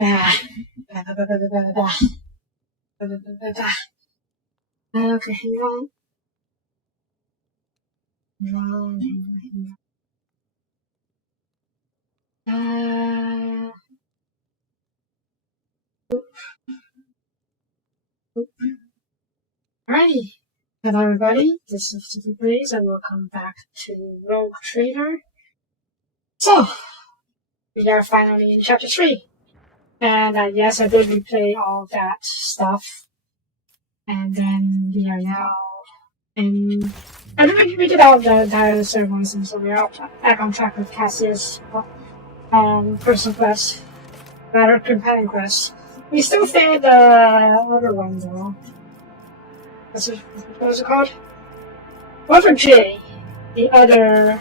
Okay, hang on. Hang on. Alrighty. Hello everybody, this is Soapie Blaze and welcome back to Rogue Trader. So, we are finally in chapter 3. And yes, I did replay all that stuff. And then we are now in... I think we did all the entire ceremonies, and so we are back on track with Cassius' personal quest, matter companion quest. We still failed the other one though. What was it called? WH40k, the other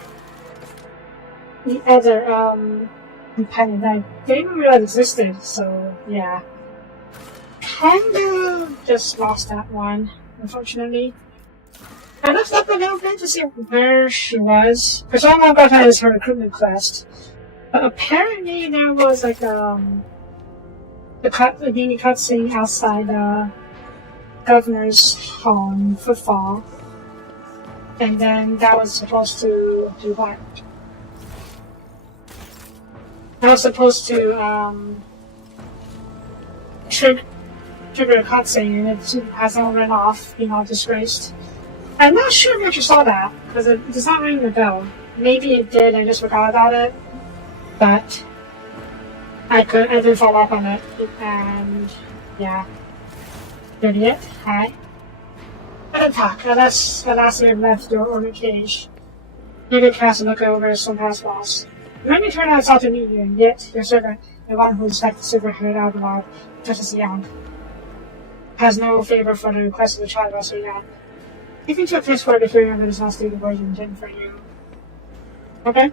companion that I didn't even realize existed, so yeah. Kinda just lost that one, unfortunately. I looked up a little bit to see where she was, because all I got is her recruitment quest. But apparently there was like the mini cutscene outside the governor's home footfall, and then that was supposed to do what? That was supposed to trigger a cutscene, and it hasn't run off, being all disgraced. I'm not sure if you saw that, because it does not ring the bell. Maybe it did, I just forgot about it. But I did follow up on it, and yeah. Good yet? Hi. I didn't talk. That's the last year left your order cage. You could cast a look over some past boss. When you turn out it's out to meet you, and yet your servant, the one who is like the silver-haired outlaw, just as young, has no favor for the request of the child of so young. You can check this for the hearing of it is not the version intended for you. Okay?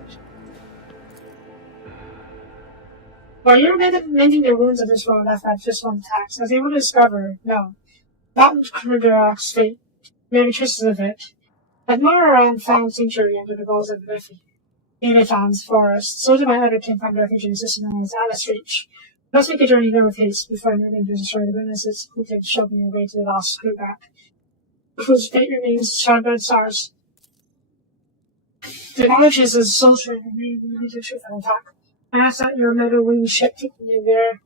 While you were mending the wounds of this world after just one attack, I was able to discover, no, not Kurdarok's fate, many traces of it. But more around found sanctuary under the walls of Leviathan's forest. So did my other kin find refuge in the system known as Alice Reach. Let's make a journey there with haste before moving to destroy the witnesses who can show me your way to the lost crewback, whose fate remains shadowed by the stars. The knowledge is a soldier and we need to shoot an attack. I asked that your metal winged ship take me there,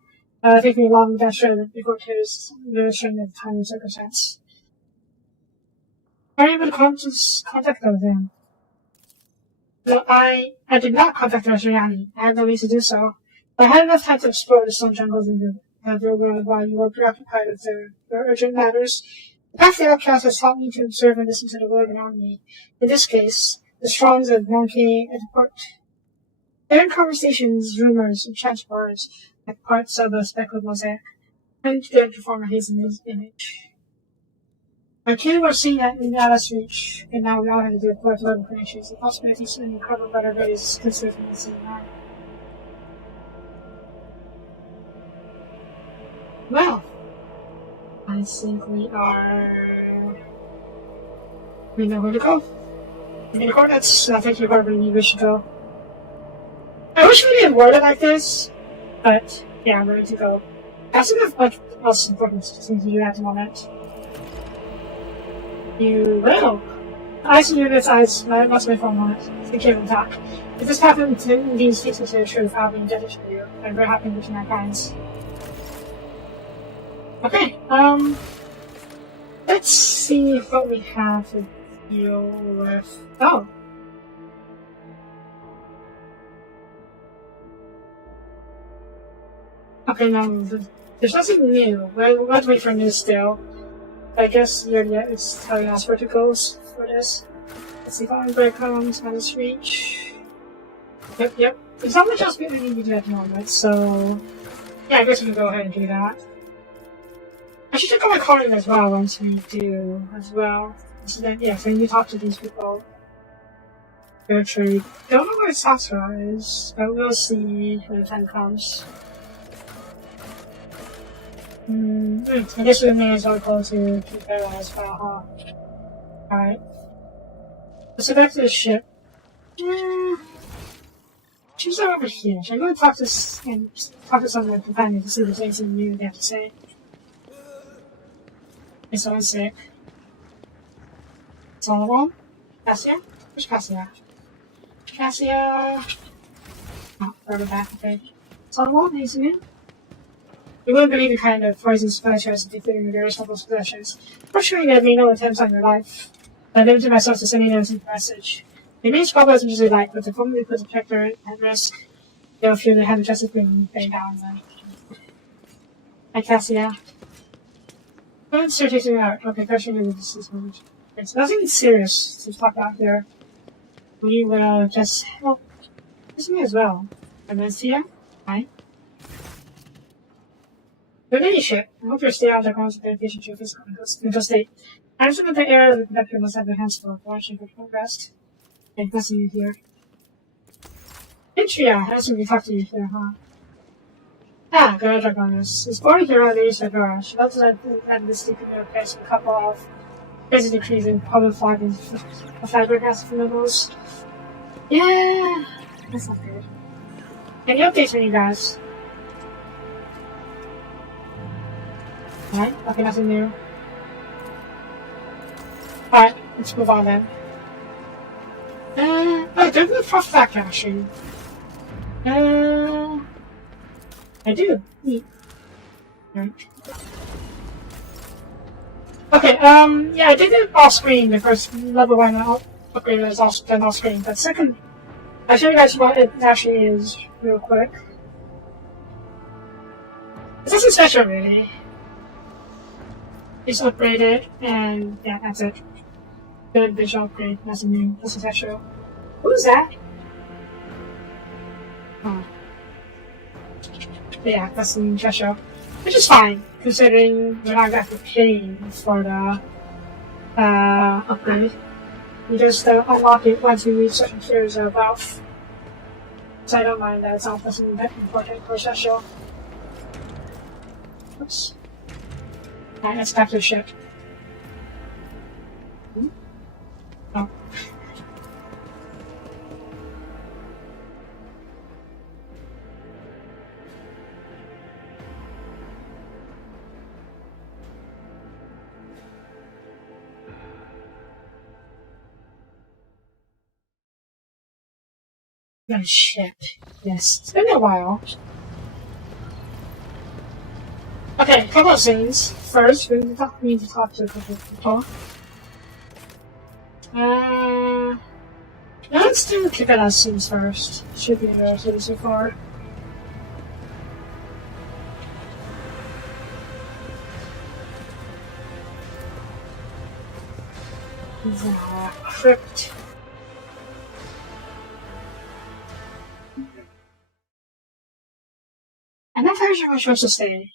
take me along that shred before it is the string of time and circumstance. Are you able to contact them? No, I did not contact Rosriani. I had no means to do so. But I had enough time to explore the stone jungles in the world while you were preoccupied with their urgent matters. The path the outcast has taught me to observe and listen to the world around me. In this case, the strongs of Monkey and Port. Their conversations, rumors, and chance words, like parts of a speckled mosaic, trying together to form a hazy image. My kin were seeing that in Alice Reach, and now we all had to do with both love and connections. The possibilities in the cover better ways considered from the same line. Well, I think we know where to go. In the coordinates, I think you're wherever you wish to go. I wish we didn't word it like this, but yeah, I'm ready to go. I still have much else important things to do at the moment. You will. I see units eyes must be for a moment. Think you can talk. If this path indeed speaks into the truth, I'll be indebted to you, and we're happy between our kinds. Okay, let's see what we have to deal with. Oh. Okay, now, there's nothing new. We'll have to wait for news still. I guess it's telling us where to go for this. Let's see if I can breadcrumbs, Alice Reach. Yep. There's not much else we need to do at the moment, so yeah, I guess we can go ahead and do that. I should check out my calling as well once we do as well. So then, yeah, so you talk to these people. Go trade. Don't know where Sasra is, but we'll see when the time comes. I guess we may as well go to Kipera as well, huh? Alright. Let's go back to the ship. She's over here. Should I go and talk to some of the companions to see if there's anything new they have to say? Is someone sick? It's all alone? Cassia? Where's Cassia? Cassia! Oh, further back, okay. It's all alone, anything new? You wouldn't believe the kind of poison splashes including the various levels of possessions. Fortunately, there have been no attempts on your life. I limited myself to sending a simple message. The main squabble isn't usually like, but the moment we put the protector at risk, they'll feel they have the justice being paid down then. Hi, Cassia. Let's start taking it out. Okay, question in this moment. Okay, so nothing serious to talk about here. We will just help. This me as well. Amencia? Hi. Good day, ship. I hope your stay undergoes dedication to your physical mental state. I'm sure that the air of the conductor must have their hands full of watching for rest. Okay, nothing new here. Intria, I assume we talked to you here, huh? Ah, good Dragonus. It's born here on the East of Dora. She loves to let this sleep in your place with a couple of crazy decrees in public flogging of fabric acid levels. Yeah, that's not good. Any updates from you guys? Alright, okay, nothing new. Alright, let's move on then. Oh, do I have a prof fact actually? I do. Neat. Right. Okay, yeah, I did it off screen. The first level 1 upgrade was done off screen, but second, I'll show you guys what it actually is real quick. It's nothing special really. It's upgraded, and yeah, that's it. Good visual upgrade, nothing new, nothing special. Who's that? Oh. But yeah, that's the new special. Which is fine, considering we're not actually paying for the upgrade. You just unlock it once you reach certain tiers of wealth. So I don't mind that, it's not something that important for special. Oops. Alright, let's back to the ship. Oh. The ship. Yes, it's been a while. Okay, a couple of things. First, we need to talk to a couple of people. Let's do kick-ass scenes first. Should be interesting so far. The crypt. I'm not very sure where I'm supposed to stay.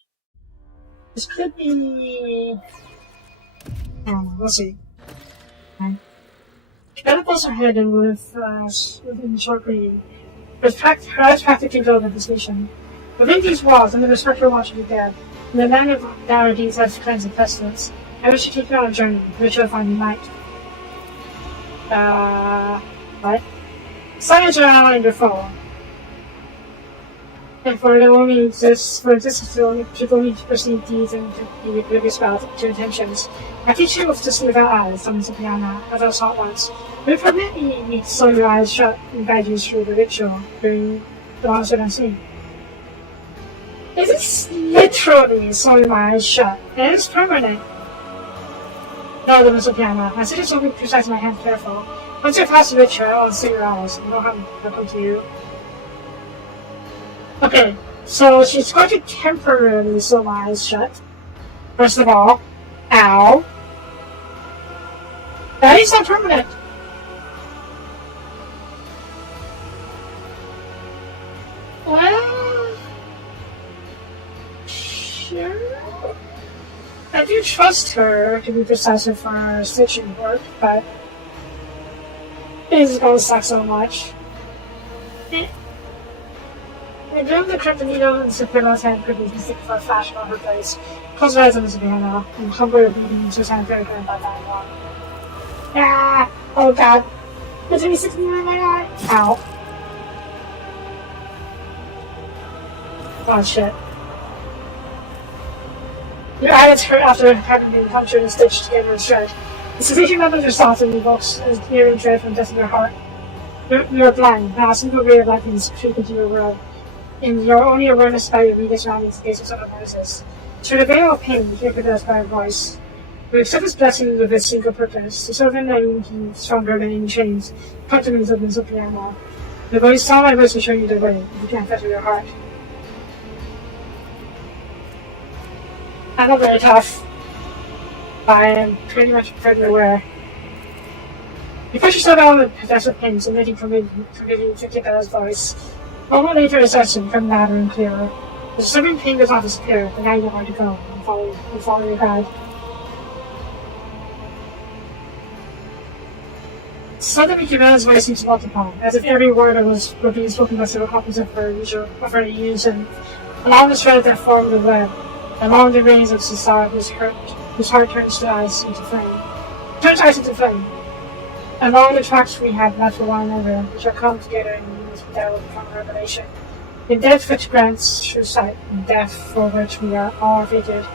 This could be... I don't know, we'll see. Okay. Developers are hidden within short green. There's practically built at the station. Within these walls, under the structural watch of the dead, and the land of our deeds has cleansed of pestilence, I wish to take you on a journey, which you'll find you might. What? Science are outlined before. And for it only exists, for existence should only perceive deeds and be oblivious about to intentions. I teach you with just without eyes, summon Soapie, as I saw it once. But permit me to sew your eyes shut and guide you through the ritual during the ones that I'm seeing. It is literally sewing my eyes shut, and it's permanent. No, there was Soapie. I suggest only precise my hand careful. Once you pass the ritual, I'll see your eyes. I know how to come to you. Okay, so she's going to temporarily sew my eyes shut. First of all, ow. That is not permanent. Well, sure. I do trust her to be precise with her stitching work, but this is going to suck so much. I dreamed the crypt needle and Soapie's hand could be used for a fashion on her face. Close her eyes on the Savannah, and hunger of eating into his hand very good by that one. Ah! Oh god. There's me sticking in my eye. Ow. Oh shit. Your eyelids hurt after having been punctured and stitched together in shred. The sensation of your thoughts and evokes an eerie dread from death in your heart. You're blind, now a single ray of light can streak into your world, and your only awareness about your immediate surroundings against your sudden noises. Through the veil of pain, you hear Buddha's by a voice. We accept this blessing with its single purpose, to serve in the stronger than in chains, continents of the piano. The voice saw my voice to show you the way, if you can't fetch your heart. I'm not very tough. I am pretty much pretty aware. You push yourself out of the possessive pains, emitting from Buddha's voice. A moment later, it starts to become louder and clearer. The disturbing pain does not disappear, but now you know where to go, and follow your guide. Suddenly, Buddha's voice seems to multiply, as if every word was being spoken by several copies of her unison. Along the thread that formed the web, along the rays of Cesar, whose heart turns ice into flame. Along the tracks we have left for one another, we shall come together in unity that will become a revelation. In death which grants true sight, in death for which we are all fated.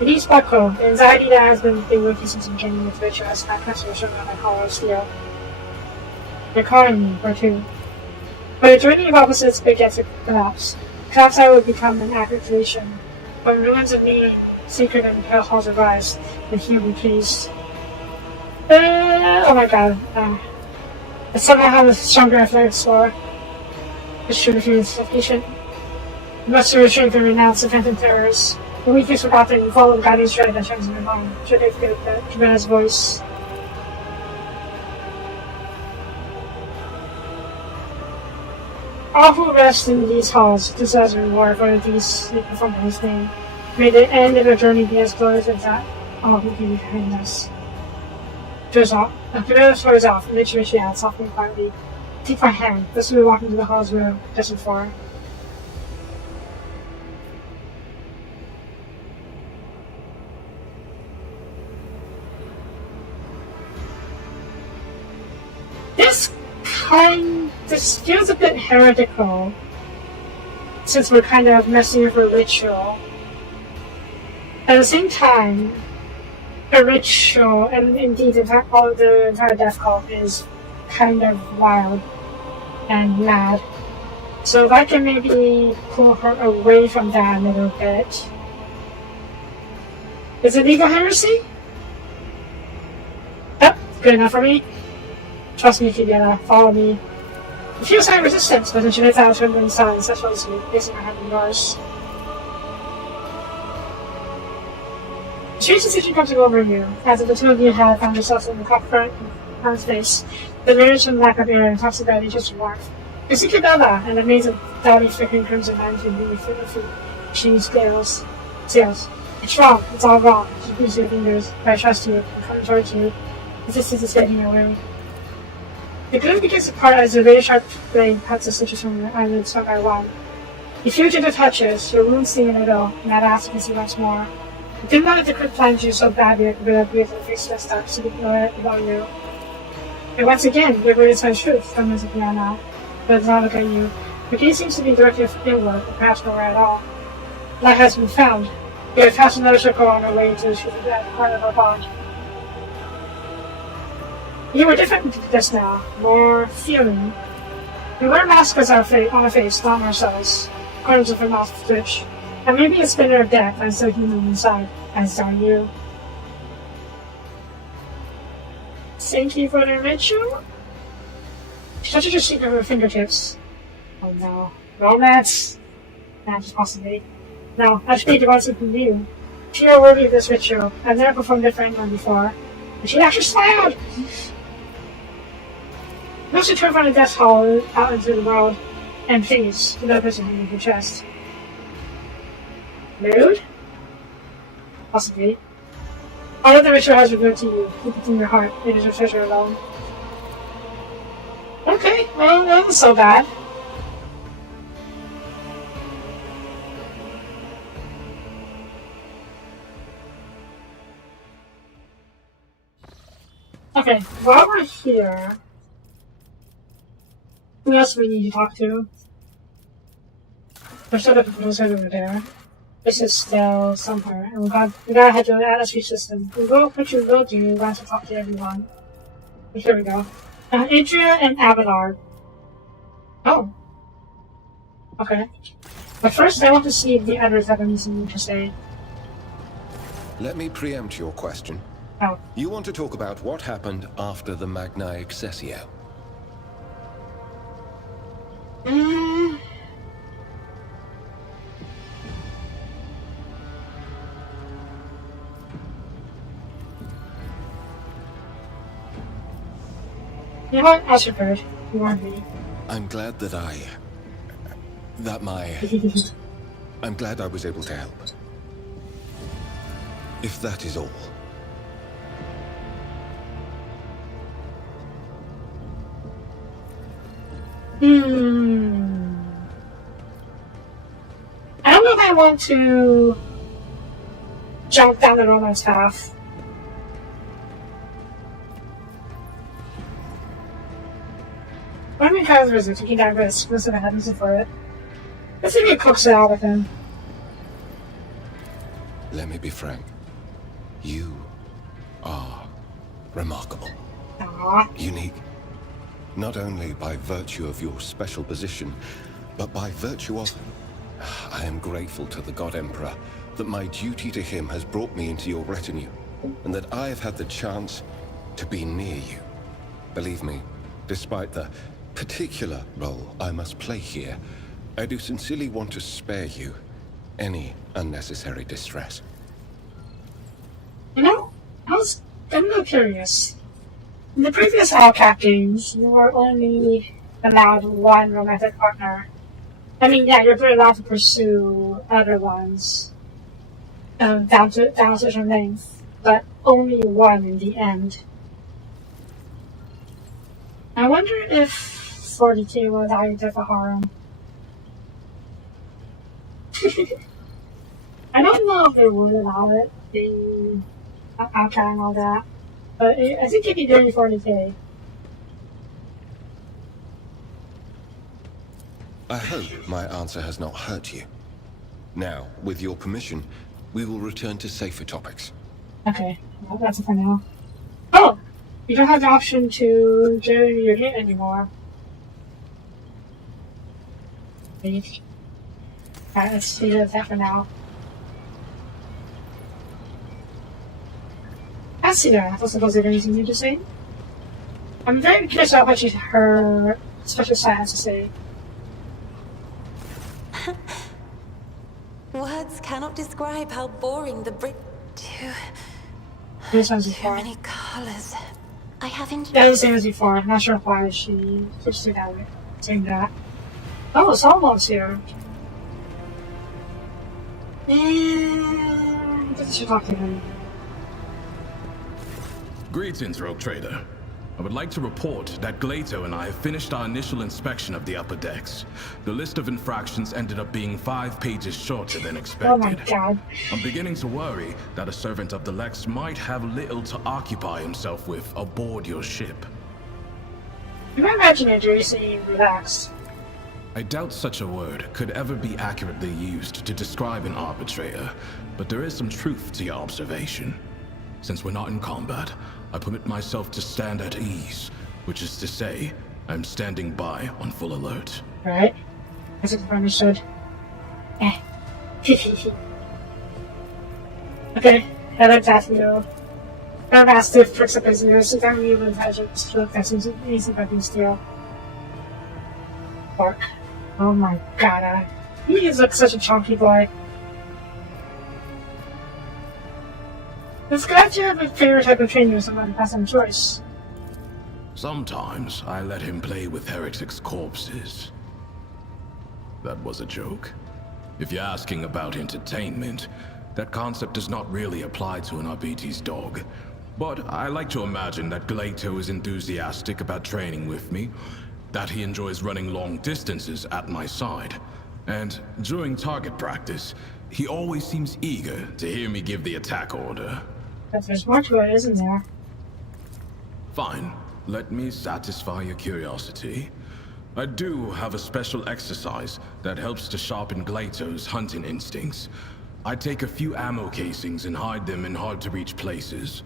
In each buckle, the anxiety that has been with you since the beginning of which has my consolation on my collar of steel. You're calling me, or two. But a journey of opposites begets a collapse. Perhaps I would become an accusation. When ruins of me, secret and pale halls arise, and here be pleased. Oh my god. I somehow have a stronger athletic score. It's true if you're sufficient. You must restrain and renounce the phantom terrors. The weakness forgotten, you follow the guiding thread that shines in your mind. Should they feel that Cabana's voice? All who rest in these halls, just as a reward for these perform his name. May the end of your journey be as glorious as that all who be behind us. Doors off. Cabana throws off, and Mitch adds softly and quietly. Take my hand. Thus we walk into the halls we're destined for. This feels a bit heretical, since we're kind of messing with a ritual. At the same time, a ritual, and indeed all of the entire death cult is kind of wild and mad. So if I can maybe pull her away from that a little bit. Is it legal heresy? Yep, good enough for me. Trust me, Kibiana, follow me. It feels high resistance, but it should out trembling signs, such as placing my hand in yours. A strange sensation comes over you, as if the two of you have found yourselves in the cockpit of space. The mirrors from lack of air and toxic just warmth. You see Kibana, and a maze of downy flickering crimson lantern beneath the sheen scales. It's wrong, it's all wrong. She moves your fingers, but I trust you, and coming towards you. Resistance is getting away. The gloom begins to part as a very sharp blade cuts the stitches from your eyelids one by one. You feel gentle touches, your wounds sting a little, and that asks to see once more. You didn't want it to quick plunge you so badly that the breath of face messed up so below you. And once again, your word is my truth, thunders the now, but does not look at you. Your gaze seems to be directed inward, or perhaps nowhere at all. Light has been found. You have passed another circle on our way to the truth of that part of our bond. You were different just now, more feeling. We wear masks on our face, not ourselves. Corners of her mouth twitch. And maybe a spinner of death, I'm so human inside, as are you. Thank you for the ritual? She touches your cheek with her fingertips. Oh no. Romance? Nah, just possibly. No, I should be to want something new. If you are worthy of this ritual, I've never performed it for anyone before. And she actually smiled! Most return from the death hall out into the world, and please, to no person in your chest. Mood? Possibly. All of the ritual has revealed to you. Keep it in your heart. It is your treasure alone. Okay, well, that wasn't so bad. Okay, while we're here, who else do we need to talk to? There's sort of a closer over there. This is still somewhere. And we gotta head to the atmosphere system. We will, what you will do, we want to talk to everyone. Here we go. Adria and Abelard. Oh. Okay. But first, I want to see if the others have anything to say. Let me preempt your question. Oh. You want to talk about what happened after the Magna Excessio? You know what? I'll prepared. You want me. I'm glad that I'm glad I was able to help. If that is all. I don't know if I want to jump down the romance path. One of my cousins was taking that risk. Listen, I had reason for it. Let's see if it cooks it out with him. Let me be frank. You are remarkable. Aww. Unique. Not only by virtue of your special position, but by virtue of... I am grateful to the God Emperor that my duty to him has brought me into your retinue, and that I have had the chance to be near you. Believe me, despite the particular role I must play here, I do sincerely want to spare you any unnecessary distress. You know, I'm a little curious. In the previous Outcast games, you were only allowed one romantic partner. I mean, yeah, you're allowed to pursue other ones down to a certain length, but only one in the end. I wonder if 40k will die of a harem. I don't know if they would allow it, the Outcast and all that, but I think it'd be dirty 40k. I hope my answer has not hurt you. Now, with your permission, we will return to safer topics. Okay, well, that's it for now. Oh! You don't have the option to join your game anymore. Alright, let's leave it at that for now. I see that. I suppose there's anything new to say. I'm very curious about what her special side has to say. Words cannot describe how boring the too many colors. I have enjoyed. Yeah, the same as before. I'm not sure why she switched it that way. Saying that. Oh, it's almost here. And I should talk to him. Greetings, Rogue Trader. I would like to report that Glato and I have finished our initial inspection of the upper decks. The list of infractions ended up being 5 pages shorter than expected. Oh my god. I'm beginning to worry that a servant of the Lex might have little to occupy himself with aboard your ship. You might imagine Andrew saying relax. I doubt such a word could ever be accurately used to describe an arbitrator, but there is some truth to your observation. Since we're not in combat, I permit myself to stand at ease, which is to say, I'm standing by on full alert. Right? As it's understood. Eh. Okay, I like that, you know. That mastiff tricks up his ears, so that really intelligent stroke that seems easy but being still. Bark. Oh my god, he is like such a chunky boy. It's glad you have a favorite type of trainer, someone who has some choice. Sometimes I let him play with heretics' corpses. That was a joke. If you're asking about entertainment, that concept does not really apply to an Arbite's dog. But I like to imagine that Glato is enthusiastic about training with me, that he enjoys running long distances at my side, and during target practice, he always seems eager to hear me give the attack order. But there's more to it, isn't there? Fine. Let me satisfy your curiosity. I do have a special exercise that helps to sharpen Glato's hunting instincts. I take a few ammo casings and hide them in hard-to-reach places.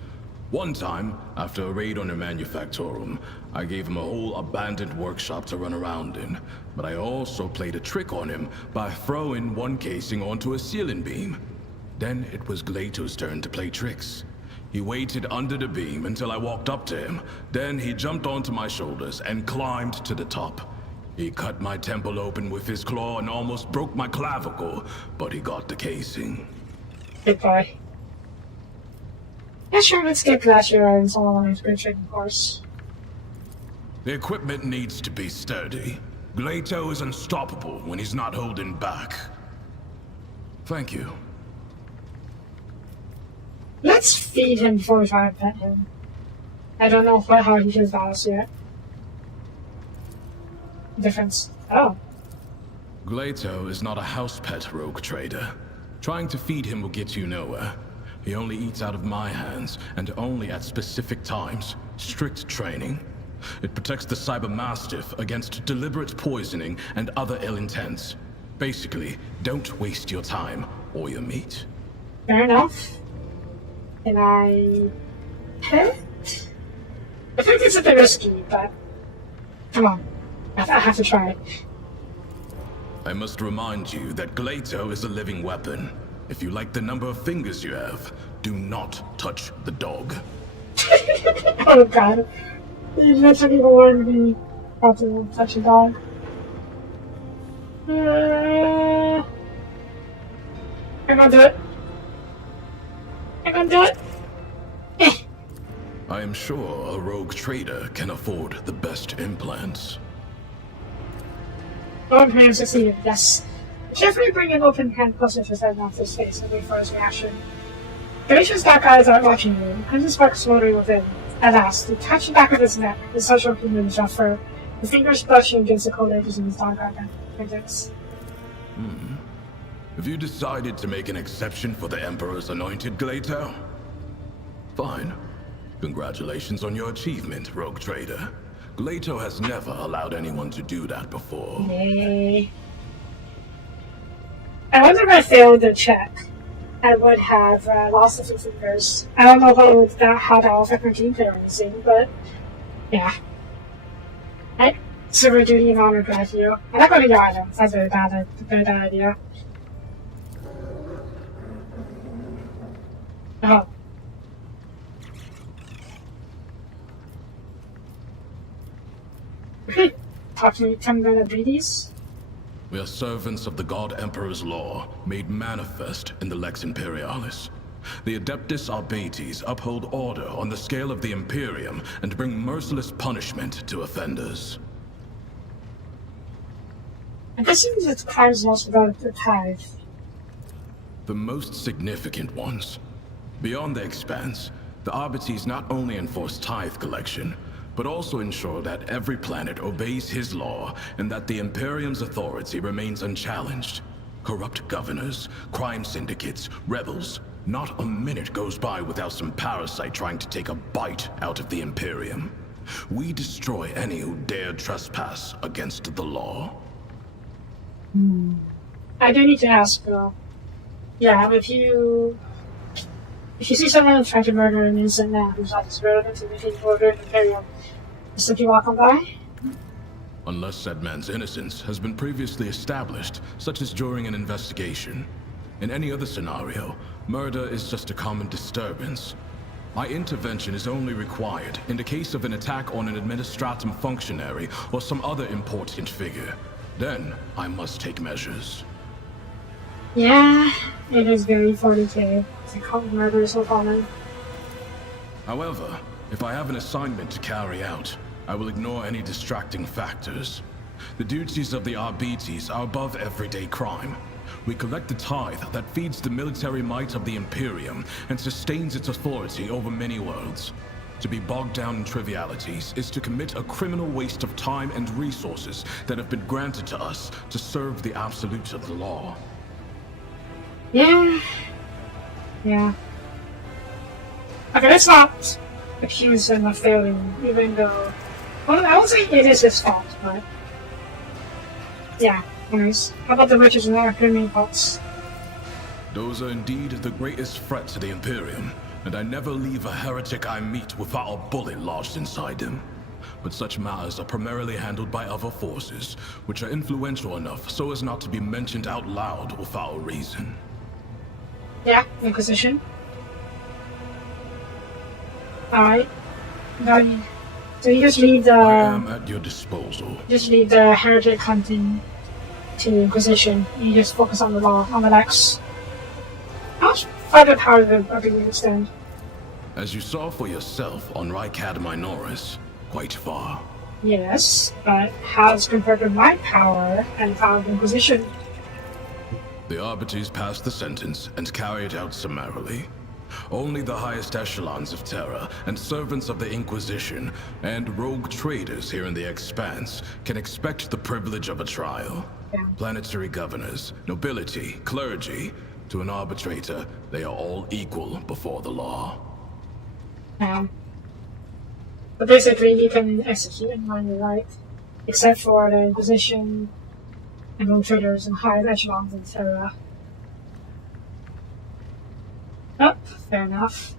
One time, after a raid on a manufactorum, I gave him a whole abandoned workshop to run around in. But I also played a trick on him by throwing one casing onto a ceiling beam. Then it was Glato's turn to play tricks. He waited under the beam until I walked up to him. Then he jumped onto my shoulders and climbed to the top. He cut my temple open with his claw and almost broke my clavicle, but he got the casing. Good boy. Yeah, sure, let's get Glacier and someone on his good training course. The equipment needs to be sturdy. Glato is unstoppable when he's not holding back. Thank you. Let's feed him before we try to pet him. I don't know how he feels about us yet. Difference. Oh. Glato is not a house pet, rogue trader. Trying to feed him will get you nowhere. He only eats out of my hands, and only at specific times. Strict training. It protects the Cyber Mastiff against deliberate poisoning and other ill intents. Basically, don't waste your time or your meat. Fair enough. Can I pet? I think it's a bit risky, but come on. I have to try it. I must remind you that Glato is a living weapon. If you like the number of fingers you have, do not touch the dog. Oh god. You literally warned me how to touch a dog. I'm gonna do it. I'm gonna do it. I am sure a rogue trader can afford the best implants. Lord Graham succeeded, yes. Carefully bring an open hand closer to Fred off his face and wait for his reaction. Galatia's dark eyes aren't watching you, and Crimson sparks smoldering within. At last, he touched the back of his neck, his social plumage off fur, his fingers brushing against the cold edges of his dark fingertips. Have you decided to make an exception for the Emperor's anointed Glato? Fine. Congratulations on your achievement, rogue trader. Glato has never allowed anyone to do that before. Yay. I wonder if I failed the check, I would have lost a few fingers. I don't know how that will affect my gameplay or anything, but yeah. Right? Silver duty and honor drive you. I'm not going to yard him. That's a very bad idea. Oh. Okay. Talk to me 10 minute BDs. We are servants of the God Emperor's law, made manifest in the Lex Imperialis. The Adeptus Arbates uphold order on the scale of the Imperium and bring merciless punishment to offenders. I'm guessing that crimes most about the tithe. The most significant ones. Beyond the expanse, the Arbates not only enforce tithe collection, but also ensure that every planet obeys his law and that the Imperium's authority remains unchallenged. Corrupt governors, crime syndicates, rebels. Not a minute goes by without some parasite trying to take a bite out of the Imperium. We destroy any who dare trespass against the law. I do need to ask though. Yeah, if you see someone trying to murder an innocent man who's not as relevant to the people of the Imperium, you simply walk on by? Unless said man's innocence has been previously established, such as during an investigation. In any other scenario, murder is just a common disturbance. My intervention is only required in the case of an attack on an administratum functionary or some other important figure. Then, I must take measures. Yeah, it is very 40k. Murder is so common. However, if I have an assignment to carry out, I will ignore any distracting factors. The duties of the Arbates are above everyday crime. We collect the tithe that feeds the military might of the Imperium and sustains its authority over many worlds. To be bogged down in trivialities is to commit a criminal waste of time and resources that have been granted to us to serve the absolutes of the law. Yeah. Yeah. Okay, let's not accuse him of failing, even though... Well, I won't say it is his fault, but... Yeah, nice. How about the riches and their pyramid pots? Those are indeed the greatest threat to the Imperium, and I never leave a heretic I meet without a bullet lodged inside him. But such matters are primarily handled by other forces, which are influential enough so as not to be mentioned out loud without a reason. Yeah, Inquisition. Alright. So you just leave the... I am at your disposal. Just leave the heretic hunting to Inquisition. You just focus on the law, on the Lex. How much further power are we going to extend? As you saw for yourself on Rykad Minoris, quite far. Yes, but how it's compared to my power and the power of Inquisition? The arbiters passed the sentence and carried it out summarily. Only the highest echelons of Terra and servants of the Inquisition and rogue traders here in the Expanse can expect the privilege of a trial. Yeah. Planetary governors, nobility, clergy, to an arbitrator, they are all equal before the law. But basically you can execute anyone you like, except for the Inquisition and rogue traders and higher echelons in Terra. Oh, fair enough.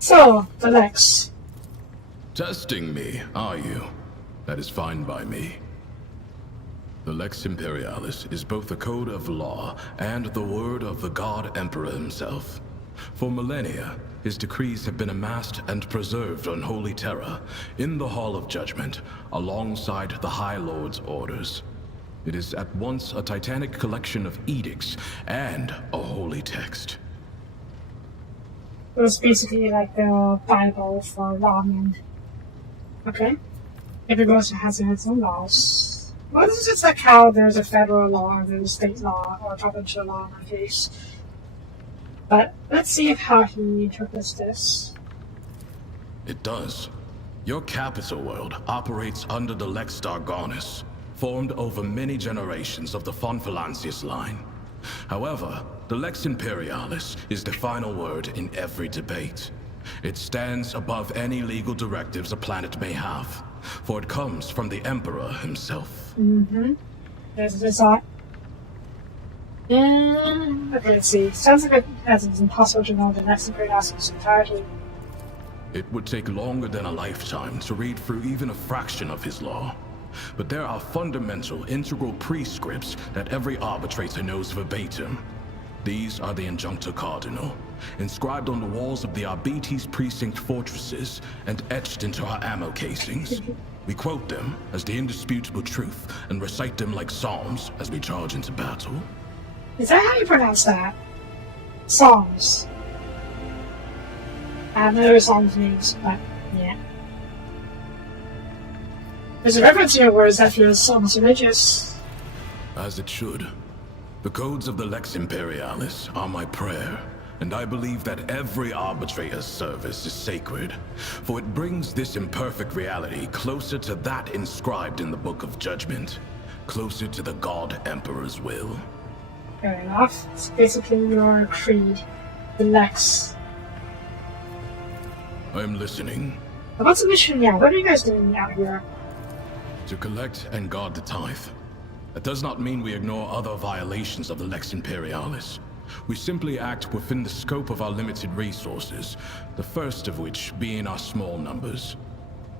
So, the Lex. Testing me, are you? That is fine by me. The Lex Imperialis is both the code of law and the word of the God Emperor himself. For millennia, his decrees have been amassed and preserved on Holy Terra, in the Hall of Judgment, alongside the High Lord's orders. It is at once a titanic collection of edicts and a holy text. It was basically like the Bible for lawmen. Okay. Every person has its own laws. Well, this is just like how there's a federal law, or there's a state law, or a provincial law in my case. But let's see how he interprets this. It does. Your capital world operates under the Lex Dargonus, formed over many generations of the Von Valancius line. However, the Lex Imperialis is the final word in every debate. It stands above any legal directives a planet may have, for it comes from the Emperor himself. Mm-hmm. There's this thought. Okay, let's see. Sounds like it's impossible to know the Lex Imperialis entirety. It would take longer than a lifetime to read through even a fraction of his law. But there are fundamental, integral prescripts that every arbitrator knows verbatim. These are the Injuncta Cardinal, inscribed on the walls of the Arbites precinct fortresses and etched into our ammo casings. We quote them as the indisputable truth and recite them like psalms as we charge into battle. Is that how you pronounce that? Psalms. I have no psalms names, but yeah. There's a reference here where that feels almost religious. As it should. The codes of the Lex Imperialis are my prayer, and I believe that every arbitrator's service is sacred, for it brings this imperfect reality closer to that inscribed in the Book of Judgment, closer to the God Emperor's will. Fair enough. It's basically your creed. The Lex. I'm listening. What's the mission now? What are you guys doing out here? To collect and guard the tithe. That does not mean we ignore other violations of the Lex Imperialis. We simply act within the scope of our limited resources, the first of which being our small numbers.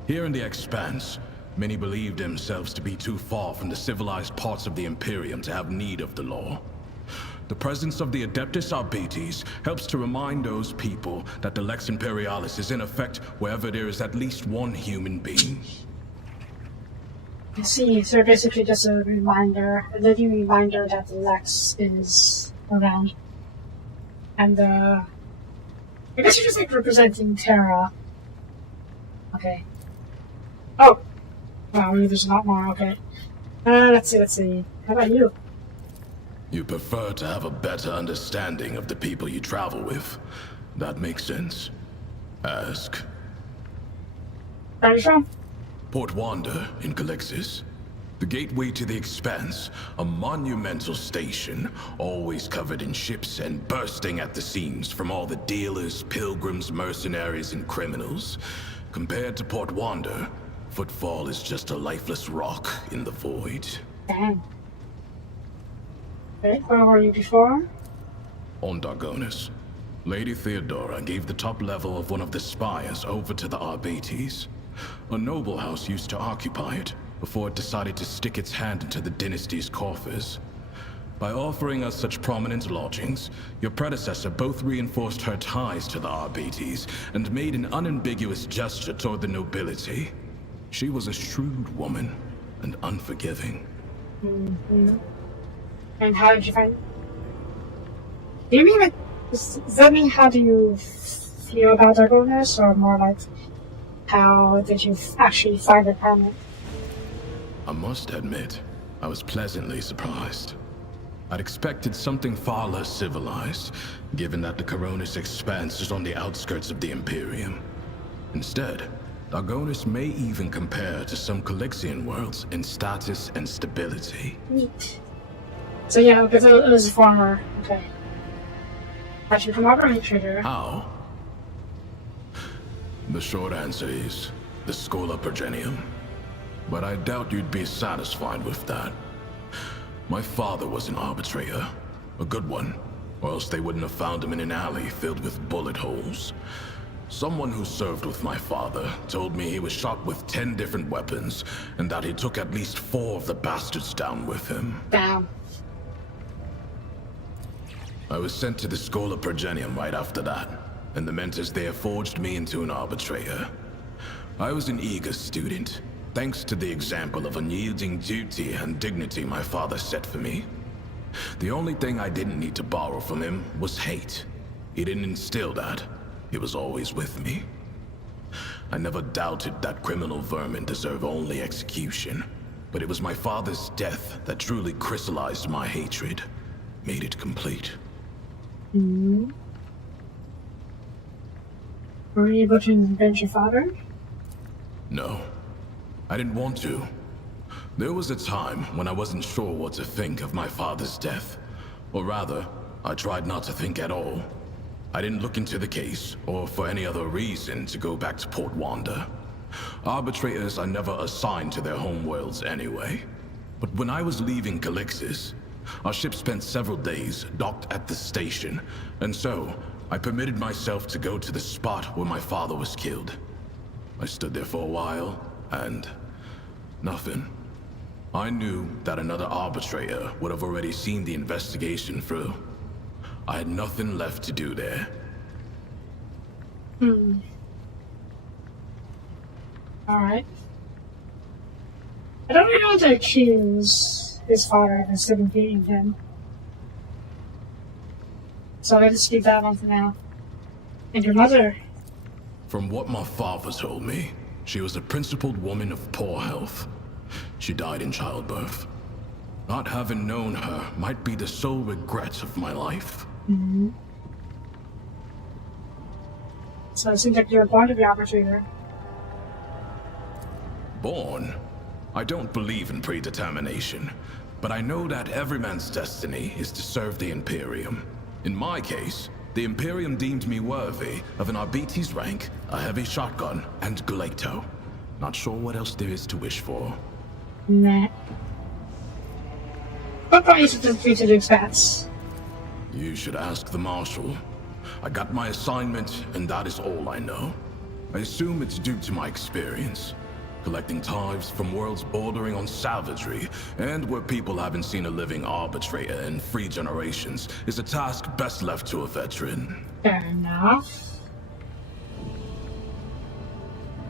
Here in the Expanse, many believe themselves to be too far from the civilized parts of the Imperium to have need of the law. The presence of the Adeptus Arbites helps to remind those people that the Lex Imperialis is in effect wherever there is at least one human being. I see, so basically just a reminder, a living reminder that the Lex is around. And I guess you're just like representing Terra. Okay. Oh! Wow, there's a lot more, okay. Let's see. How about you? You prefer to have a better understanding of the people you travel with. That makes sense. Ask. Where are you from? Port Wander in Calixis. The gateway to the Expanse, a monumental station, always covered in ships and bursting at the seams from all the dealers, pilgrims, mercenaries, and criminals. Compared to Port Wander, Footfall is just a lifeless rock in the void. Damn. Okay, where were you before? On Dargonis, Lady Theodora gave the top level of one of the spires over to the Arbates. A noble house used to occupy it, before it decided to stick its hand into the dynasty's coffers. By offering us such prominent lodgings, your predecessor both reinforced her ties to the Arbates and made an unambiguous gesture toward the nobility. She was a shrewd woman and unforgiving. Mm-hmm. And how did you find... Do you mean like... Does that mean how do you feel about Dargonis, or more like how did you actually find it permanent? I must admit, I was pleasantly surprised. I'd expected something far less civilized, given that the Coronis Expanse is on the outskirts of the Imperium. Instead, Dargonis may even compare to some Calixian worlds in status and stability. Neat. So yeah, because it was a former... Okay. I should come over and trigger. How? The short answer is the Schola Progenium. But I doubt you'd be satisfied with that. My father was an arbitrator, a good one, or else they wouldn't have found him in an alley filled with bullet holes. Someone who served with my father told me he was shot with 10 different weapons, and that he took at least 4 of the bastards down with him. Damn. I was sent to the Schola Progenium right after that, and the mentors there forged me into an arbitrator. I was an eager student, thanks to the example of unyielding duty and dignity my father set for me. The only thing I didn't need to borrow from him was hate. He didn't instill that. It was always with me. I never doubted that criminal vermin deserve only execution, but it was my father's death that truly crystallized my hatred, made it complete. Mm-hmm. Were you able to avenge your father? No. I didn't want to. There was a time when I wasn't sure what to think of my father's death. Or rather, I tried not to think at all. I didn't look into the case, or for any other reason, to go back to Port Wanda. Arbitrators are never assigned to their homeworlds anyway. But when I was leaving Calixis, our ship spent several days docked at the station, and so I permitted myself to go to the spot where my father was killed. I stood there for a while, and nothing. I knew that another arbitrator would have already seen the investigation through. I had nothing left to do there. Alright. I don't really want to accuse his father of still beating him. So let's keep that one for now. And your mother? From what my father told me, she was a principled woman of poor health. She died in childbirth. Not having known her might be the sole regret of my life. Mm-hmm. So it seems like you're born to be arbitrator. Born? I don't believe in predetermination, but I know that every man's destiny is to serve the Imperium. In my case, the Imperium deemed me worthy of an Arbates rank, a heavy shotgun, and Galato. Not sure what else there is to wish for. Nah. What brought you to the Expanse? You should ask the Marshal. I got my assignment, and that is all I know. I assume it's due to my experience. Collecting tithes from worlds bordering on savagery, and where people haven't seen a living arbitrator in 3 generations, is a task best left to a veteran. Fair enough.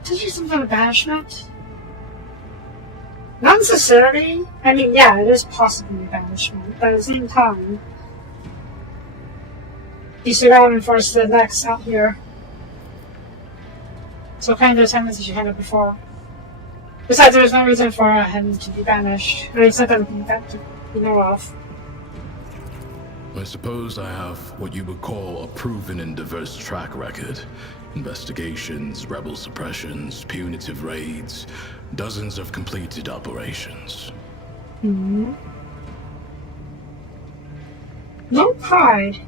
Did you something about banishment? Not necessarily. I mean, yeah, it is possibly banishment, but at the same time, you still gotta enforce the next out here. So what kind of assignments did you handle before? Besides, there was no reason for him to be banished, or except that you know of. I suppose I have what you would call a proven and diverse track record. Investigations, rebel suppressions, punitive raids, dozens of completed operations. Mm-hmm. No pride.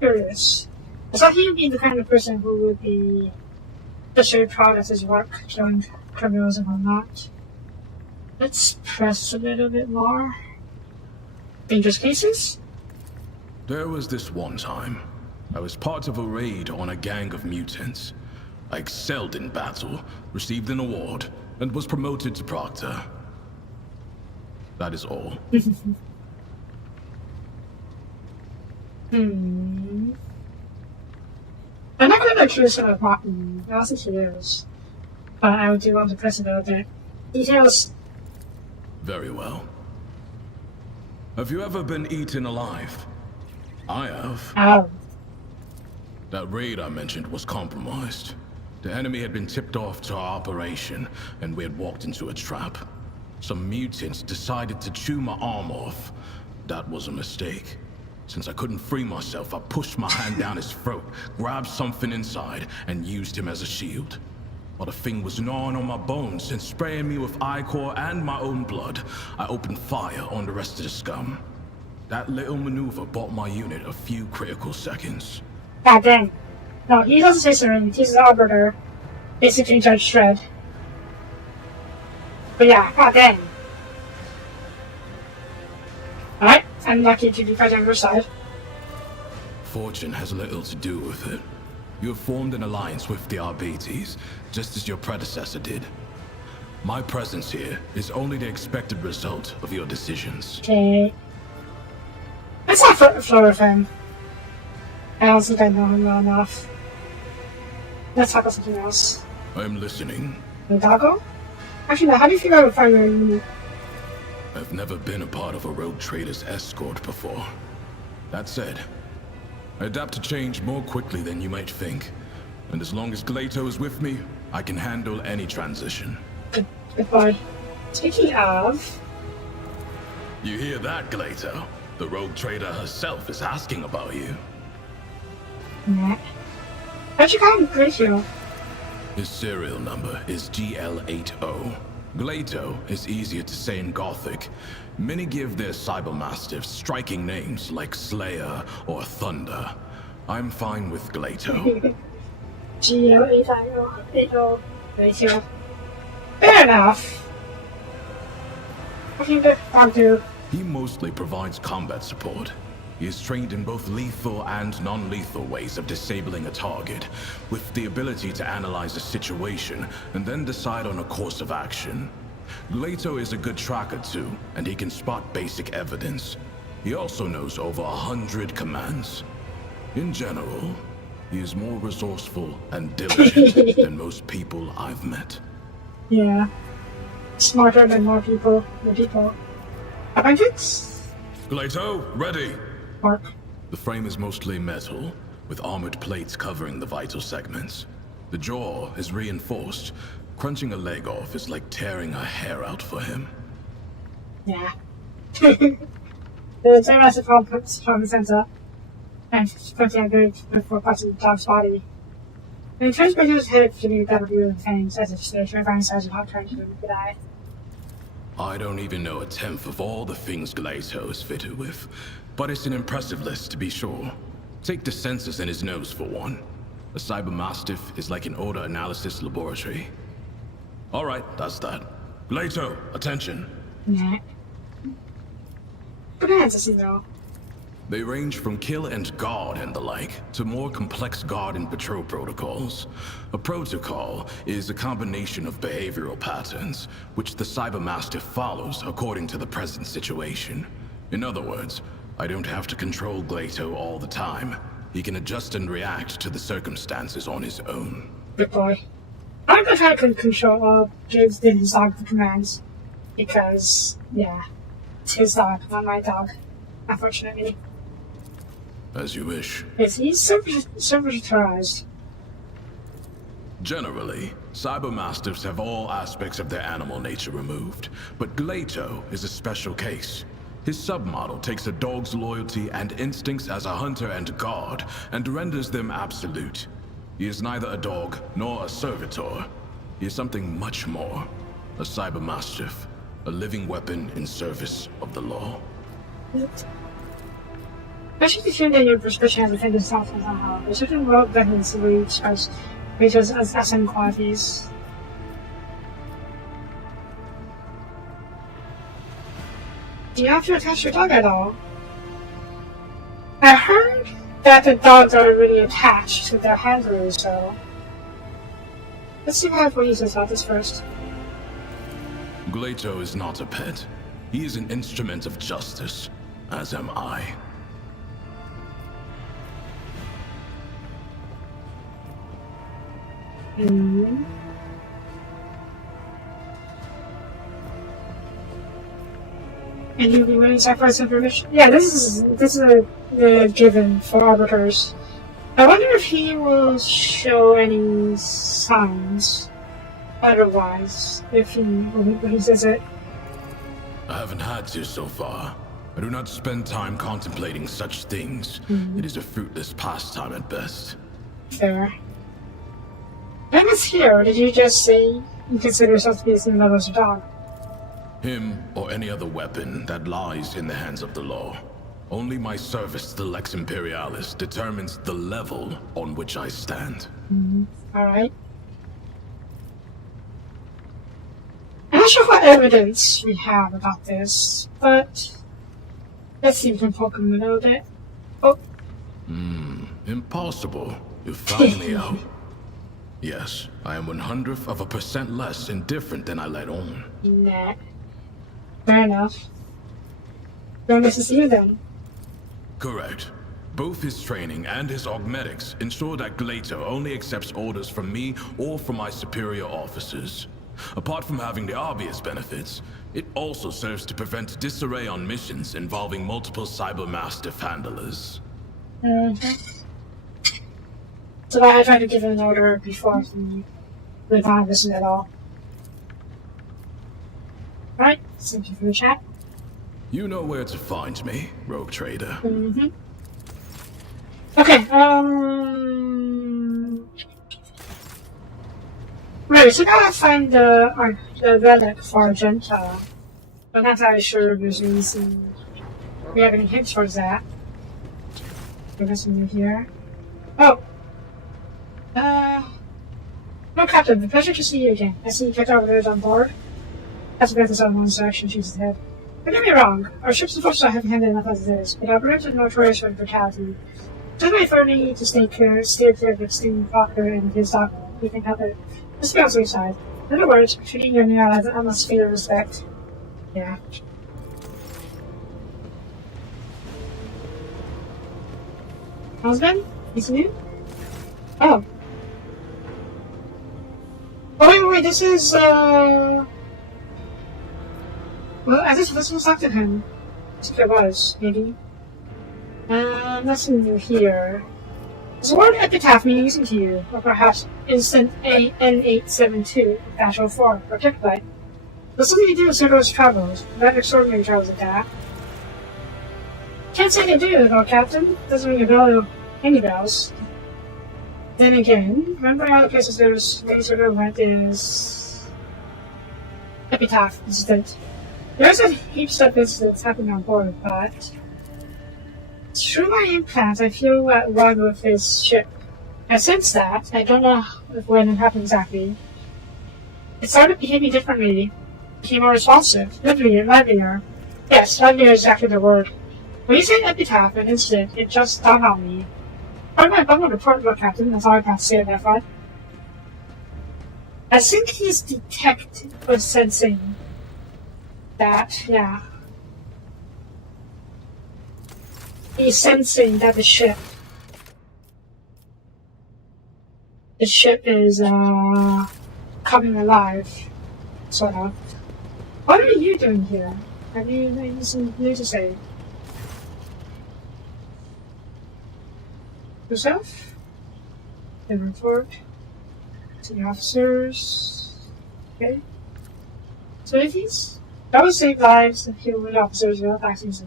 Curious. I thought he'd be the kind of person who would be especially proud of his work, killing criminals and whatnot. Let's press a little bit more. Dangerous cases? There was this one time. I was part of a raid on a gang of mutants. I excelled in battle, received an award, and was promoted to Proctor. That is all. I'm not going to choose a button. I think it is. But I do want to press a little bit. Details. Very well. Have you ever been eaten alive? I have. Oh. That raid I mentioned was compromised. The enemy had been tipped off to our operation, and we had walked into a trap. Some mutants decided to chew my arm off. That was a mistake. Since I couldn't free myself, I pushed my hand down his throat, grabbed something inside, and used him as a shield. While the thing was gnawing on my bones and spraying me with ichor and my own blood, I opened fire on the rest of the scum. That little maneuver bought my unit a few critical seconds. God dang. No, he doesn't say Serene, he's an arbiter. Basically Judge Dredd. But yeah, god dang. Alright, I'm lucky to be fighting on your side. Fortune has little to do with it. You have formed an alliance with the Arbates, just as your predecessor did. My presence here is only the expected result of your decisions. Okay. Let's not flow with him. I don't think I know him well enough. Let's talk about something else. I'm listening. The doggo? Actually, no, how do you feel about finding your unit? I've never been a part of a rogue trader's escort before. That said, I adapt to change more quickly than you might think. And as long as Glato is with me, I can handle any transition. Goodbye. Speaking of... You hear that, Glato? The rogue trader herself is asking about you. Nah. How'd you call him Glato? His serial number is GL80. Glato is easier to say in Gothic. Many give their cybermastiffs striking names like Slayer or Thunder. I'm fine with Glato. GL80. Glato. Fair enough. I think that I'll do. He mostly provides combat support. He is trained in both lethal and non-lethal ways of disabling a target, with the ability to analyze a situation and then decide on a course of action. Glato is a good tracker too, and he can spot basic evidence. He also knows over 100 commands. In general, he is more resourceful and diligent than most people I've met. Yeah. Smarter than more people. Abundance? Glato, ready! Mark. The frame is mostly metal, with armored plates covering the vital segments. The jaw is reinforced. Crunching a leg off is like tearing a hair out for him. Yeah. The same as the from sensor. And 20 good before parts of the dog's body. And it turns Glato's head to be a better view of things as if the terrifying size of how trying to could eye. I don't even know a tenth of all the things Glato is fitted with, but it's an impressive list to be sure. Take the sensors in his nose for one. A cybermastiff is like an odor analysis laboratory. Alright, that's that. Glato, attention. Nah. Good answer, though. They range from kill and guard and the like, to more complex guard and patrol protocols. A protocol is a combination of behavioral patterns, which the cybermastiff follows according to the present situation. In other words, I don't have to control Glato all the time. He can adjust and react to the circumstances on his own. Good boy. I'm gonna try to control give his dog the commands. Because, yeah, it's his dog, not my dog. Unfortunately. As you wish. Yes, he's servitorized. Generally, cybermastiffs have all aspects of their animal nature removed, but Glato is a special case. His submodel takes a dog's loyalty and instincts as a hunter and guard, and renders them absolute. He is neither a dog nor a servitor. He is something much more. A cybermastiff, a living weapon in service of the law. Especially if you that your prescription has defended itself somehow. There's certain rogue weapons which has SM qualities. Do you have to attach your dog at all? I heard that the dogs are really attached to their handlers, so... Let's see what Police says about this first. Glato is not a pet. He is an instrument of justice, as am I. Hmm. And you'll be willing to sacrifice information? Yeah, this is a given for arbiters. I wonder if he will show any signs otherwise when he says it. I haven't had to so far. I do not spend time contemplating such things. It is a fruitless pastime at best. Fair. And it's here. Did you just say you consider yourself to be the same level as your dog? Him or any other weapon that lies in the hands of the law. Only my service to the Lex Imperialis determines the level on which I stand. Alright. I'm not sure what evidence we have about this, but let's see if we can poke him a little bit. Oh. Impossible. You found me out. Yes, I am 1/100% less indifferent than I let on. Nah. Fair enough. Don't miss to see you then. Correct. Both his training and his augmetics ensure that Glato only accepts orders from me or from my superior officers. Apart from having the obvious benefits, it also serves to prevent disarray on missions involving multiple Cybermastiff handlers. So I tried to give him an order before he would not listen at all. Alright, thank you for the chat. You know where to find me, rogue trader. Okay, right, so now I find the relic for Argenta. But not entirely sure if there's anything. We have any hints towards that. There's something here. Oh! No, Captain, the pleasure to see you again. I see you kept our village on board. That's about this on one section, she's his head. Don't get me wrong, our ship's unfortunately heavy-handed enough as it is, but our bridge is notorious for brutality. Just wait for me to steer clear of the Sting Walker and his dog. We can help it. Just be on the safe side. In other words, treating your new allies with utmost fear and respect. Yeah. Husband? He's new? Oh. Oh, wait, this is, well, I just listened to him. I think it was, maybe. Nothing new here. Is the word epitaph meaning to you? Or perhaps instant N872-04, or Ticklight? Does something to do with Zergo's travels? That extraordinary travels at that. Can't say they do, though, Captain. Doesn't ring a bell any bells. Then again, remember all the places there's Zergo went is epitaph incident. There's a heaps of incidents happening on board, but through my implants, I feel wrong with this ship. I sense that. I don't know when it happened exactly. It started behaving differently. Became more responsive. Livelier. Yes, livelier is exactly the word. When you say epitaph and incident, it just dawned on me. Pardon my bungled report, Lord Captain. That's all I got to say on that front. I think his detect was sensing that, yeah. He's sensing that the ship is, coming alive, sort of. What are you doing here? Have you anything new to say? Yourself? The report to the officers. Okay. So if he's that would save lives if human officers without vaccines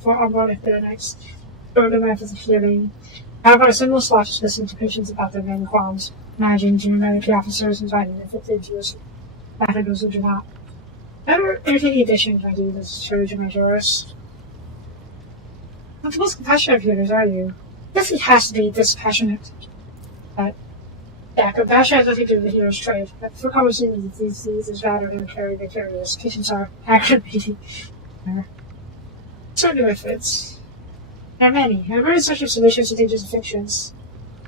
for on board if they're nice. Further methods of healing. However, a similar slot listening to patients about their main qualms, managing junior military officers and finding infected Jews, after those who do not. Another irritating addition to do this Shortage of Majoris. Not the most compassionate of healers, are you? Yes, he has to be dispassionate. But, yeah, compassion has nothing to do with the hero's trade. But for conversating with disease is rather than carry the carriers. Patients are aggravating. Certain methods. There are many. I've heard such solutions to dangerous afflictions.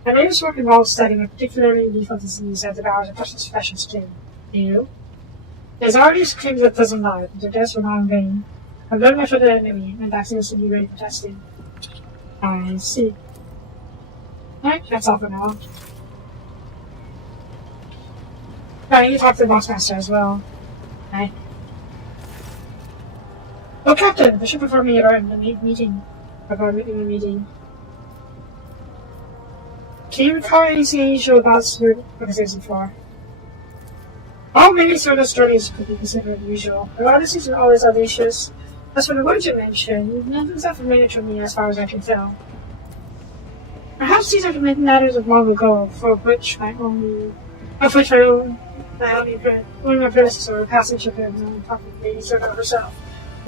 My latest work involves studying a particularly lethal disease that devours a person's flesh and skin. You? There's already claims that doesn't lie, but their deaths were not in vain. I've learned much of the enemy, and vaccines to be ready for testing. I see. Alright, that's all for now. I need to talk to the bossmaster as well. Right. Oh, Captain! The ship before me are in the meeting. In the meeting. Can you recall anything unusual about smurf organization before? All many sort of stories could be considered unusual. The odyssey are always audacious. As for the words you mentioned, none of them sound familiar to me as far as I can tell. Perhaps these are the matters of long ago, for which my only predecessor or passage of him, probably Serta herself.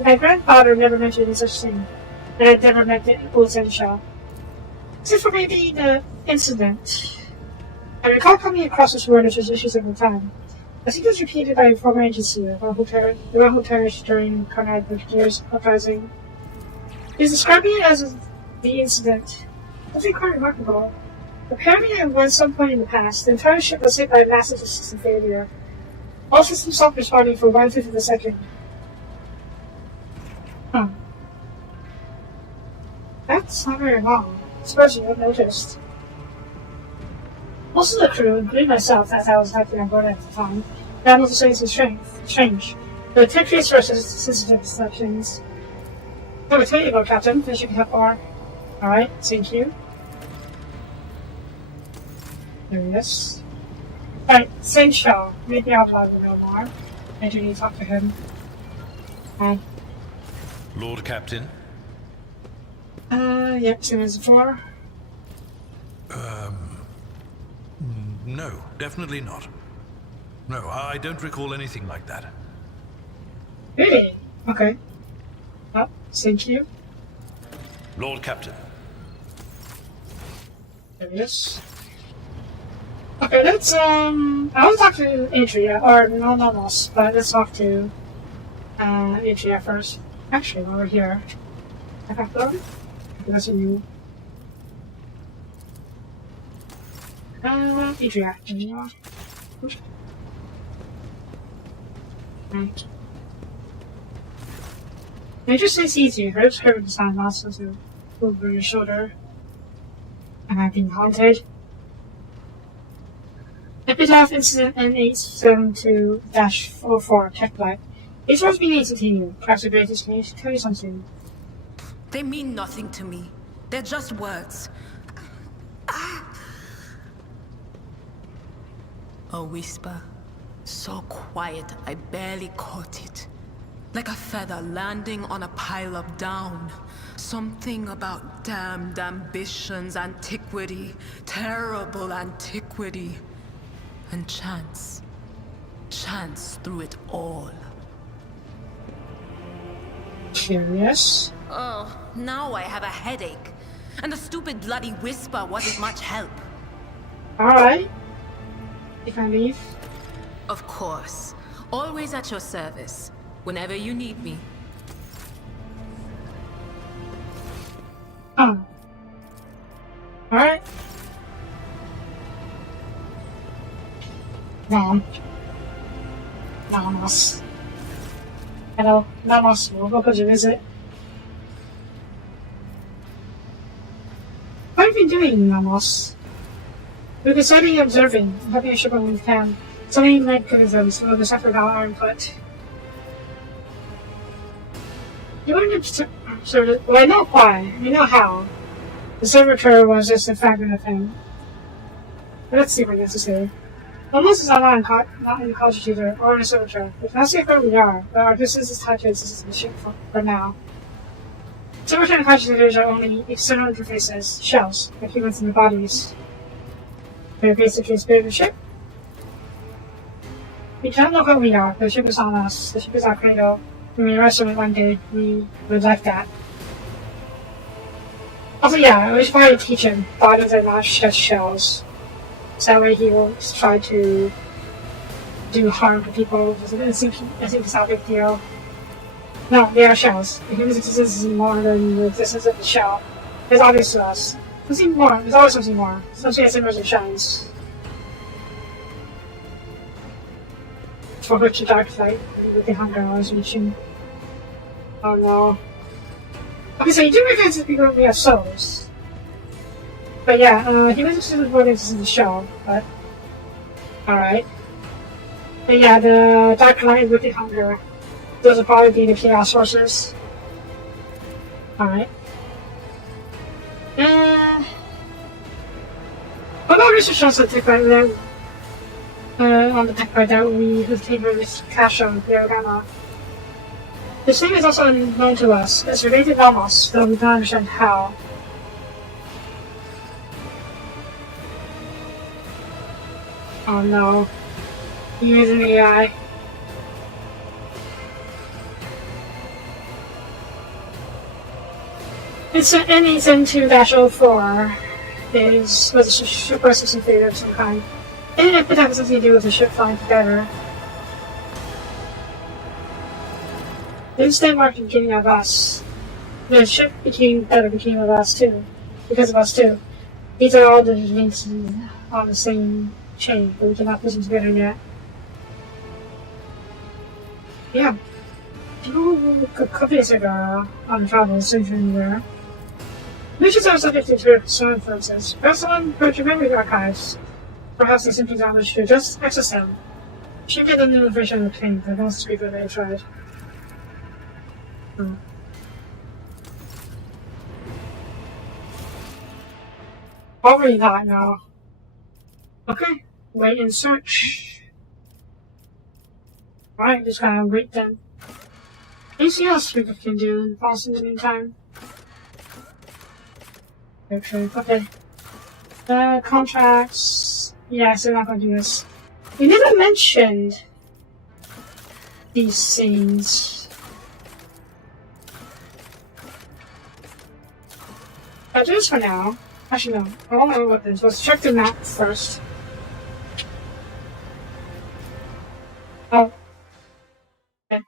My grandfather never mentioned any such thing, and I'd never met the old Zensha. Except for maybe the incident. I recall coming across this word as traditions of the time. I think it was repeated by a former agency, the one who perished during Conrad Brigadier's uprising. He's describing it as the incident. Something quite remarkable. Apparently, at some point in the past, the entire ship was hit by a massive system failure. All systems stopped responding for 1/5 of a second. Huh. That's not very long. I suppose you haven't noticed. Most of the crew, including myself, as I was acting on board at the time, found the same strange. The temperatures were sensitive to things. Oh, there you go, Captain. Then you can have more. Alright, thank you. There he is. Alright, same show. Maybe I'll talk a little more. I do need to talk to him. Hi. Lord Captain? Yep, same as before. No, definitely not. No, I don't recall anything like that. Really? Okay. Oh, thank you. Lord Captain. There he is. Okay, let's, I want to talk to Adria, or no, not us, but let's talk to, Adria first. Actually, while we're here. I have to that's a new. Adria, anymore. Right. It just says easy. Her curve design also to over your shoulder. And I've been haunted. Epitaph Incident N872-44 Tech Light. It's worth being to you. Perhaps the greatest can tell you something. They mean nothing to me. They're just words. A whisper. So quiet, I barely caught it. Like a feather landing on a pile of down. Something about damned ambitions, antiquity, terrible antiquity. And chance. Chance through it all. Curious? Oh, now I have a headache. And the stupid bloody whisper wasn't much help. Alright. You can leave. Of course. Always at your service. Whenever you need me. Oh. Alright. Vamos. Hello, vamos. We'll go to visit. What have you been doing, Vamos? We've been studying and observing, helping a ship when we can. So many mechanisms will be separate our input. You wanted to sort of. Well, I know why. I know how. The servitor was just a fragment of him. But let's see what necessary. Almost is not in the college tutor or in a servitor. We cannot see where we are, but our distance is tied to the ship for now. Servitor and college tutors are only external interfaces, shells, like humans in their bodies. They're basically a spirit of the ship. We cannot know where we are. The ship is on us. The ship is our cradle. When we rest on it one day, we would like that. Also, yeah, I wish I could teach him bodies are not just shells. So that way he won't try to do harm to people. I think it's not a big deal. No, they are shells. The human's existence is more than the existence of the shell. It's obvious to us. Something more. There's always something more. Something that simmers and shines. For which the dark light with the hunger was reaching. Oh no. Okay, so you do recognize that people we have souls. But yeah, humans existence is more than existence of the shell, but alright. But yeah, the dark light with the hunger. Those will probably be the chaos sources. Alright. What about research on the tech right there? On the tech right that we whose table is cache on the Diorama. This thing is also unknown to us. It's related to Nomos, though we don't understand how. Oh no. He is an AI. It's an NE72-04 was a ship processing failure of some kind. And it could have something to do with the ship flying together. The instant marked the beginning of us. The ship became of us too. Because of us too. These are all the links on the same chain, but we cannot put them together yet. Yeah. People could be on travel, safe anywhere. Missions are subject to some influences. Perhaps someone put your memory archives. Perhaps they simply don't wish to just access them. Should get the new information obtained, but don't speak when they tried. Probably not now. Okay, wait and search. Alright, just gotta wait then. Anything else we can do in the meantime? Okay. Contracts. Yes, they're not gonna do this. We never mentioned these things. I'll do this for now. Actually, no. I don't know what this. Let's check the map first. Oh. Okay.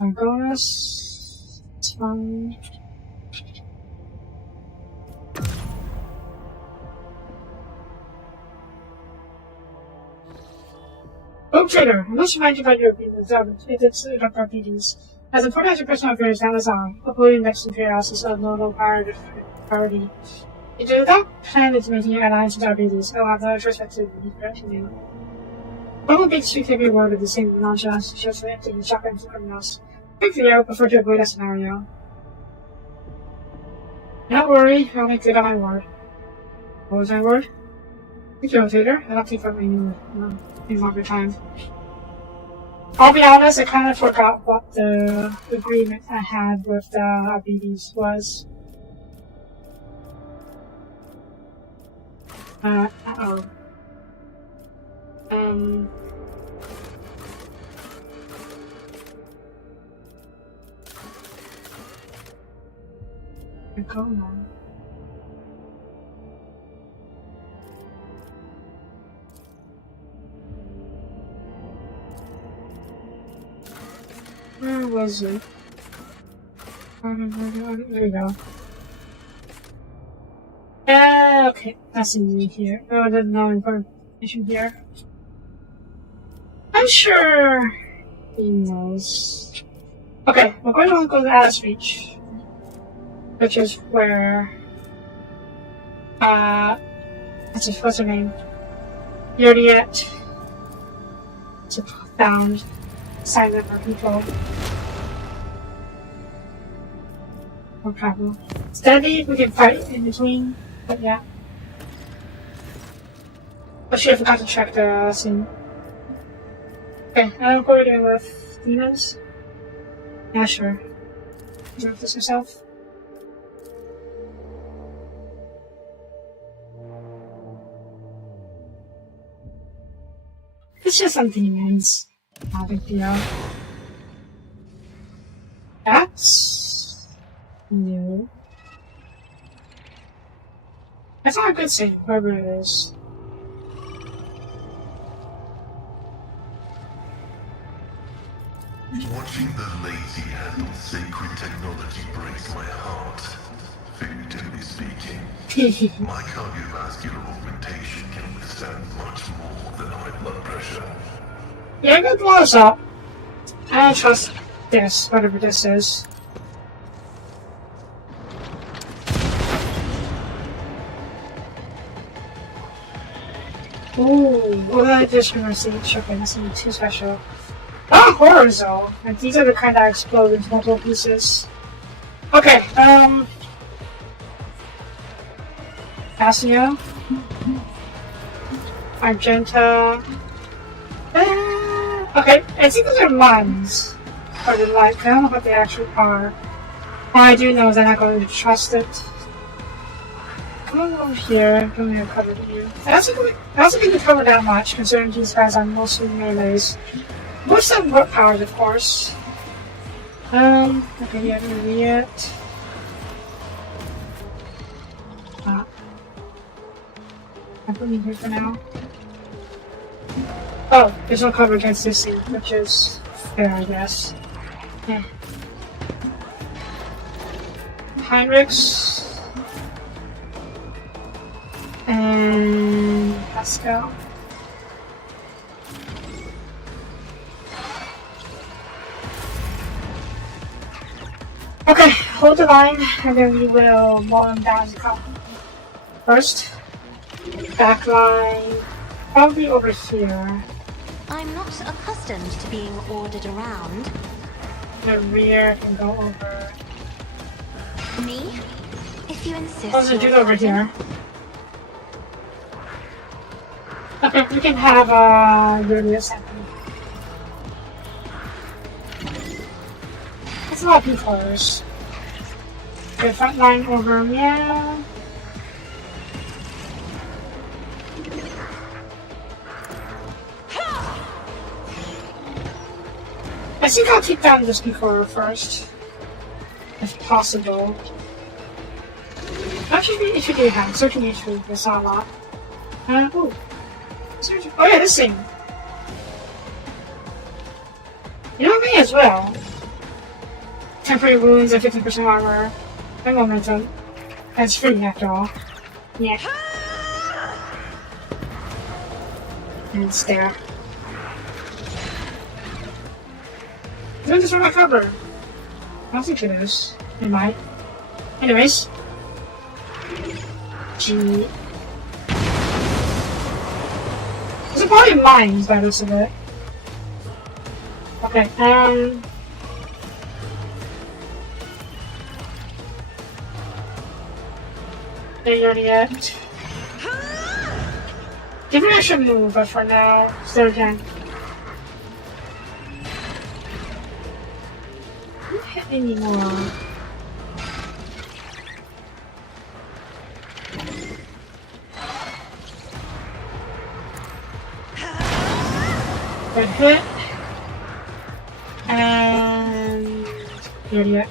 Argonis. It's fine. Oh, Trader, I must remind you about your opinions. It's about our meetings. As important as your personal affairs, Amazon, uploading next to chaos is of no low priority. You do that plan is making your alliance with our babies. I'll have no choice but to be correcting you. One big street can be awarded the same nonchalance, just for emptying shotgun to criminals. Thankfully, I would prefer to avoid that scenario. Don't worry, I'll make good on my word. What was my word? Thank you, Trader. I don't think I'm any longer time. I'll be honest, I kind of forgot what the agreement I had with the BBs was. Uh-oh. Go now. Where was it? There we go. Okay, that's in here. Oh, there's no information here. I'm sure he knows. Okay, we're going to go to Alice Reach, which is where, what's her name? Yodiet. It's found. Silent or control. No problem. Steady, we can fight in between, but yeah. Oh shit, I forgot to check the scene. Okay, what are we doing with demons? Yeah, sure. Do this yourself. It's just some demons. Not a big deal. That's new. That's not a good thing, whoever it is. Watching the lazy handle sacred technology breaks my heart. Figuratively speaking, my cardiovascular augmentation can withstand much more than high blood pressure. Yeah, good blows up. I don't trust this, whatever this is. Ooh, well, I just received shipping. That's gonna be too special. Ah, horror zone. And these are the kind that explode into multiple pieces. Okay, Asio. Argenta. Okay, I think those are mines. Or the light. I don't know what they actually are. All I do know is I'm not going to trust it. Come on over here. Don't need to cover you. I also didn't cover that much, considering these guys are mostly melees. Most of them work powers, of course. Okay, yeah, maybe yet. I'm putting here for now. Oh, there's no cover against this thing, which is fair, I guess. Yeah. Heinrichs. And Pascal. Okay, hold the line, and then we will mow them down as a couple. First, back line, probably over here. I'm not accustomed to being ordered around. The rear can go over. Me? If you insist. Oh, there's a dude over here. Okay, we can have Julius happen. It's a lot of P4s. Okay, front line over, yeah. I think I'll take down this P4 first. If possible. Actually, it should be a hand. Searching HP, that's not a lot. Ooh. Searching. Oh yeah, this thing. You know me as well. Temporary wounds and 50% armor. And momentum. That's free after all. Yeah. And stare. Is this for my cover? I don't think it is. It might. Anyways. G. There's probably mines by this of it. Okay, there you yet. Maybe I should move, but for now, stay again. Don't hit anymore. Good hit. And idiot.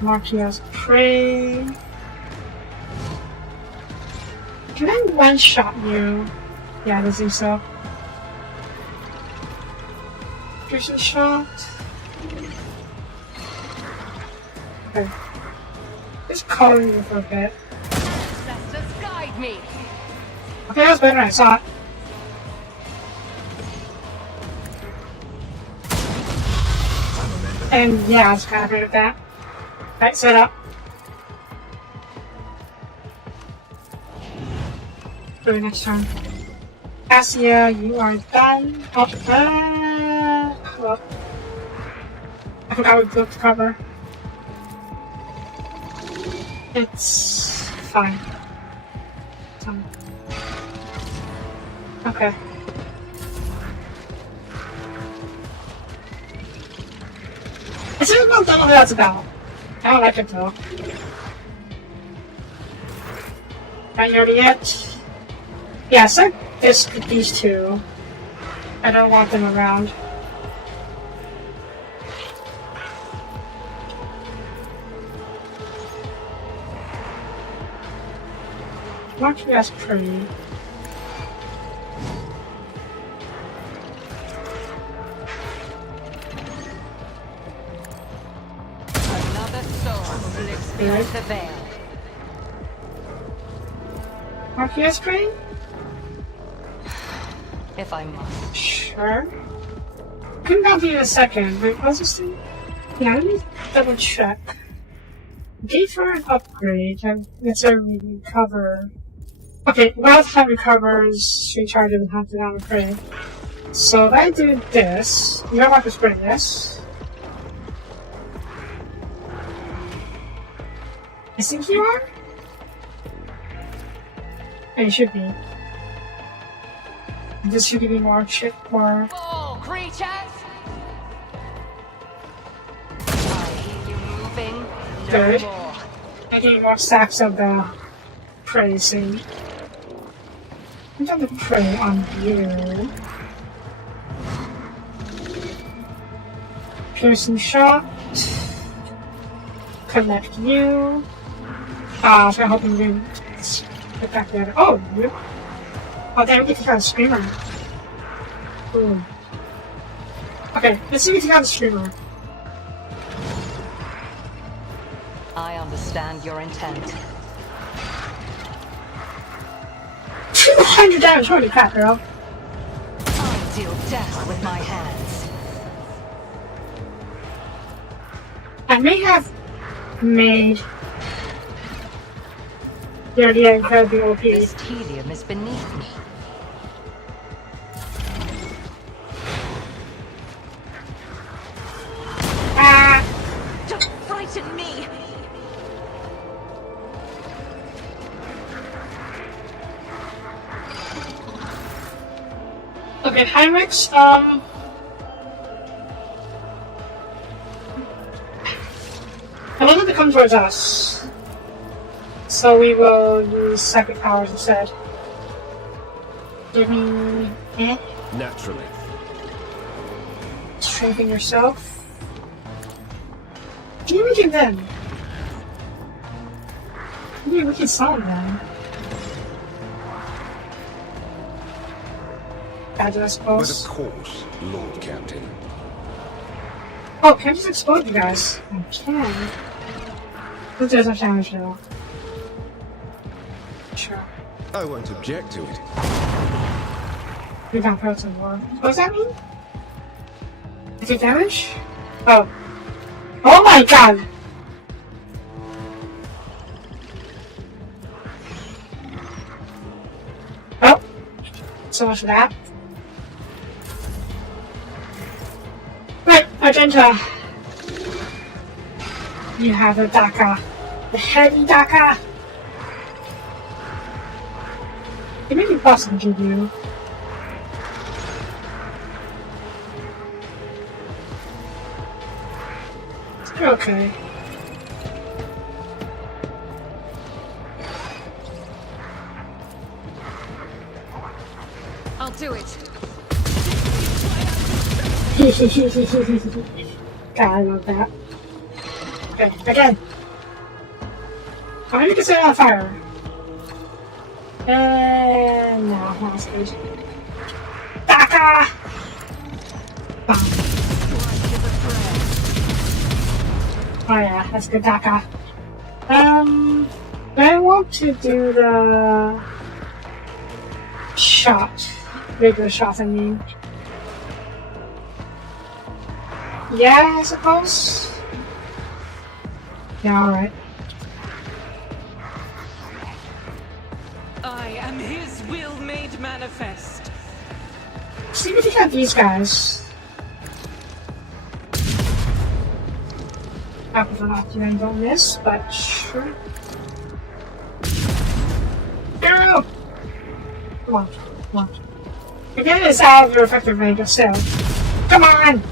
Marquez prey. Can I one-shot you? Yeah, I think so. There's a shot. Okay. Just calling you for a bit. Just guide me. Okay, that was better than I thought. And yeah, I was kind of good at that. Right, set up. For the next turn. Cassia, you are done. Oh, well. I forgot we flipped the cover. It's fine. It's fine. Okay. I still don't know what that's about. I don't like it though. Not here yet. Yeah, so these two. I don't want them around. Mark, that's pretty. Good. The veil. Marquis screen? If I must. Sure. Couldn't help you in a second. Wait, what's this thing? Yeah, let me double check. D for an upgrade. Let's say we recover. Okay, wild time recovers 3 charges and half the down prey. So if I do this, you don't want to spray this. I think you are? Oh, you should be. This should give me more chip, more. Oh, creatures! I hear you moving. No Good. more. I need more stacks of the prey thing. I'm done the prey on you. Piercing shot. Connect you. I was hoping you didn't get back there. Oh, you. Oh, damn, we can take out a screamer. Ooh. Okay, let's see if we can take out the screamer. I understand your intent. 200 damage, holy crap, girl. I deal death with my hands. I may have made the idea incredibly OP. This tedium is beneath me. Ah! Don't frighten me! Okay, Heinrichs, I want them to come towards us. So we will use psychic powers instead. Give me... Naturally. Strengthen yourself. Maybe we can then. Maybe we can summon them. Badger, I But suppose. of course, Lord Captain. Oh, can I just explode you guys? I can. Let's do some damage though. Sure. I won't object to it. We got Proton War. What does that mean? I take damage? Oh. Oh my god! Oh. So much for that. Right, Argenta. You have a Daka. The heavy Daka. It may be possible to give you. You're okay. I'll do it. God, I love that. Okay, again. How many can set on fire? No, not as good. Daka! Bam. Oh yeah, that's good Daka. I want to do the shot. Regular shot, I mean. Yeah, I suppose. Yeah, alright. I am his will made manifest. See if we can have these guys. I prefer not to end on this, but sure. Go! Come on, come on. Again, it's out of your effective range of still. Come on!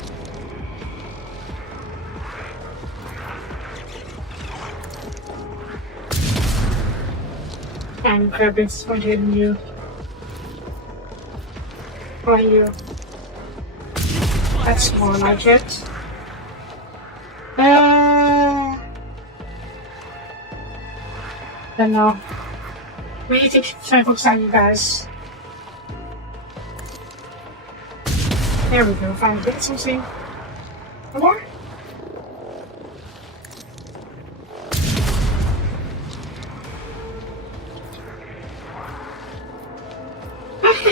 I'm incredibly disappointed in you. Or you. That's more like it. Then no. We need to try and focus on you guys. There we go, finally get something. One more?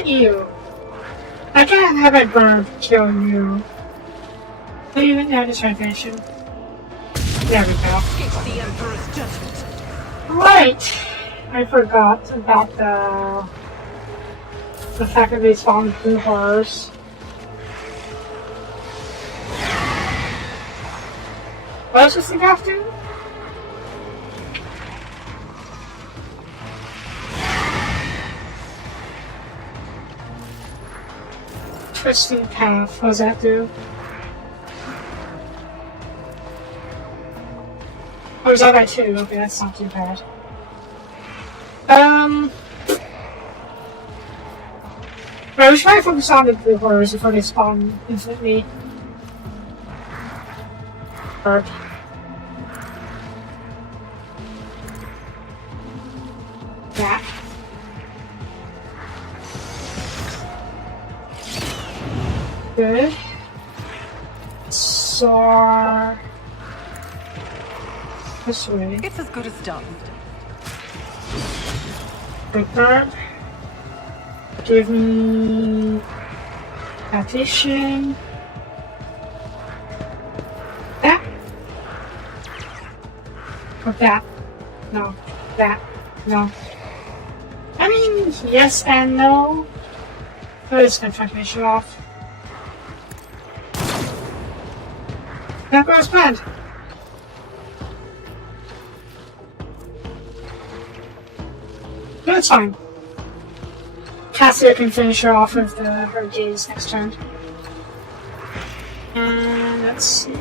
at you. I can't have a bird kill you. Leave it at its rotation. There we go. It's the Emperor's judgment. Right! I forgot about the fact that they spawn blue horrors. What else does he have to? Twisting path, what does that do? Oh, is that by 2? Okay, that's not too bad. But we should probably focus on the blue horrors before they spawn infinitely. Or that. Good. So this way. It's as good as done. Prepare. Give me partition. That. Or that. No. That. No. I mean, yes and no. But it's gonna try to finish it off. That goes planned. That's fine. Cassia can finish her off with her gaze next turn. And let's see.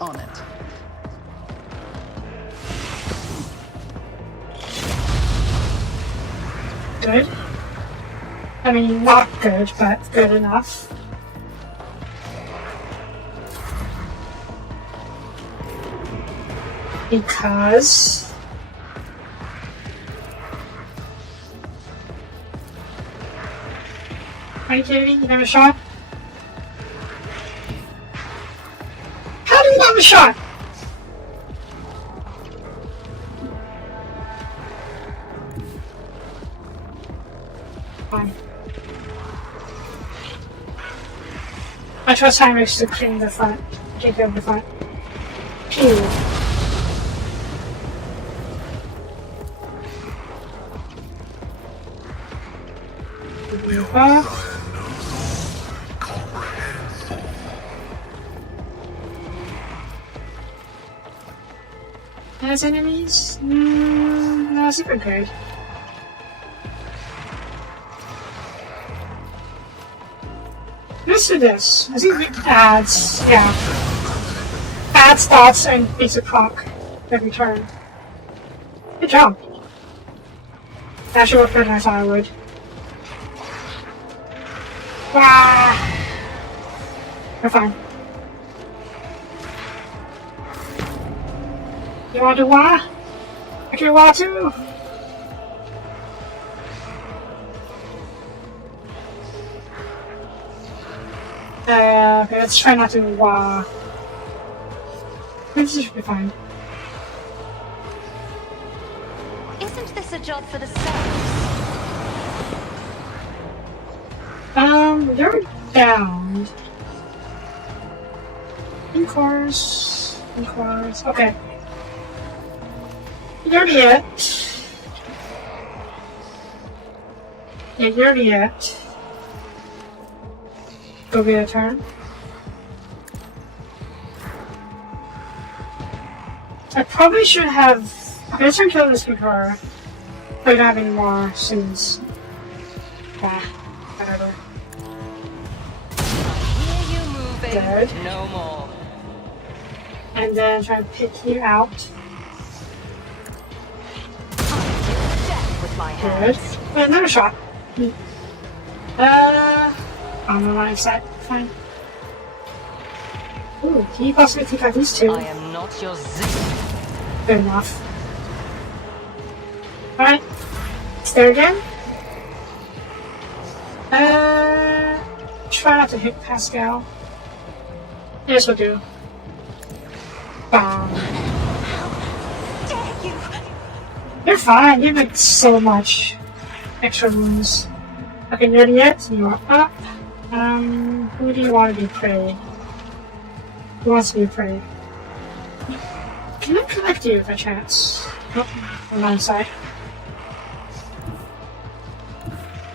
On it. Good. I mean, not good, but good enough. Because are you kidding me? You never shot? How do you have a shot? Fine. I trust Heinrich to clean the front. Take care of the front. Pew. Has enemies? No, super good. Let's do this. I think it adds, yeah. Adds dots and basic clock every turn. Good job. That should work better than I thought I would. Wah! We're fine. You wanna do wah? I can wah too! Okay, let's try not to wah. This should be fine. Isn't this a job for the serfs? They're down. In course. Okay. You're it. Yeah, you're it. Go get a turn. I probably should have. Okay, let's try and kill this before I don't have any more sins. Whatever. Here you move in. Good. No more. And then try and pick you out. Death with my Good. hands. And another shot. On the line set. Fine. Ooh, can you possibly take out these two? I am not your zing. Good enough. Alright. It's there again. Try not to hit Pascal. This will do. Bam. Dare you? You're fine. You have so much extra wounds. Okay, not yet. You are up. Who do you want to be prey? Who wants to be prey? Can I collect you by chance? Oh, on my side.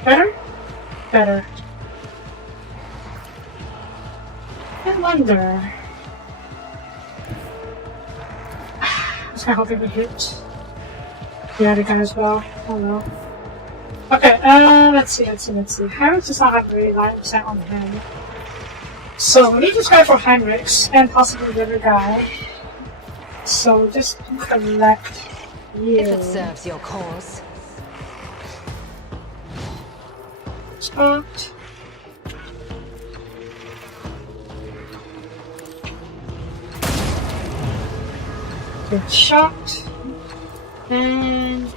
Better? Better. I wonder. I was kind of hoping to hit the other guy as well. Oh no. Okay, let's see. Harris does not have really 9% on him. So we need this guy for Heinrichs and possibly the other guy. So just collect you. If it serves your cause. Spot. Good shot. And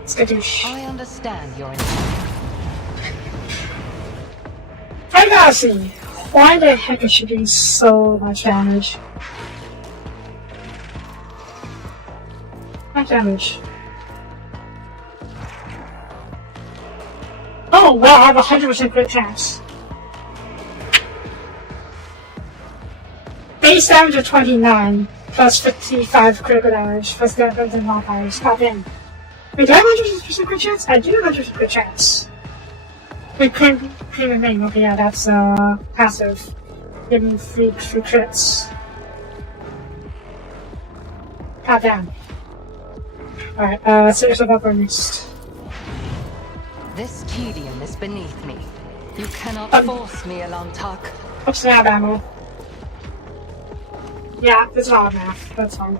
let's get I understand your intent. I gotta see. Why the heck is she doing so much damage? Much damage. Oh wow, I have a 100% crit chance. Base damage of 29, plus 55 critical damage, plus the modifiers. God damn. Wait, do I have 100% crit chance? I do have 100% crit chance. Wait, cream remain. Okay, yeah, that's passive. Giving free crits. God damn. Alright, set yourself up for next. This tedium is beneath me. You cannot force me, Alantak. Oops, I have ammo. Yeah, there's a lot of math. That's fine.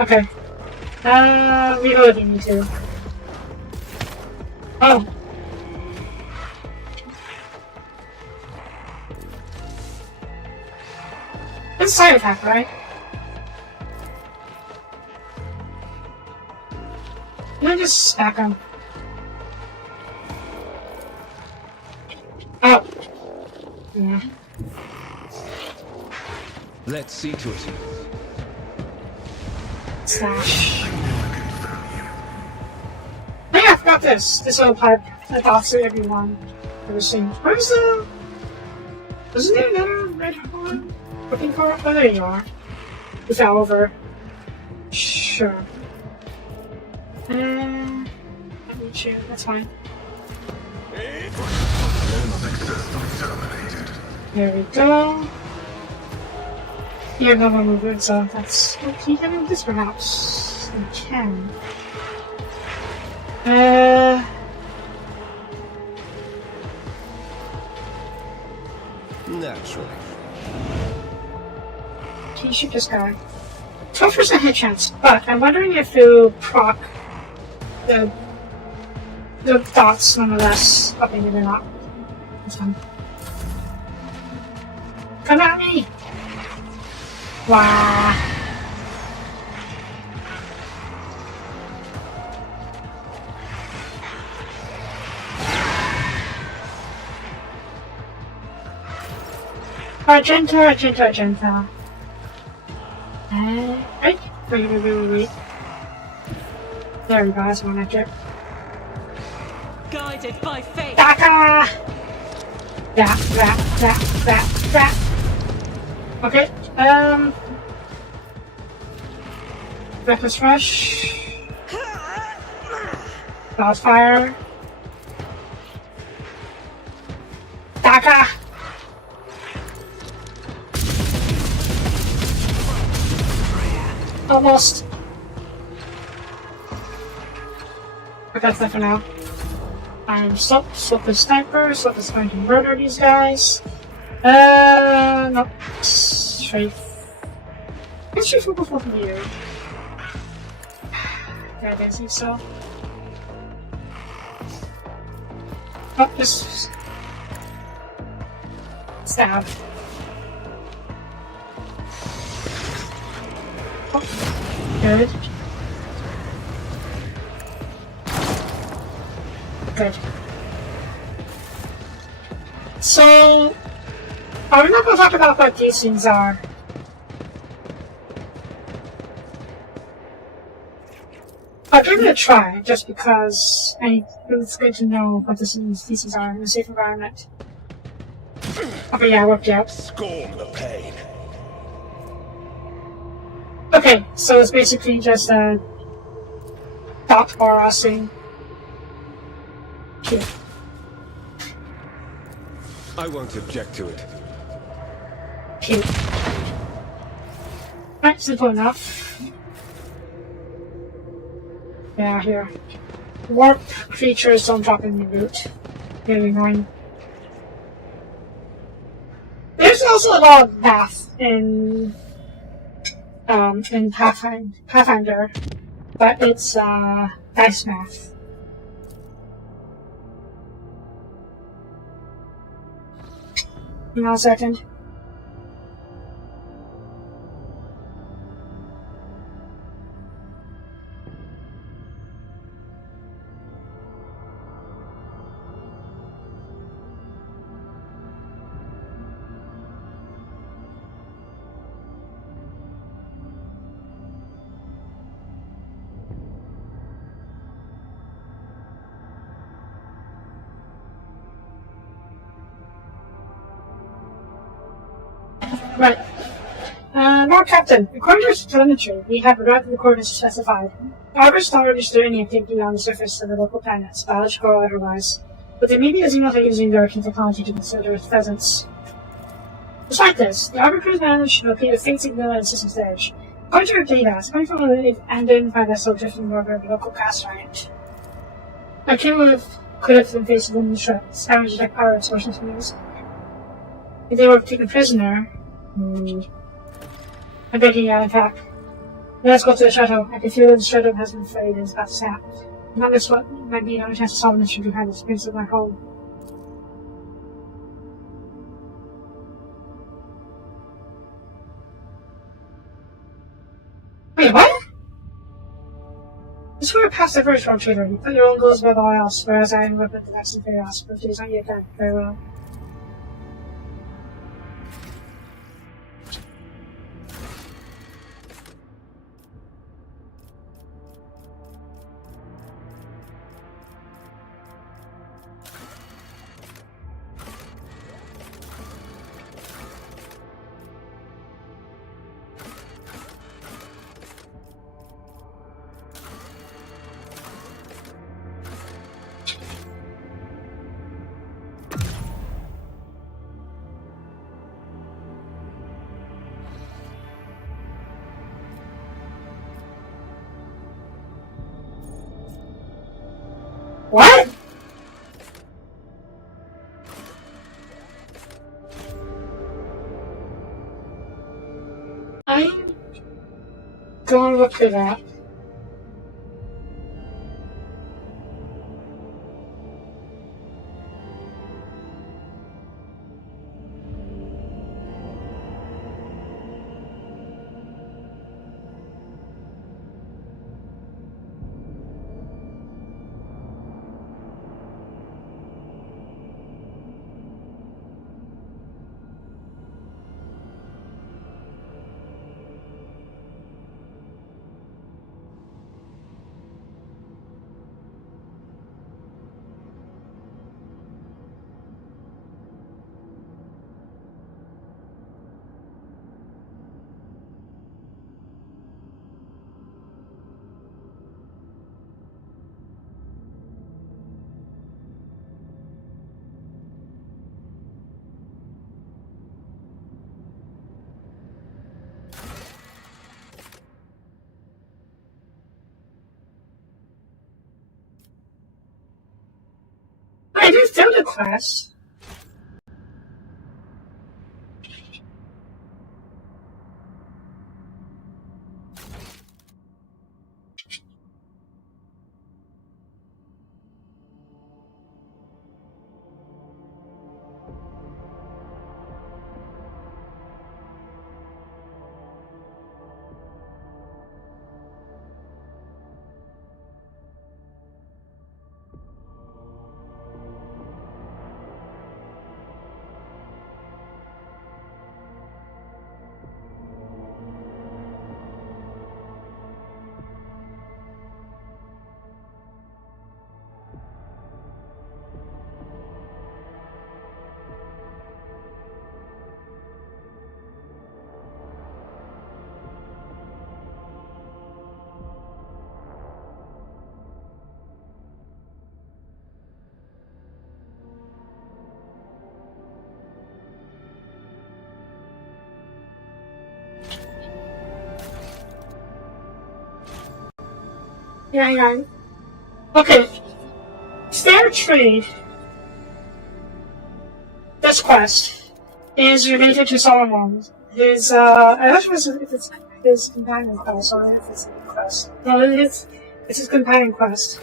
Okay. Reloading you too. Oh. It's a side attack, right? Can I just stack them? Oh. Yeah. Let's see to it. Slash. Oh yeah, I forgot this. This little pipe that talks to everyone. Ever seen? Where's the... Isn't there another red one? Looking for it? Oh, there you are. You fell over. Sure. Let me cheer. That's fine. There we go. You have no more movement, so that's... Can you handle this perhaps? You can. Naturally. Can you shoot this guy? 12% hit chance, but I'm wondering if it'll proc the dots nonetheless. Okay, maybe not. That's fine. Come at me! Wow. Argenta. Right? Wait. There we go, that's one extra. Guided by fate. Daka! That. Okay, Reckless Rush. Crossfire. Daka! Almost. But that's it for now. Slip the sniper, slip is going to murder these guys. Nope. Straight. Let's shoot for both of you. Yeah, I didn't think so. Oh, just stab. Oh, good. Good. So, we're not going to talk about what these things are. I'll give it a try, just because it's good to know what the species are in a safe environment. Okay, yeah, worked out. Scorn the pain. Okay, so it's basically just a dot bar crossing. Here. I won't object to it. Here. Right, simple enough. Yeah, here. Warp creatures don't drop in the root. Really annoying. There's also a lot of math in Pathfinder, but it's dice math. Hang on a second. Right. Lord Captain, according to our telemetry, we have arrived at the coordinates specified. However, it's not registered any activity on the surface of the local planets, biological or otherwise, but there may be a xenos using their technology to consider its presence. Despite this, the Arbor crews managed to locate a faint signal at the system's edge. According to our data, it's coming from an unidentified vessel drifting over the local cast giant. Our crew could have been faced with limited threats, scavenged like power sources means. If they were taken prisoner, I'm breaking out, in fact. Let's go to the shuttle. I can feel that the shuttle has been afraid and is about to snap. Not this what might be another chance to solve an issue behind the springs of my home. Wait, what? This were a past diverse wrong trader. You put your own goals above all else, whereas I am with the next and chaos, but it is not yet done very well. What? I'm gonna look it up. I do fail the class. Yeah, hang on. Okay. Fair trade. This quest is related to Solomon. His, I don't know if it's his companion quest or if it's a quest. No, it's his companion quest.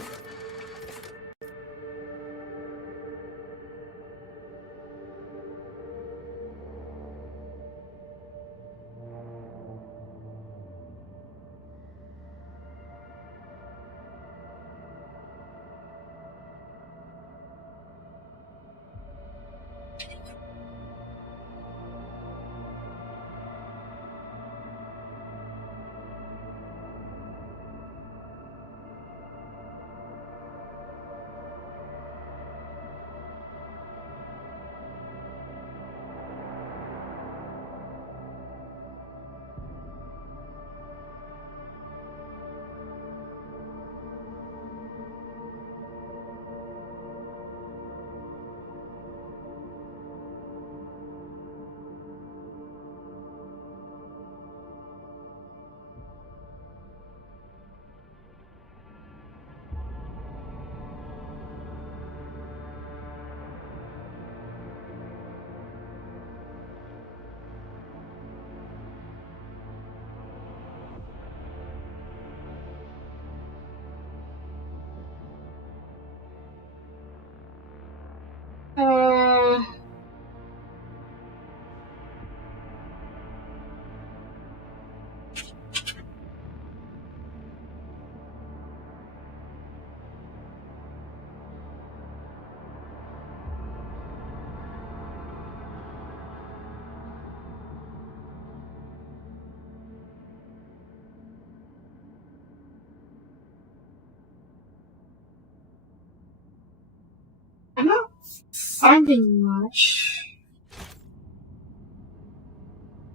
I'm not finding much.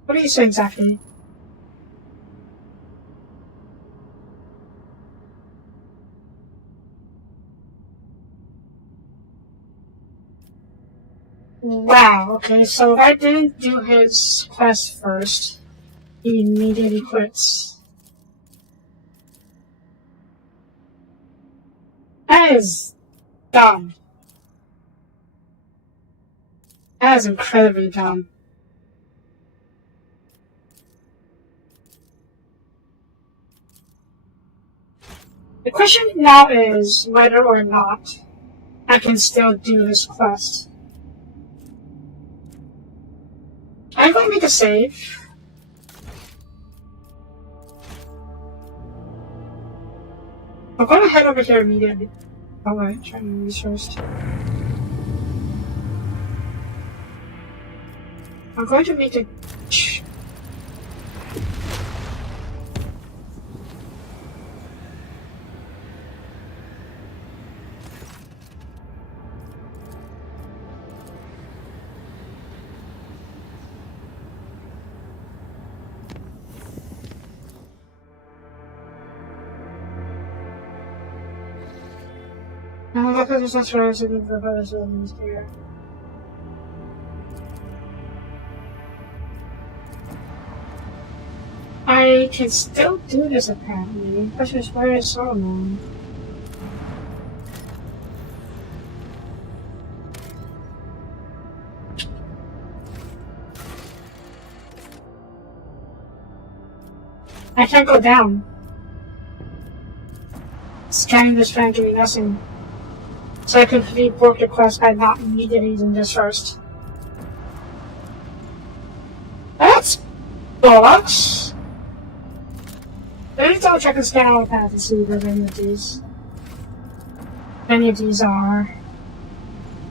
What do you say exactly? Wow, okay, so if I didn't do his quest first, he immediately quits. That is dumb. That is incredibly dumb. The question now is whether or not I can still do this quest. I'm going to make a save. I'm going to head over here immediately. Alright, try to do this first. I'm going to make a... Look at this transparency of the person here. I can still do this apparently. The question is, where is Solomon? I can't go down. Scanning this fan giving nothing. So I completely broke the quest by not immediately using this first. That's bollocks! Let me double check and scan all the paths to see if there's any of these are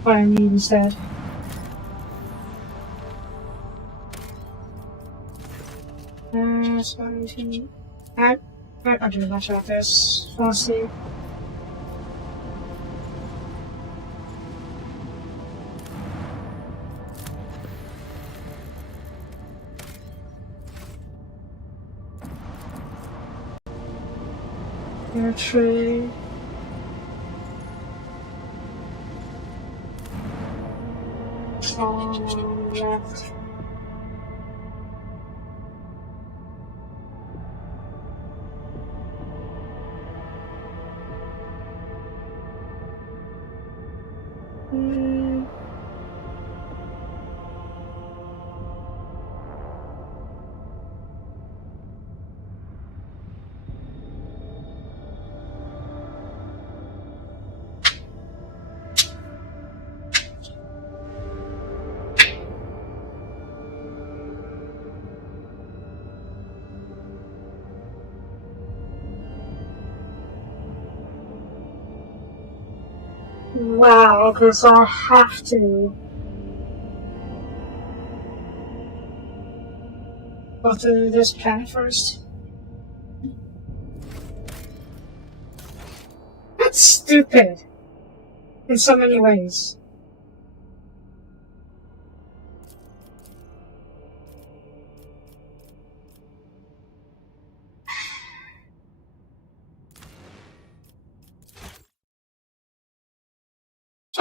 what I need instead. I'm not going to do much about this. We'll see. Tree. Left. Wow, okay, so I have to go to this planet first. That's stupid in so many ways.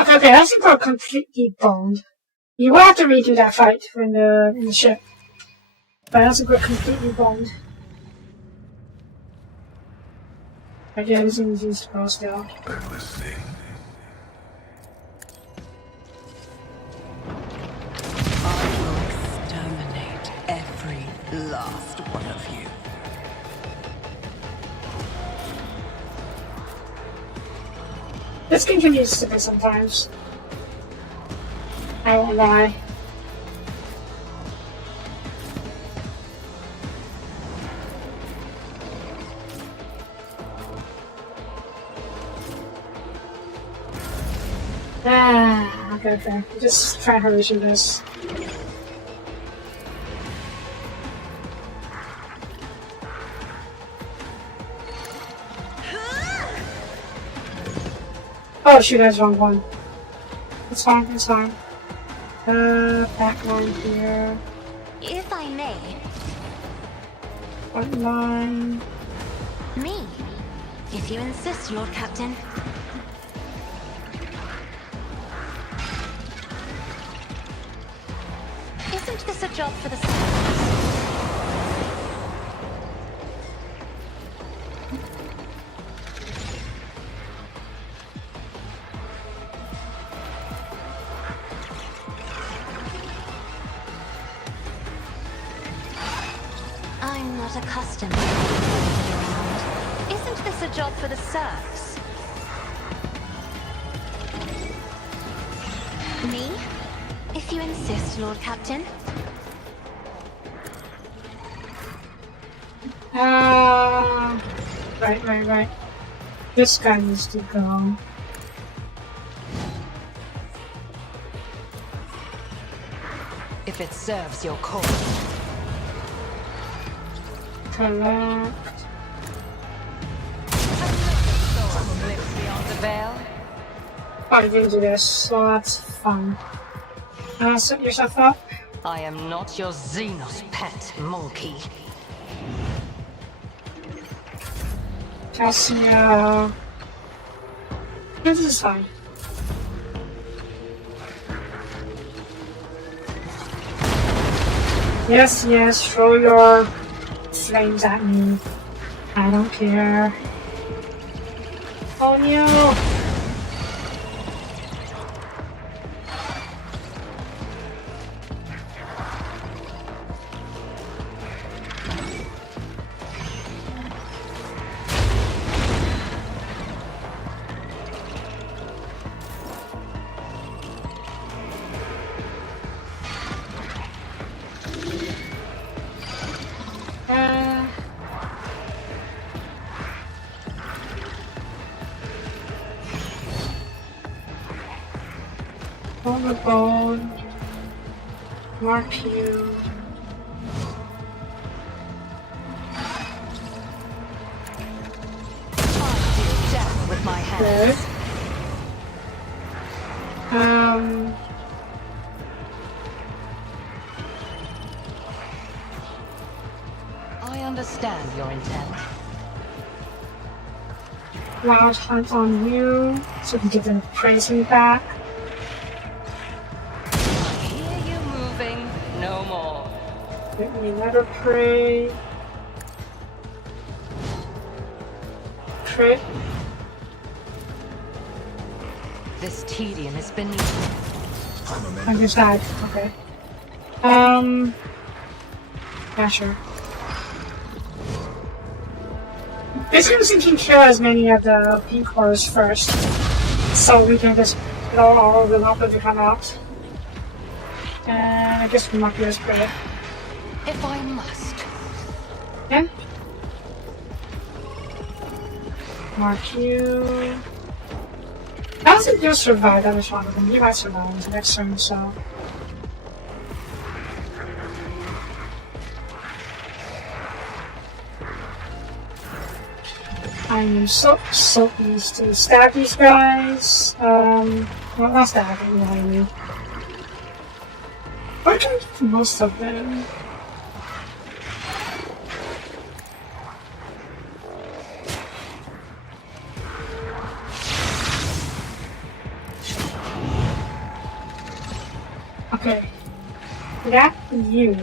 Okay, I think we're completely boned. You will have to redo that fight in the ship. But I think we're completely boned. But yeah, everything is used to go still. I'm listening. I will exterminate every last one of you. This continues to be sometimes. I won't lie. Okay. Just try to hurry through this. Oh shoot, that's the wrong one. It's fine, it's fine. Back line here. If I may. Front line. Me. If you insist, Lord Captain. Isn't this a job for the servants? I'm not accustomed to being ordered around. Isn't this a job for the serfs? Me? If you insist, Lord Captain. Right. This guy needs to go. If it serves your cause. Collect. Beyond the veil. Oh, you didn't do this, so that's fun. Set yourself up. I am not your xenos pet, monkey. Cassia. This is fine. Yes, throw your flames at me. I don't care. Oh no! On the bone. Mark you. Death with my hands. Good. I understand your intent. Loud hunt on you, so we can get the praising back. I hear you moving, no more. Get me another prey. Crit. This tedium is beneath me. I just died. Okay. Yeah, sure. Basically, we can kill as many of the pink horrors first, so we can just blow all of them up as they come out. And I guess we might be as good. If I must. Yeah? Mark you. I don't think you'll survive that is one of them. You might survive the next turn, so. I use Soapies to stab these guys. Well, not stab, you know what I mean. I can do most of them. Okay. That you.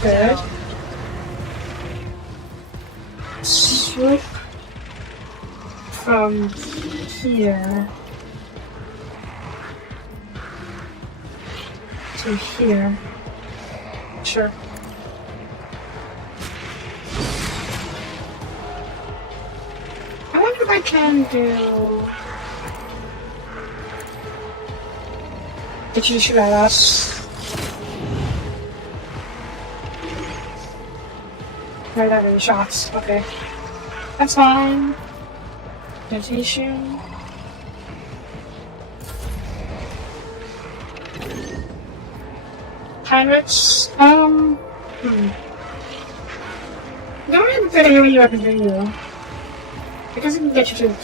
Good. Swoop from here to here. Sure. I wonder if I can do. Did you shoot at us? Not that many shots. Okay. That's fine. Meditation. Pirates. Don't really put any weapon to you. Because it can get you to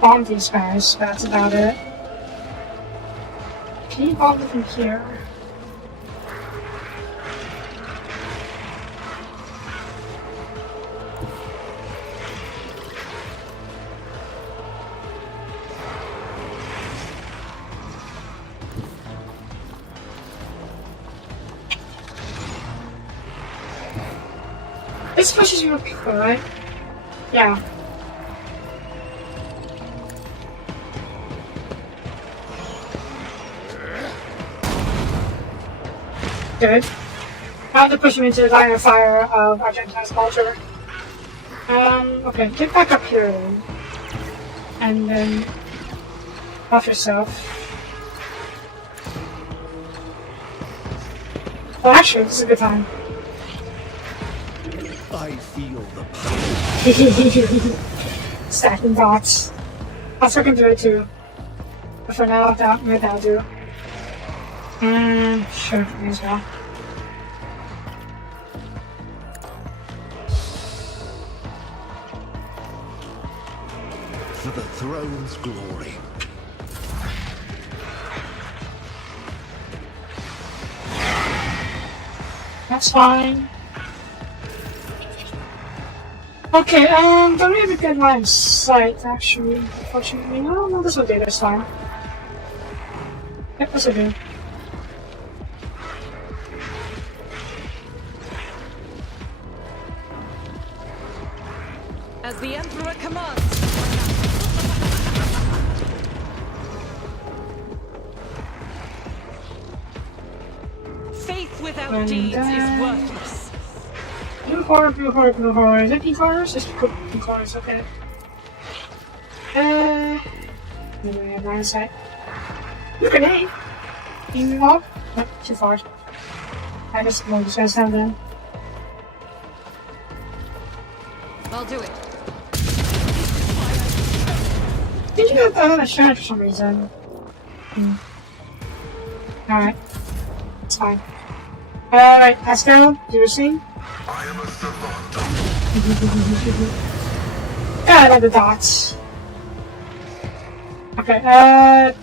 bomb these guys, that's about it. Can you bomb them from here? This pushes you up quicker, right? Yeah. Good. Now to push him into the line of fire of Argentine's culture. Okay, get back up here then. And then off yourself. Well, actually, this is a good time. I feel the power. Stacking dots. I'll second do it too. But for now, that'll do. Sure, may as well. For the throne's glory. That's fine. Okay, don't really have a good line of sight, actually, unfortunately. No, this will do this time. Yep, this will do. As the Emperor commands. Faith without deeds is worthless. Blue horror, blue horror, blue horror. Is it pink horrors? Just blue horrors, okay. Anyway, I have line of sight. Look at me! Can you move up? Oh, too far. I just want to stand then. I'll do it. Did you have a shot for some reason? Alright. It's fine. Alright, Pascal, do your thing. I am a savant. God, the dots. Okay,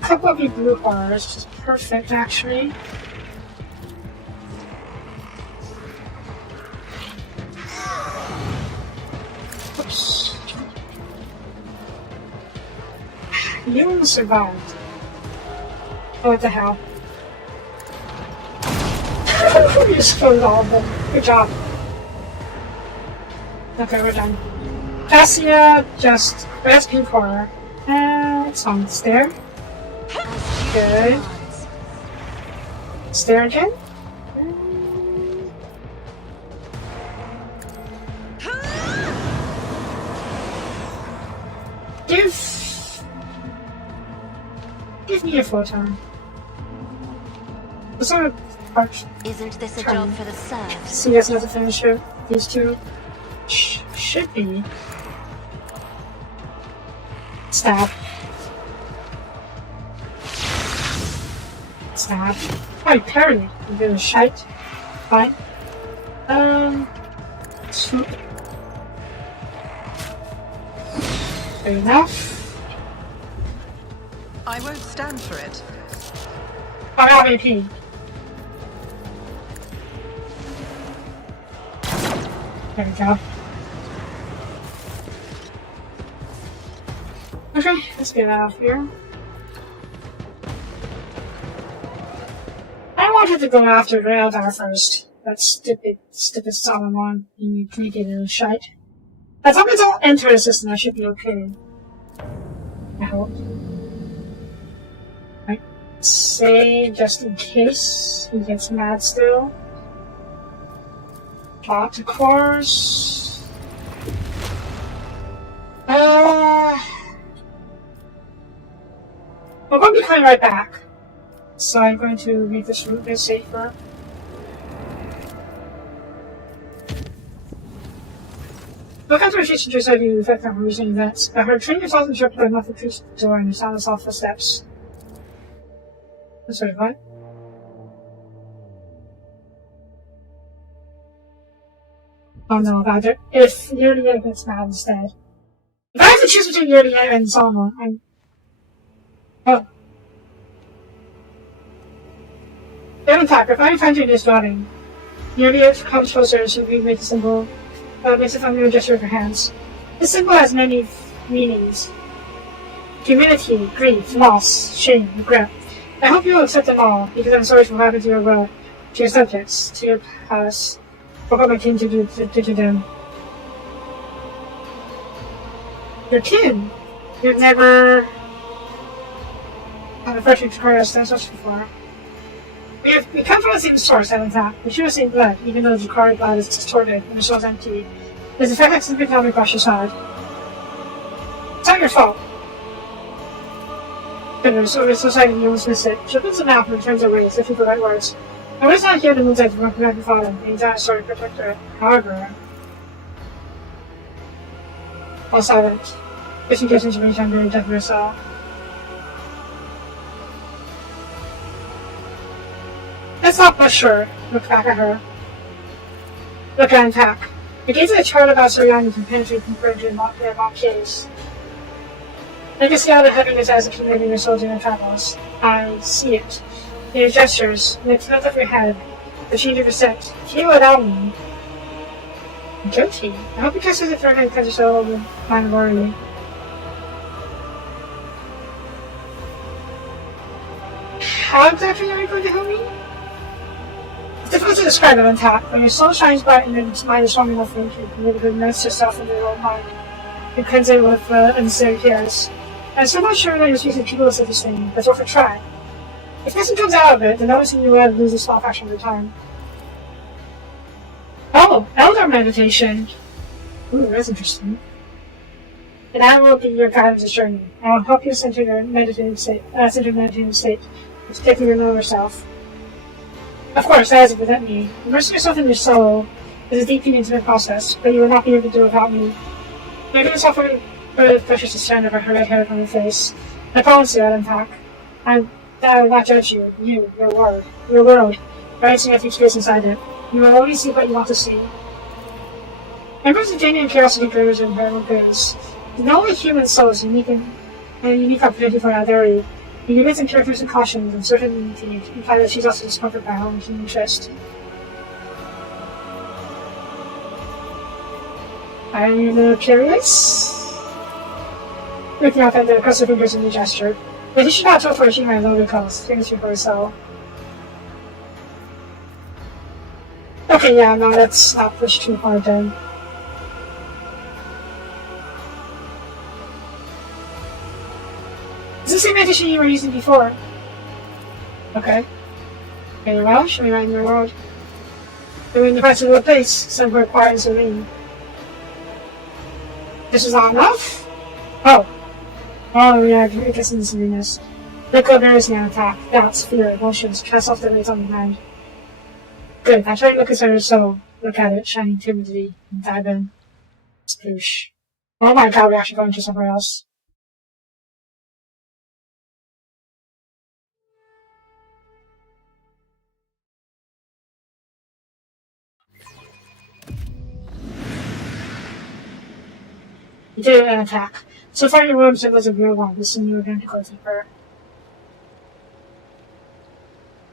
couple of your blue horrors, which is perfect actually. Oops. You almost survived. Oh, what the hell? You exploded all of them. Good job. Okay, we're done. Cassia, just... That's pink horror. It's on the stair. Good. Stair again. Give me a photon. What's sort of arch? Isn't this a job for the serfs? See us as a finisher. These two should be. Stab. Stab. Oh, parry. I'm doing shite. Fine. Swoop. Good enough. I won't stand for it. I'm out of AP. There we go. Okay, let's get out of here. I wanted to go after the Eldar first. That stupid Solomon. You created a shite. As long as I'll enter the system, I should be okay. I hope. Right. Save just in case he gets mad still. Plot to course. We're going to be coming right back. So I'm going to make this route a bit safer. Look after she just had you affect on recent events. I heard training yourself interrupted by nothing through the door and the sound of soft footsteps. Sorry, what? Oh no, about it. If Yuriya gets mad instead. If I have to choose between Yuriya and Salma, I'm... Oh. Don't attack. If I find you in this dwelling, Yuriya comes closer and she makes a symbol. Makes a familiar gesture with her hands. This symbol has many meanings. Humility, grief, loss, shame, regret. I hope you will accept them all, because I'm sorry for what happened to your subjects, to your past, for what my kin did to them. Your kin? You've never had a freshman career as such before. We come from the same source, haven't we? We share the same blood, even though the Jakari blood is distorted and the soul's empty. There's a fact that something coming across your side. It's not your fault. Goodness, so it's society you almost miss it. She puts a mouth and turns away as if you the right words. I was not here to move that to protect your father, the entire story protector. However, all silent. Just in case information on the death of yourself. Let's not push her. Look back at her. Look at Attack. The gates of the chart about Soriani can penetrate from bridge and lock their mock case. I can see all the heaviness as accumulating your souls in your travels. I see it. In your gestures, in the tilt of your head, the change of your set. Can you allow me? I'm guilty. I hope you catch the threat and catch yourself with my worry. How exactly are you going to help me? It's difficult to describe it on tap. When your soul shines bright and your mind is strong enough, you can immerse yourself in your own mind. You cleanse it with unnecessary cares. I'm still not sure that you're speaking to people will say this thing, but it's worth a try. If nothing comes out of it, then noticing you will lose a small fraction of your time. Oh, Eldar meditation. Ooh, that's interesting. And I will be your guide on this journey. I will help you center your meditative state, protecting your lower self. Of course, that doesn't prevent me. Immersing yourself in your soul is a deeply intimate process, but you will not be able to do it without me. Maybe yourself for the precious descent of her red hair from your face. I promise you, I'll unpack. I will not judge you, your world, or anything that takes place inside it. You will only see what you want to see. Embers of genuine curiosity grows in her goes. The only human soul is unique and a unique opportunity for Eldar. The units and characters and cautions and certainty imply that she's also discomforted by her own keen interest. Are you curious? Looking up at the cross of fingers in the gesture. But you should not tell for she might lower the cost. Things for herself. Okay, yeah, no, let's not push too hard then. 'Cause It's the same edition you were using before. Okay. Very well, show me around your world. We're in the parts of the place, somewhere quiet and serene. This is not enough? Oh. Oh, yeah, I guess in the sereneness. Look over is now attack. Doubts, fear, emotions, cast off the weight on the mind. Good, I try to look at her so look at it, shining timidly, and dive in. Sploosh. Oh my god, we're actually going to somewhere else. You did an attack. So far your rooms, it was a real one. This is you were going to go deeper.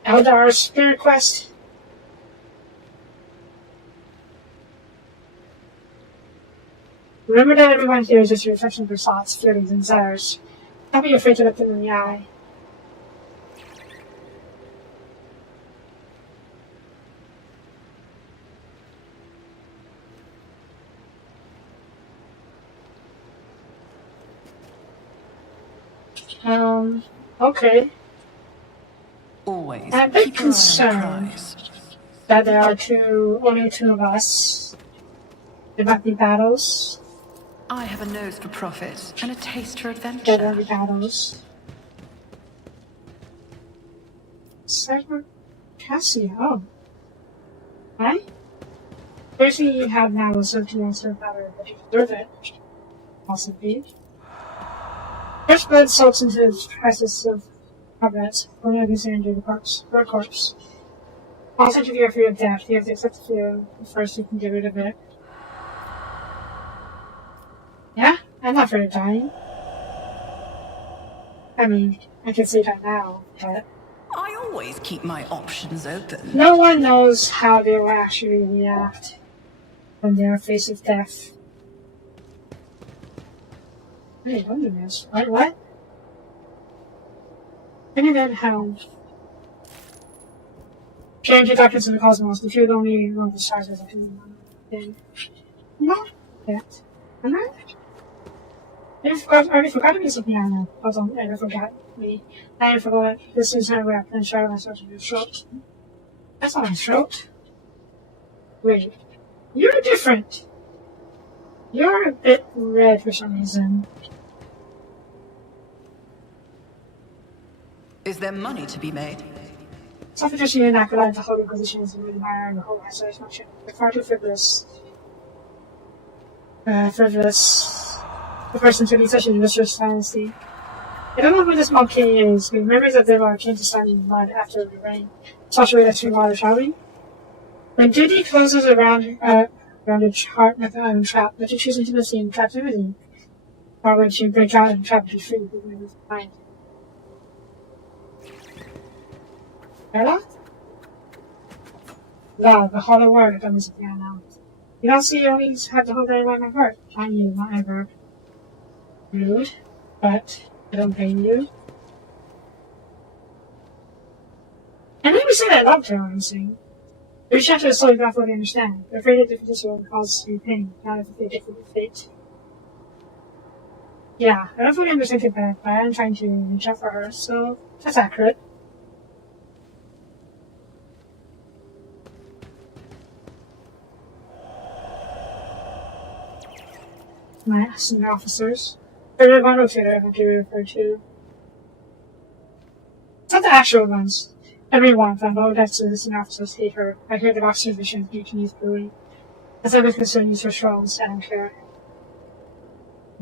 Eldar's Spirit Quest. Remember that everyone here is just a reflection of their thoughts, feelings, and desires. Don't be afraid to look them in the eye. Okay. Always. I'm a bit concerned that there are only two of us. There might be battles. I have a nose for profit and a taste for There adventure. will be battles. Cyber Cassia, oh. Right? Everything you have now is something else to better, but you deserve it. Possibly. First blood soaks into the crisis of combat, when you can into the corpse. Your corpse. Also, if you fear of death, you have to accept the fear first you can get rid of it. Yeah? I'm not afraid of dying. I mean, I can say that now, but I always keep my options open. no one knows how they will actually react when they are faced with death. Wait, what is this? What? Infinite Hound. Change the darkness of the cosmos. The few only one of the stars is a then not yet. Am I? I already forgot me something I know. Hold on, I forgot me. I forgot this is how I wrap and shower myself in your throat. That's not my throat. Wait. You're different. You're a bit red for some reason. Is there money to be made? Something just you and I could like the whole Inquisition is really higher and the whole isolation function. They're far too frivolous. The person to be such a vicious dynasty. I don't know who this monkey is, but members of them are akin to standing in mud after the rain. Such a way to water, shall we? When duty closes around a heart like an trap, but you choose intimacy and captivity. Or when you break out and trap to free people in your mind. Bella? Love, the hollow word that was again now. You don't see you only have to hold that in my heart. I knew, not ever. Rude, but I don't blame you. I never said I loved her or anything. Reach out to a soul you don't fully understand. They're afraid of difference will cause you pain, not if they differ with fate. Yeah, I don't fully understand it back, but I am trying to reach out for her, so that's accurate. My senior officers. They're the one rotator I do refer to. It's not the actual ones. Everyone of them, but that's the senior officers hate her. I hear the officer's vision of Mutiny's brewing. As I'm concerned, use her strolls, I don't care.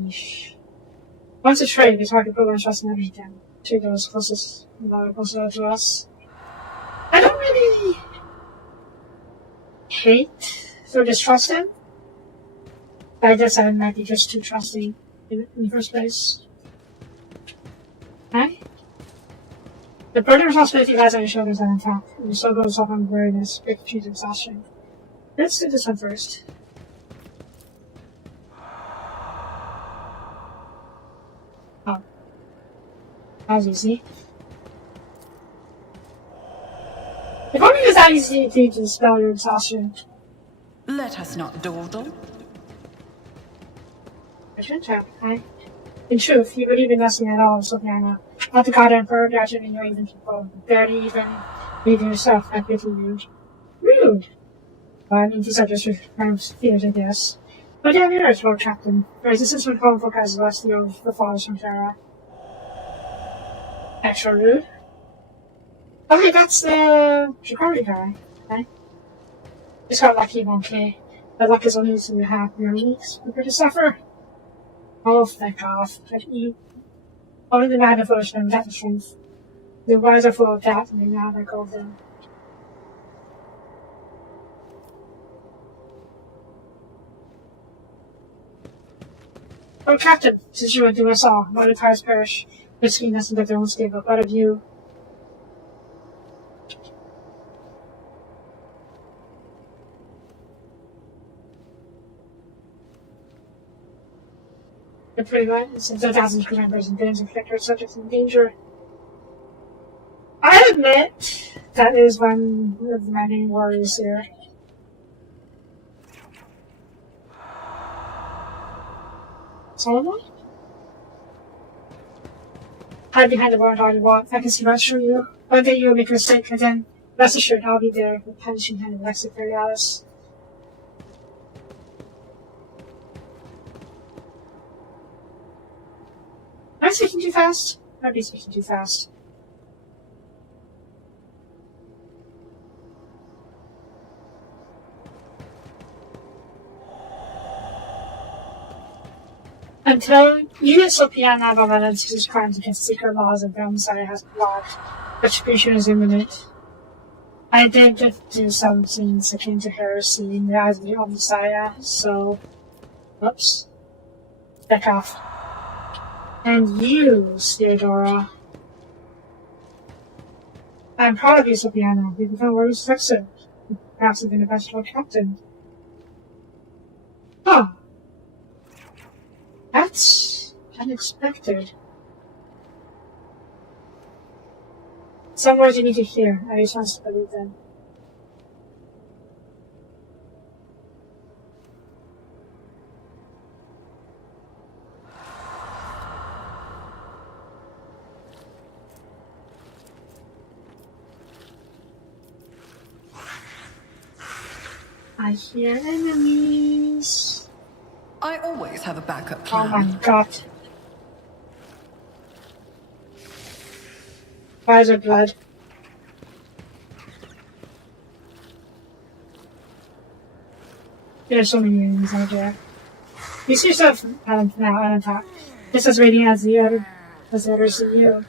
Yeesh. Once a trade, it's hard to put on trust in everything. To those closest to us. I don't really hate or distrust him. I guess I might be just too trusting in the first place. Right? The burden of responsibility lies on your shoulders and on top, and your soul goes off on weariness, break choose exhaustion. Let's do this one first. Oh. That was easy. If only it was that easy to dispel your exhaustion. Let us not dawdle. I should try, right? In truth, you believe in nothing at all, Sopiana. Not the God Emperor, graduating your even people. Barely even believe in yourself, I pity you. Rude! Well, I mean, these are just fears, I guess. But yeah, you're right, Lord Captain. Resistance from home forecast less the fathers from Terra. Extra rude. Okay, that's the Shikari guy. Okay. Just got lucky, okay. But luck is only something you have in your weeks. Prepare to suffer. Oh, feck off. Like you. Only the man of ocean, that is strength. The wise are full of doubt, and they now let go of them. Oh, Captain, since you would do us all, why the tires perish, risking nothing but their own state, but what of you? You're pretty right, since there are thousands of members and billions of infected subjects in danger. I admit, that is one of my main worries here. Solomon? Hide behind the wall all you want. I can see right through you. One day you'll make a mistake, and then, rest assured, I'll be there with punishing hand and Lex Imperialis. Am I speaking too fast? I might be speaking too fast. Until you get Sopiana Valentine's crimes against secret laws of the Messiah has blocked, retribution is imminent. I did just do something akin to heresy in the eyes of the Messiah, so... Whoops. Back off. And you, Theodora. I'm proud of you, Sopiana. You've become a worthy successor. Perhaps even the best Lord Captain. Huh. That's unexpected. Some words you need to hear. I just want to believe them. I hear enemies. I always have a backup plan. Oh my god. Why is there blood? There's so many enemies out there. You see yourself now on top. Just as radiant as the others in you.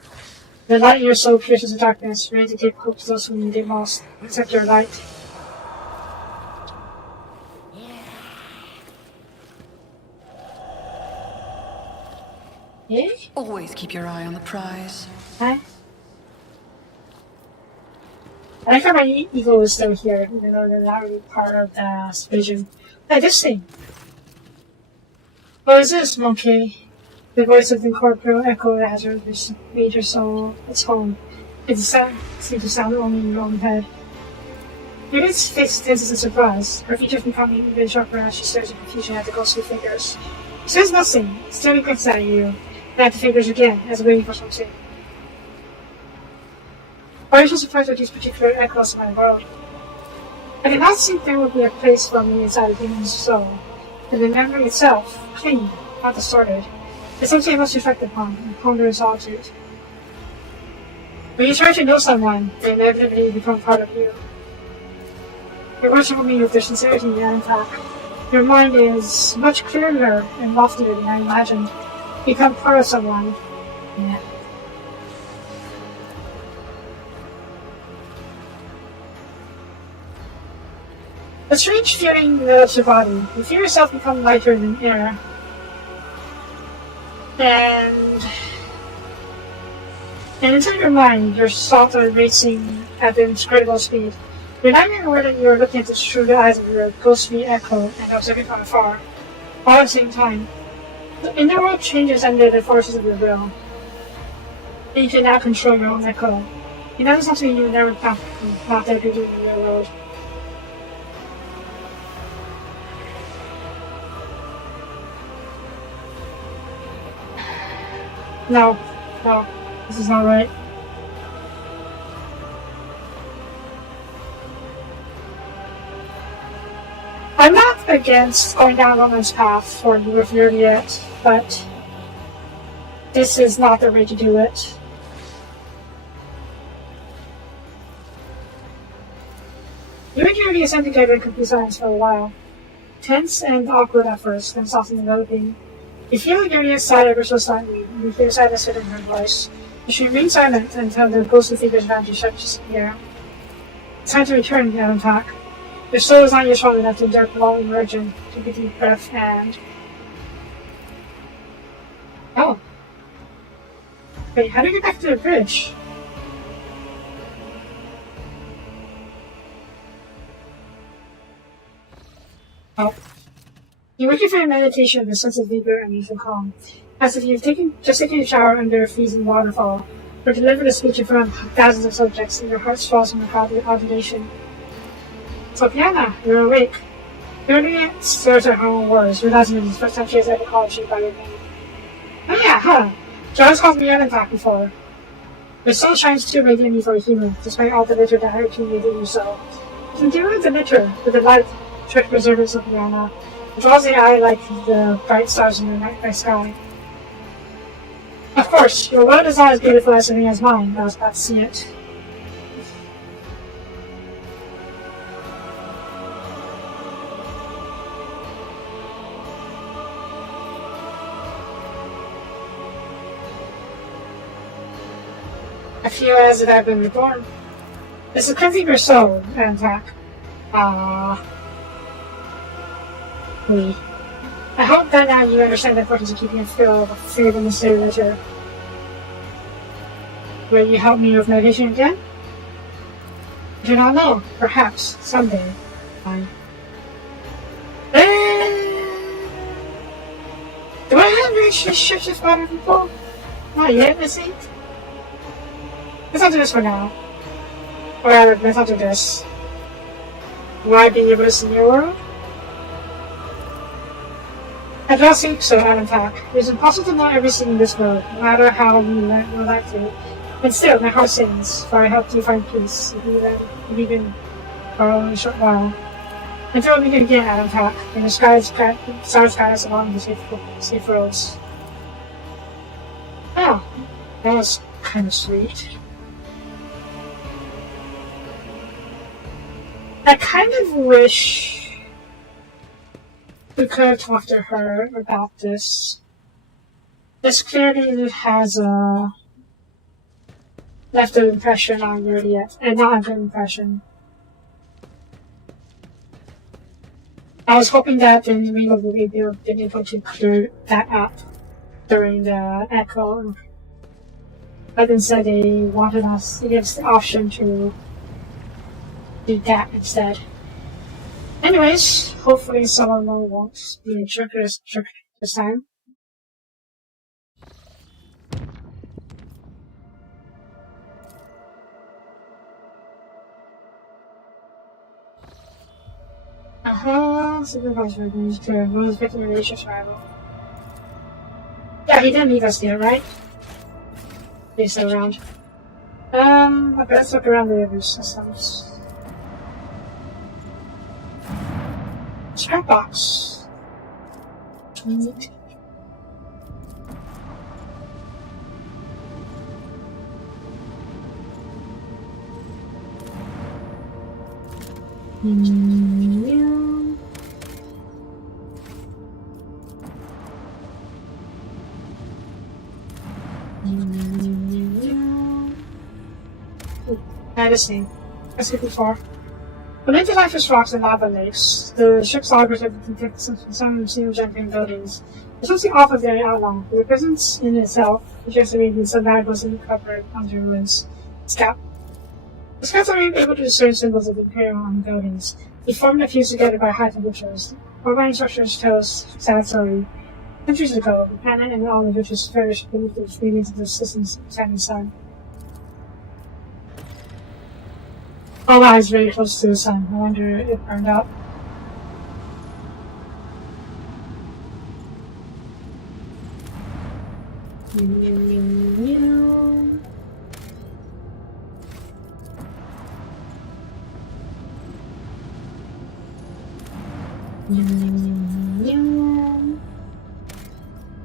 The light in your soul pierces the darkness, ready to give hope to those who need it most. Accept your light. Yeah? Always keep your eye on the prize. Huh? I like how my ego is still here, even though they're not really part of the vision. Hey, this thing! What is this, monkey? The voice of the incorporeal echo that has made your soul its home. It seems to sound only in your own head. Judith's face tenses in surprise, her features becoming even sharper as she stares in confusion at the ghostly figures. She says nothing, staring quickly at you, and at the figures again, as waiting for something. Why are you so surprised with these particular echoes in my world? I did not think there would be a place for me inside a human's soul. And the memory itself, clean, not distorted, is something I must reflect upon and ponder in solitude. When you try to know someone, they inevitably become part of you. Your words fill me with their sincerity and impact. Your mind is much clearer and loftier than I imagined. You become part of someone. Yeah. A strange feeling develops your body. You feel yourself become lighter than air. And inside your mind, your thoughts are racing at an incredible speed. You're not even aware that you're looking at this through the eyes of your ghostly echo and observing from afar, all at the same time. The inner world changes under the forces of your will. And you can now control your own echo. You know, something you never thought that you do in the real world. No, no, this is not right. I'm not against going down Roman's path for Europe yet, but this is not the way to do it. You and Unity sent together complete silence for a while. Tense and awkward at first, then softly developing. You feel Unity's sigh ever so slightly, and you hear sadness in her voice. She remains silent until the ghostly figure's vantage touches the air. It's time to return, Adam Pack. Your soul is not yet strong enough to endure prolonged immersion. Take a deep breath and... Oh. Wait, how do you get back to the bridge? Oh. You wake up from your meditation with a sense of vigor and youthful calm, as if you've just taken a shower under a freezing waterfall, or delivered a speech in front of thousands of subjects, and your heart swells from agitation. Soapie, you're awake. Julia stares at her own words, realizing it is the first time she has ever called you by your name. Oh yeah, huh. John's called me Eldar before. Your soul shines too radiantly for a human, despite all the litter that hurt you within your soul. You can deal with the litter, with the light, trick preservers of Rihanna. It draws the eye like the bright stars in the night sky. Of course, your world is not as beautiful as Serena's mine, I was about to see it. I feel as if I've been reborn. It's the cleansing of your soul, Antak. I hope that now you understand the importance of keeping a feel of fear in the state letter. Will you help me with meditation again? I do not know. Perhaps. Someday. Fine. Do I have relationships with other people? Not yet, I think. Let's not do this for now. Or rather, let's not do this. Will I be able to see your world? I don't think so, Adam Pack. It is impossible to know everything in this world, no matter how we would like to. And still, my heart sings, for I helped you find peace, even for only a short while. Until we meet again, Adam Pack, and the stars guide us along the safe roads. Oh, that was kind of sweet. I kind of wish we could have talked to her about this. This clearly has left an impression on Yuriet, and not a good impression. I was hoping that the Ringo would be able to clear that up during the echo, but instead they wanted us to give us the option to do that instead. Anyways, hopefully someone won't be a trick this time. Supervisor agrees to rules victim relationship survival. Yeah, he didn't leave us there, right? He's still around. Okay, let's look around the river systems. Scrap box. Neat. Medicine. As before. Beneath the lifeless rocks and lava lakes, the ship's operative detects some xenogenetic buildings. There's something off of their outline. The presence in itself suggests that maybe some valuables in covered under ruins. Scout. The scouts are able to discern symbols of the Imperial on the buildings. They formed and fused together by high temperatures. Organic structures tell us sad story. Centuries ago, the planet and all of which was perished beneath the radiance of the system's setting sun. All lies very close to the sun. I wonder if it burned out. I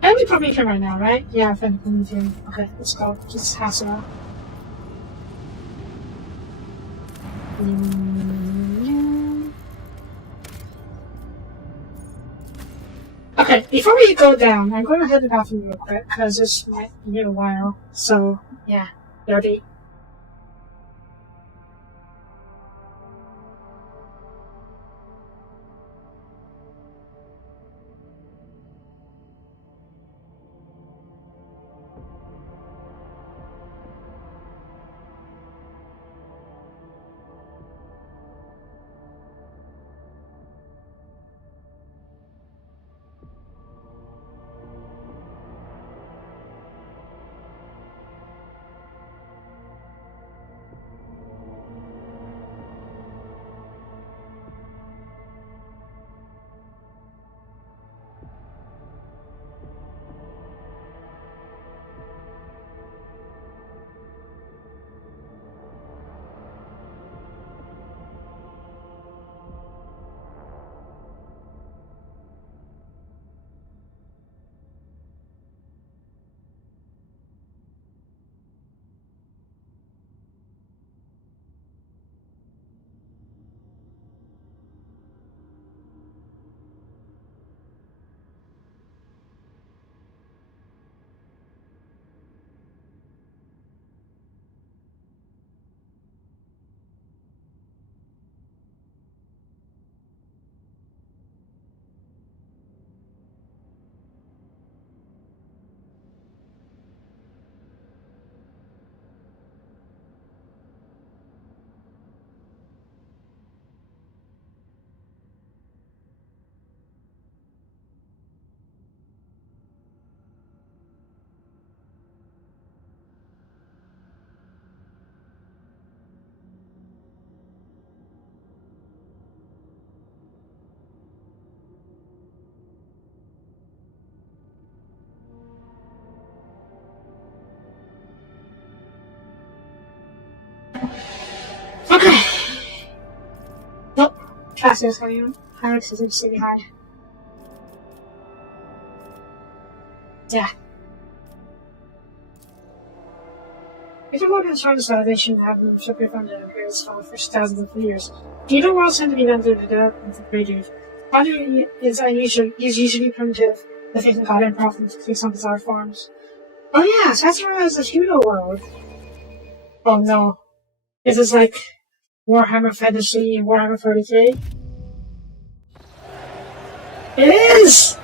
only put me right now, right? Yeah, I found the medium. Okay, let's go. Just hassle. Okay, before we go down, I'm going to head to the bathroom real quick, because this might be a while. So, yeah, dirty. Okay. Nope. Cassie's coming on. Alex is interested behind. Yeah. If you're more concerned with salvation having separate from the appearance for thousands of years, the other worlds tend to be under the death of the creator. Father is unusual, is usually primitive, the faith in God and prophets take some bizarre forms. Oh yeah, Satsura is a feudal world. Oh no. Is this like Warhammer Fantasy and Warhammer 40k? It is!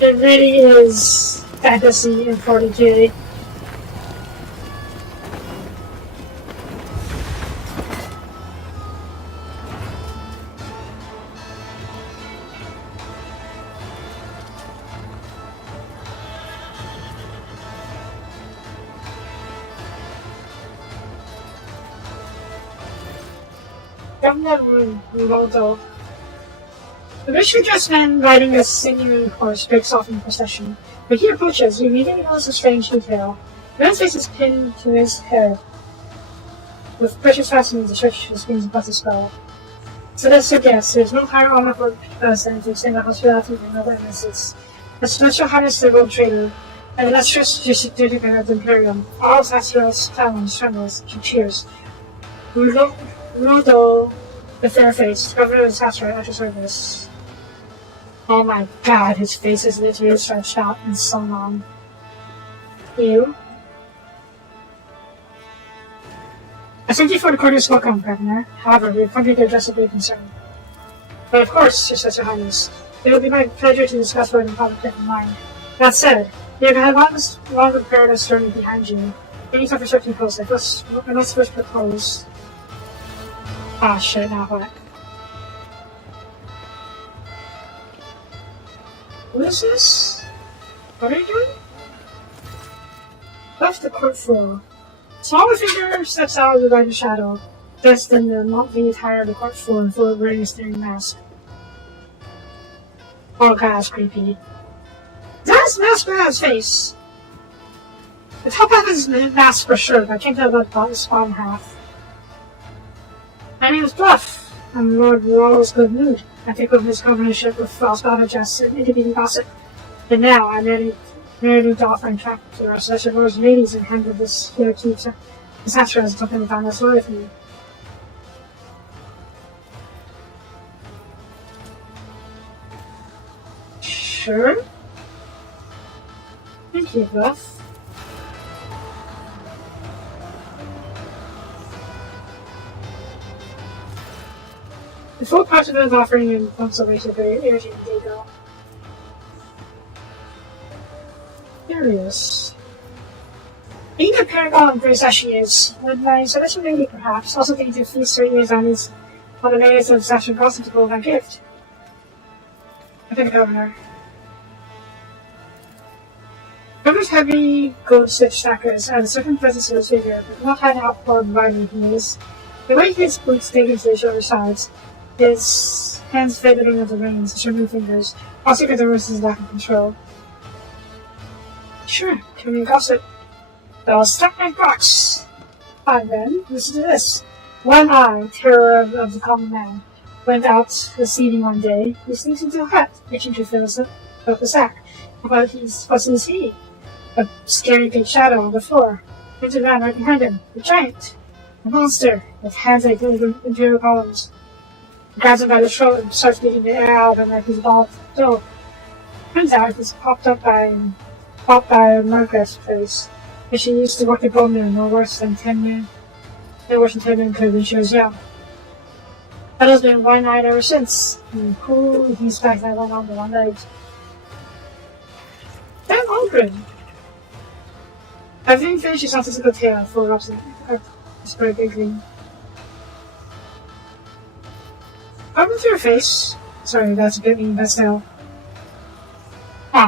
It really is fantasy in 40k. Governor Ruroto. The richly dressed man riding a sinewy horse breaks off in the procession. When he approaches, he immediately notices a strange detail. The man's face is pinned to his head, with precious fastenings stretched to his wings above his skull. So that's your guess. There's no higher honor for us than to extend the hospitality to noble eminences. The Celestial Highness the Gold Trader, and the illustrious Distributor of the Imperium, all Satsura's talons trembles and cheers. Rudo, the fair-faced, governor of Satsura, at your service. Oh my god, his face is literally stretched out and so long. You? I thank you for the courteous welcome, Governor. However, we have come here to address a big concern. But of course, Your Celestial Highness, it will be my pleasure to discuss what the public kept in mind. That said, you have long prepared us journey behind you. Any type of searching post, I must first propose. Ah, shit, now what? What is this? What are you doing? Left the court floor. Smaller figure steps out of the light shadow, dressed in the motley attire of the court floor and full of wearing a staring mask. Oh god, that's creepy. That's mask on his face! The top half is mask for sure, but I can't tell about the bottom half. My name is Bluff. I'm Lord Rawl's good mood. I take over his governorship with false battle jests and intervening gossip. But now I married daughter and trapped to the rest of the Lord's ladies and handled this here to disaster as something found us loyal for me. Sure? Thank you, Bluff. The full part of his offering and bumps away to very irritating Dago. There he is. Being a paragon Grace as she is, when my celestial lady perhaps, also thinking to feast her ears on the layers of Saturn gossip to hold my gift. I think Governor. Governor's heavy gold stitch stackers and a certain presence of his figure, but not had out for providing he is. The way his boots dig into the shoulder sides, his hands fiddling with the reins, his trembling fingers, all secret there was his lack of control. Sure, can we gossip? I'll start my box. Fine then, listen to this. One eye, terror of the common man, went out this evening one day. He sneaks into a hut, reaching to fill up the sack. But what's he? A scary big shadow on the floor. There's a man right behind him, a giant, a monster with hands like little imperial columns. He grabs him by the throat and starts beating the air out of him like he's a ball of dough. Turns out he's popped by Margaret's place. But she used to work at bone mill no worse than 10 men. No worse than 10 men could when she was young. That has been one-eyed ever since. And he's back that one on the one leg. Damn Aldrin! I think finished his statistical tale for Robson. It's very bigly. Open through your face. Sorry, that's a bit mean, but still.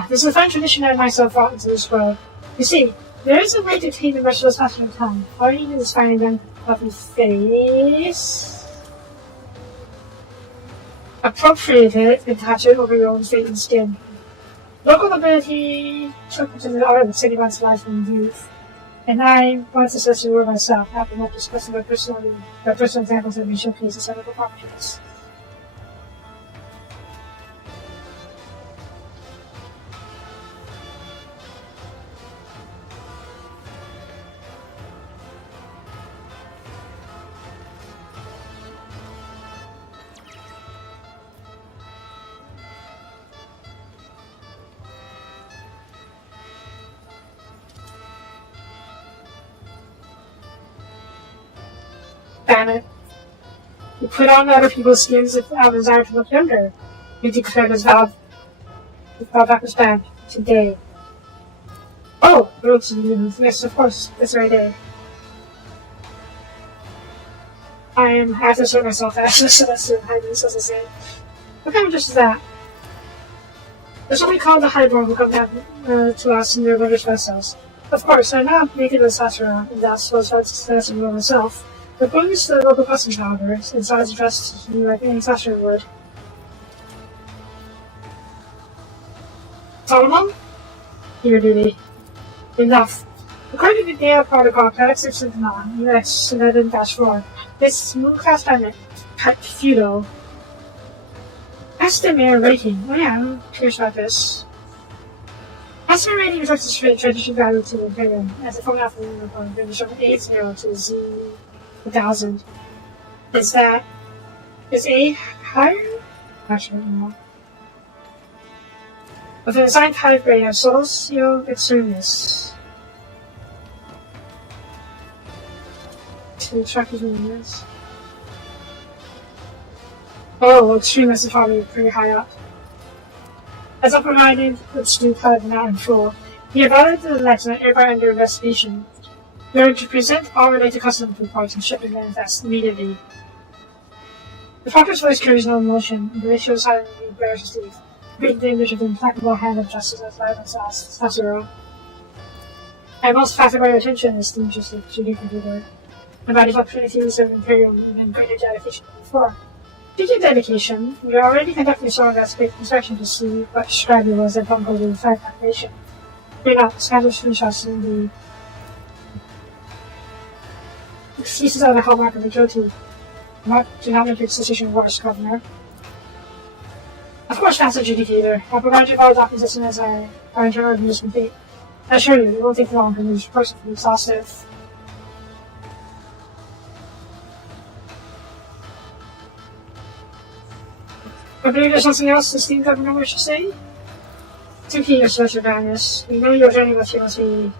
This is a fine tradition I myself brought into this world. You see, there is a way to tame the merciless passion of time. All you need is finding them up his face. Appropriate it and attach it over your own fate and skin. Local ability took to the art of city one's life and youth. And I wanted to search the word myself, after not discussing my personal examples that we showcase the several properties. Damn it. You put on other people's skins if I desire to look younger. You declared his vow back was banned today. Oh, yes, of course, this very day. I have to sort myself out, so that's to say. What kind of just is that? There's somebody called the Highborn who come down to us in their British vessels. Of course, I'm not making this Sasura, and that's what I was to myself. The bonus to the local customs, however, since I was addressed to you like any Sasha would. Solomon? Your duty. Enough. According to the data protocol, Codex 669, US 11-4, this Mooncraft Planet, feudal. Estimate rating. Oh yeah, I'm curious about this. Estimate rating reflects the tradition value to the Imperium, as a formula for the range from 80 to Z. 1,000. Is A higher? Actually, no. With an assigned type grade of socio-extremis. To track his units. Oh, extremists is probably pretty high up. As I provided, which new card not in full, he evaluated the next and everybody under investigation. We are to present all related customs reports and ship and manifest immediately. The Proctor's voice carries no emotion, and the ratio silently bears his teeth, creating the image of the implacable hand of justice as live and Sasuro. And most fascinating by your attention is the just like GD computer. About his opportunities of Imperial and even greater dedication than before. Due to dedication, we are already conducting a sort of aspect inspection to see what Scribe was at Bungle in the fire calculation. Do not establish screenshots in the excuses are the hallmark of agility. Do not make your decision worse, Governor. Of course, Master Judicator. I'll provide you with all documents as soon as our internal review is complete. I assure you, it won't take long for these reports to be exhaustive. I believe there's something else the Steam Governor wishes to say? To key your Special Highness, we know you're journey with you as we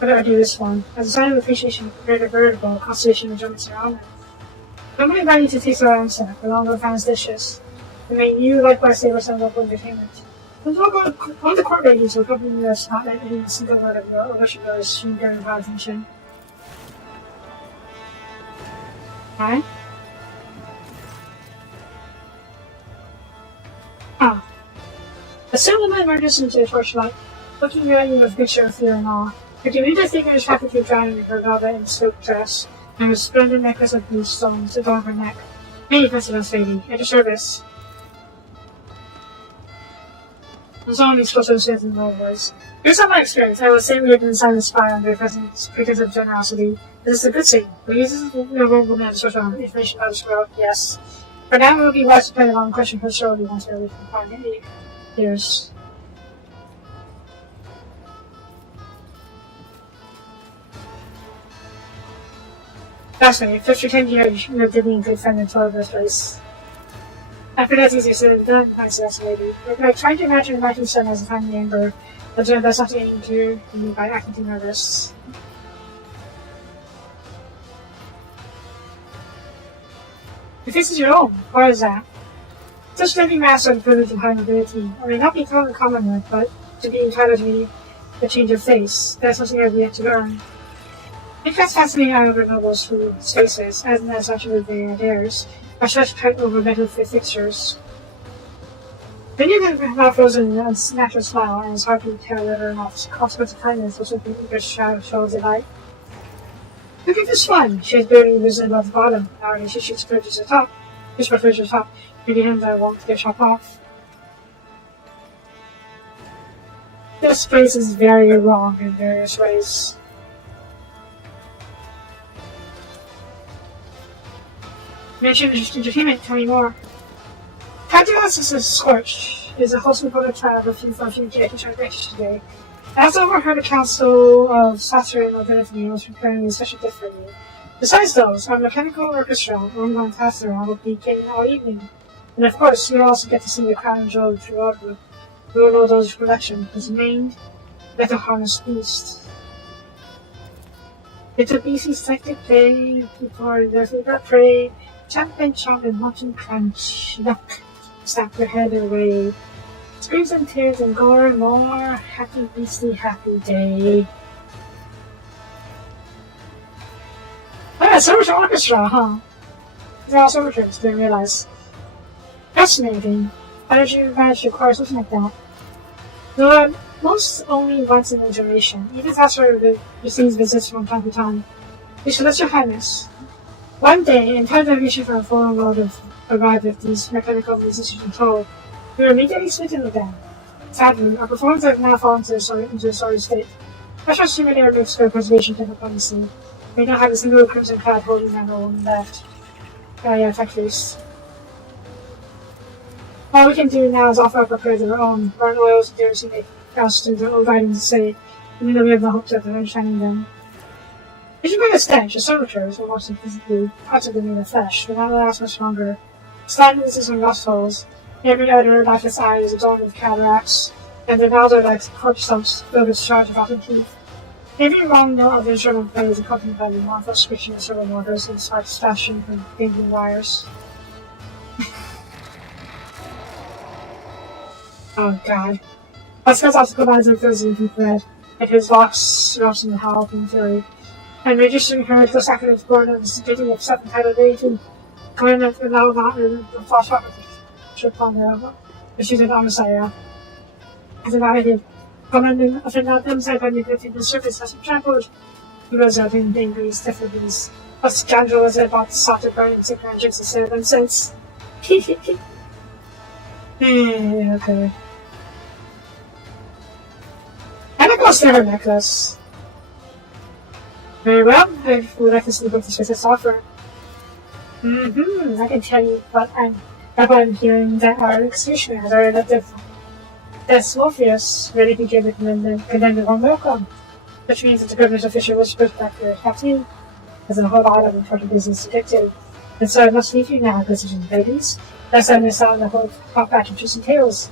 better do this one. As a sign of appreciation for greater veritable constellation enjoyments around them. I'm inviting you to taste our own snack, along with fans dishes. And may you likewise save some local entertainment. And on the court ladies will accompany us not letting a single word of your worship is shown during our attention. Alright? Ah. A silver man emerges into the torchlight, looking at you with a picture of fear and awe. But you read the fingers rapidly drowning in her velvet and silk dress, and her splendid necklace of blue stones adorn her neck. Many presidents, lady, at your service. There's only closer to in the voice. Based on my experience, I would say we have been assigned a spy under presence because of generosity. This is a good thing. We use this woman to source of information about this world, yes. For now, it will be wise to play along question her surely once we can find any years. Fascinating. 50 or 10 years, you have been a good friend until this place. After that's easier said than done, I suggest maybe. But like trying to imagine my son as a tiny ember, but that's not getting to me by acting too nervous. The face is your own. Why is that? Such heavy mass of privilege and high nobility. I may not be common with, but to be entitled to me a change of face, that's something I've yet to learn. I think that's fascinating how other nobles who spaces, as in such as they are theirs, are such tight over metal fixtures. Many of them have frozen in a natural smile, and it's hard to tell whether or not consequence of kindness or something English shows delight. Look at this one! She has barely risen above the bottom. Nowadays she shoots bridges at the top. Just prefers the top. Maybe him that won't get chopped off. This place is very wrong in various ways. Mention entertainment, tell me more. Tactical Scorch is a wholesome prototype of a few dish today. I also overheard a council of Saturn nobility was preparing a special gift for you. Besides those, our mechanical orchestra, run on faster, will be playing all evening. And of course, you'll also get to see the crown jewel throughout Ruolodo's collection, his named Metal Harness Beast. It's a beast's tactic play before their favorite prey. Chomp and mutton crunch. Yuck. Snap your head away. Screams and tears and gore and more. Happy beastly happy day. Ah, Silverton Orchestra, huh? They're all Silvertons, didn't realize. Fascinating. How did you manage to acquire something like that? Though most only once in a generation. Even faster receives visits from time to time. You should let your highness. One day, in time delegation from a foreign world arrived with these mechanical musicians control. We were immediately smitten with them. Sadly, our performance has now fallen into a sorry state. I trust human air moves for preservation diplomacy. We now have a single crimson cloud holding our own left. Yeah, factories. All we can do now is offer up our prayers of our own, burn oils and dares to make us to their own guidance to say, even though we have the hopes of understanding them. If you bring a stench, the servitors will mostly physically, possibly made of flesh, will not last much longer. Slandernesses and rustles, every utter like its eye is adorned with cataracts, and their mouths are like corpse stumps filled with shards of rotten teeth. Every wrong note of their German play is accompanied by the mournful screeching of servo motors and sparks flashing from gangling wires. Oh god. Oscar's optical lines are frozen deep red, and his locks erupting in howl from fury. And registering her to the sacrament born of the sitting of self-entitled raging, coming up and now not in the flashback with the trip on the she's an Messiah. As an attitude, Commanding of an outside by neglecting the surface has been trampled. He rose out in angry stiffness. A scoundrel was about to start to burn into branches to save themselves. Okay. And I goes to her necklace. Very well, I would like to see what this business offer. I can tell you what I'm hearing that our executioner has already left the Morpheus ready to give the condemned one welcome. Which means that the government official whispers back to your captain. There's a whole lot of important business to get to. And so I must leave you now, decisions ladies. Lest I miss out on the whole hot batch of juicy tales.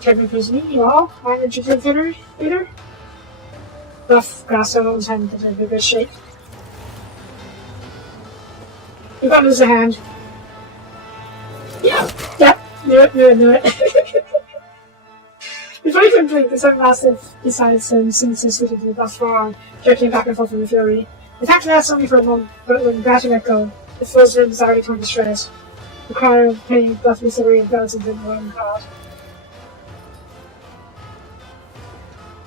Can we please meet you all? I'm interested in dinner? Rough grass alone hand to a good shake. You got lose a hand. Yeah, knew it. Before you can blink, the sun mastiff decides since his suited to the buff wrong, jerking back and forth in the fury. The fact lasts only for a moment, but when Gratian let go, the fool's rib is already torn to shreds. The cry of pain left me silvery and bells into the warm cloud.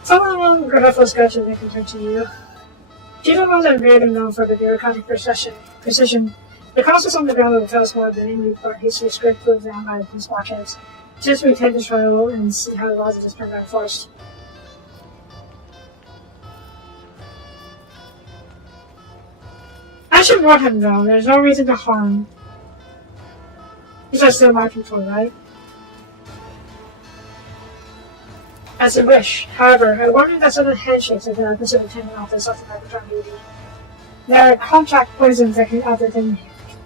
Someone along Gradafo's Gretchen they can turn to you. Gino was rarely known for the bureaucratic precision. The crosses on the ground will tell us more than any report history script proves down by these blockheads. Just pretend to trial and see how the laws of this program are enforced. I should warn him though, there's no reason to harm. These are still my people, right? As you wish. However, I warn you that certain handshakes are not considered tending off as something like return duty. There are contract poisons that can other than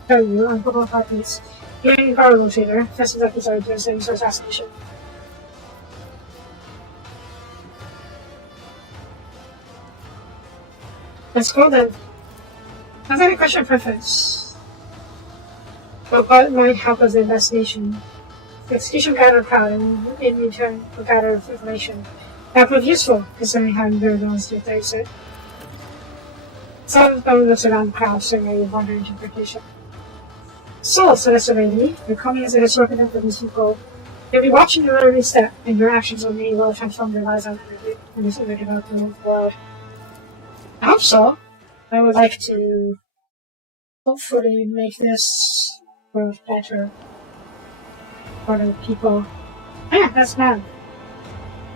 kill you on football parties. Hearing power rotator, testing that decided to do a assassination. Let's go then. Sounds like a question of preference. But what might help us the investigation? The execution gathered a crowd and in return will gather information. That proved useful, considering how very those to face it. Some of them looks around the crowd, surveying with wondering interpretation. So, said lady, you're coming as a historical event for these people. You'll be watching your every step, and your actions will may well transform their lives in this underdeveloped world. I hope so. I would like to hopefully make this world better for the people. Yeah, that's mad.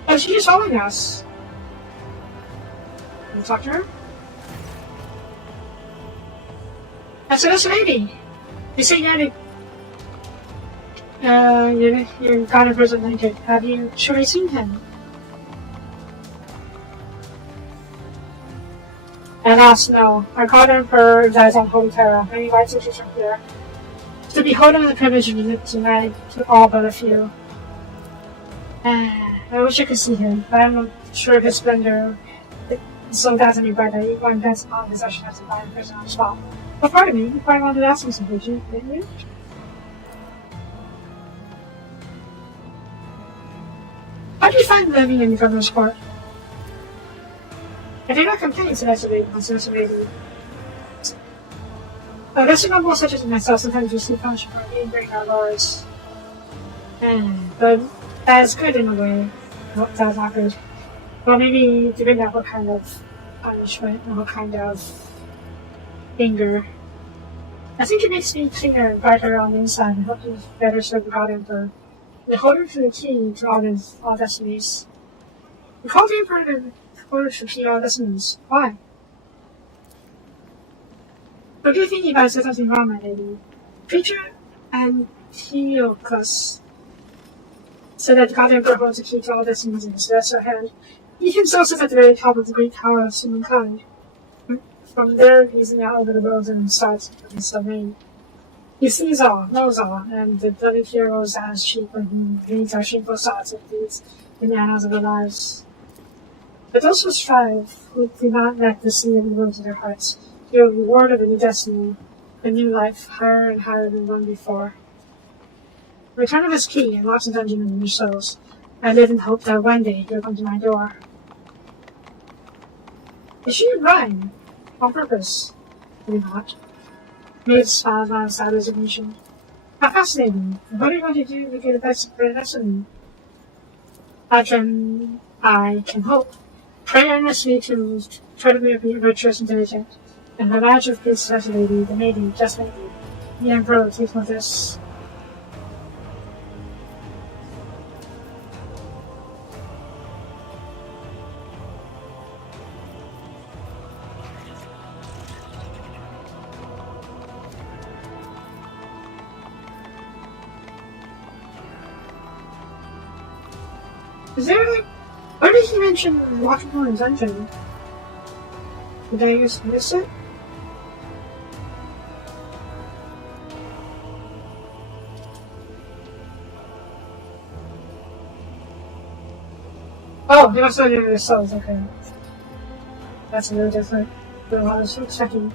Oh, she's just following us. Can you talk to her? That's this lady. You say you're kind of presented. Have you surely seen him? Alas, no. Our God Emperor resides on Holy Terra. Many white sisters from here. To behold him the privilege of denied to all but a few. I wish I could see him, but I'm not sure of his splendor. So that's any brighter. You want best on this, I should have to find a person on the spot. But pardon me, you probably wanted to ask me something, didn't you? How do you find living in the governor's court? I do not complain, said Estimate. There's some people such as myself sometimes receive punishment for being breaking our laws. But that's good in a way. No, that's not good. Well, maybe to bring out what kind of punishment and what kind of anger. I think it makes me cleaner and brighter on the inside and helps me better serve the God Emperor. The holder for the key to all destinies. The God Emperor and the holder for the key to all destinies. Why? What do you think about something wrong, my lady? Preacher Antiochus said that the God Emperor holds the key to all destinies in his lesser hand. He himself sits at the very top of the great tower of humankind. From there, gazing out over the world and starts of his domain. He sees all, knows all, and the bloody heroes as sheep when he reads our shameful thoughts of these in the annals of their lives. But those who strive, who do not let the sin of the world to their hearts, hear the reward of a new destiny, a new life, higher and higher than one before. Return of his key unlocks a dungeon in your souls. I live in hope that one day you'll come to my door. Is she rhyme? On purpose. Maybe not. Made smile by a sad resignation. How fascinating. What are you going to do to get the best of the destiny? I can hope. Pray earnestly to try to be virtuous and diligent, and the badge of peace such a lady, the maiden, just like you. The Emperor will take notice. Is there like... Where did he mention walking on a dungeon? Did I just miss it? Oh, they must have done it themselves, okay. That's a little different than what I was expecting.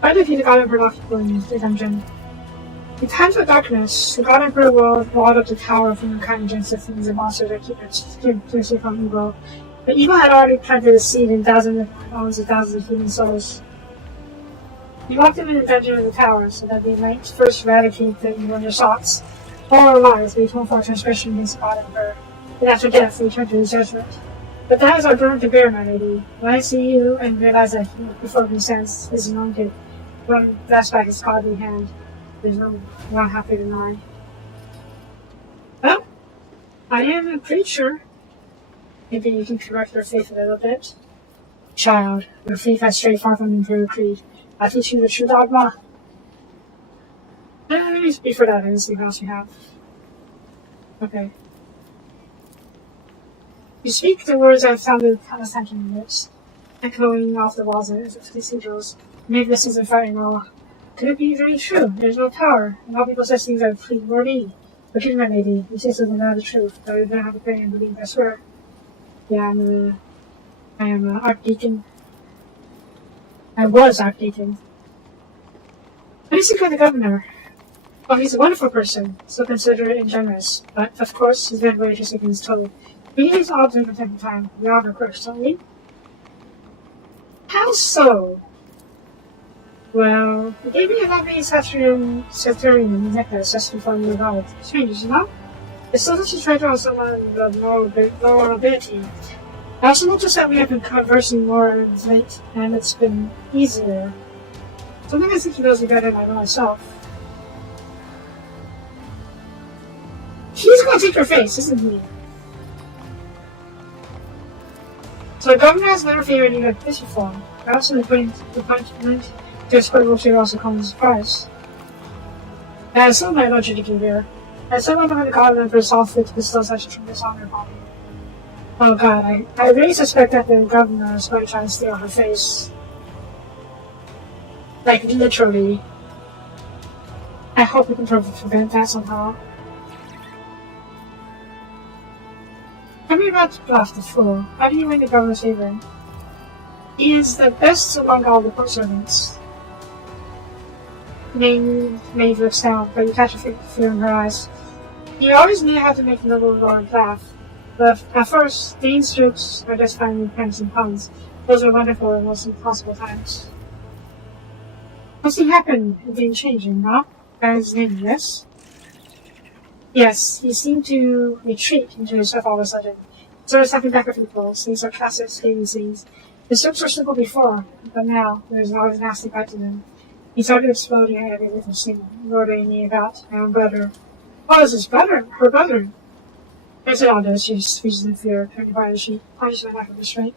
Why did he God Emperor locked in the dungeon? In times of darkness, the God Emperor will walled up the tower from mankind against the things and monsters that keep it safe from evil. But evil had already planted a seed in thousands of human souls. He locked him in the dungeon of the tower so that they might first eradicate the evil in their thoughts. All our lives we atone for our transgression against the God Emperor, and after death we return to his judgment. But that is our burden to bear, my lady. When I see you and realize that before me stands his anointed, one grasped by his godly hand, there's no one happy than I. Well, I am a preacher. Maybe you can correct your faith a little bit. Child, your faith has strayed far from the imperial creed. I teach you the true dogma. Let me speak for that and see what else you have. Okay. You speak the words I've sounded Palestinian in lips, echoing off the walls of cathedrals. Maybe this isn't fighting all. Could it be very true? There's no power, and all people say things are plead wordy. Forgive me, my lady, you say something not the truth, but I don't have to pray and believe, I swear. Yeah, I am an archdeacon. I was archdeacon. What is he called the governor? Well, he's a wonderful person, so considerate and generous, but, of course, his dead weight is against total. He is all different time to time. We all have quirks, don't we? How so? Well, he gave me a lovely Saturnian necklace just before we arrived. Strange, you know? It's so such a treasure on someone of lower ability. I also noticed that we have been conversing more of late, and it's been easier. Something I think he knows me better than I know myself. He's gonna take your face, isn't he? So the governor has never favored you like this before. Perhaps in the punishment to expect what should also come as a surprise. And I still might not you to give here. I still don't know the God Emperor saw fit to bestow such a tremendous honor upon me. Oh god, I really suspect that the governor is going to try to steal her face. Like, literally. I hope we can prevent that somehow. Tell me about Bluff the Fool. How do you win the governor's favor? He is the best among all the court servants. Maeve looks down, but you catch a fear in her eyes. You always knew how to make the noble lord laugh. But at first, Dean's jokes are just finding pens and puns. Those are wonderful and most impossible times. What's he happened? He's been changing, huh? His name, yes? Yes, he seemed to retreat into himself all of a sudden. Sort of stepping back with people, saying sarcastic, scathing things. His jokes were simple before, but now there's always a nasty bite to them. He started exploding at every little thing, ordering me about my own brother. What is his brother? Her brother? There's it all does. She just freezes in fear, turning by as she punches my neck with restraint.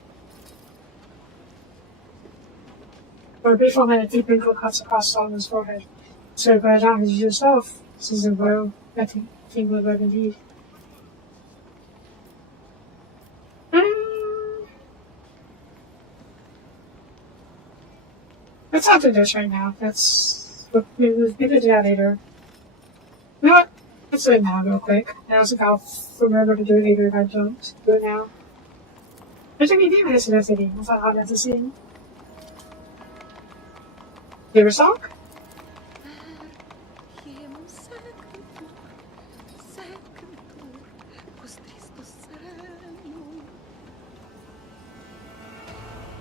For a brief moment, a deep wrinkle cuts across Solomon's forehead. So, by the time as yourself, this is a royal, I think we'll live indeed. Let's not do this right now. We'll do that later. You know what? Let's do it now real quick. I also I'll remember to do it later if I don't do it now. There's any name in this city. I thought I'd have to sing. You ever song?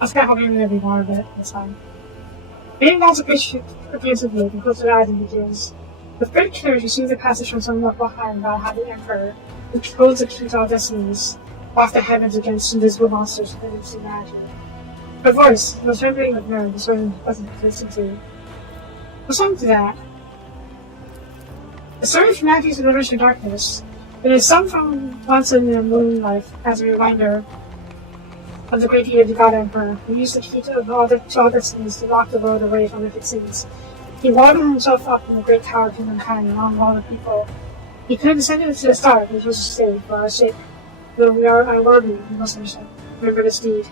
I was kind of hoping there would be more of it this time. Being also appears to be and closes her eyes and begins. With great care, she sees the passage from someone left behind about how the Emperor, which holds the key to all destinies, off the heavens against invisible monsters that didn't seem magic. Her voice, the trembling of nerve, was wasn't listen to. What's wrong with that? The story of humanity's deliverance from darkness. It is sung from once in the moonlight as a reminder of the great deed of the God Emperor, who used the key to all the sins to lock the world away from wicked sins. He walled himself up in the great tower of humankind along with all the people. He could have descended to the stars, which was to say, for our sake. Though we are unworthy, we must understand. Remember this deed.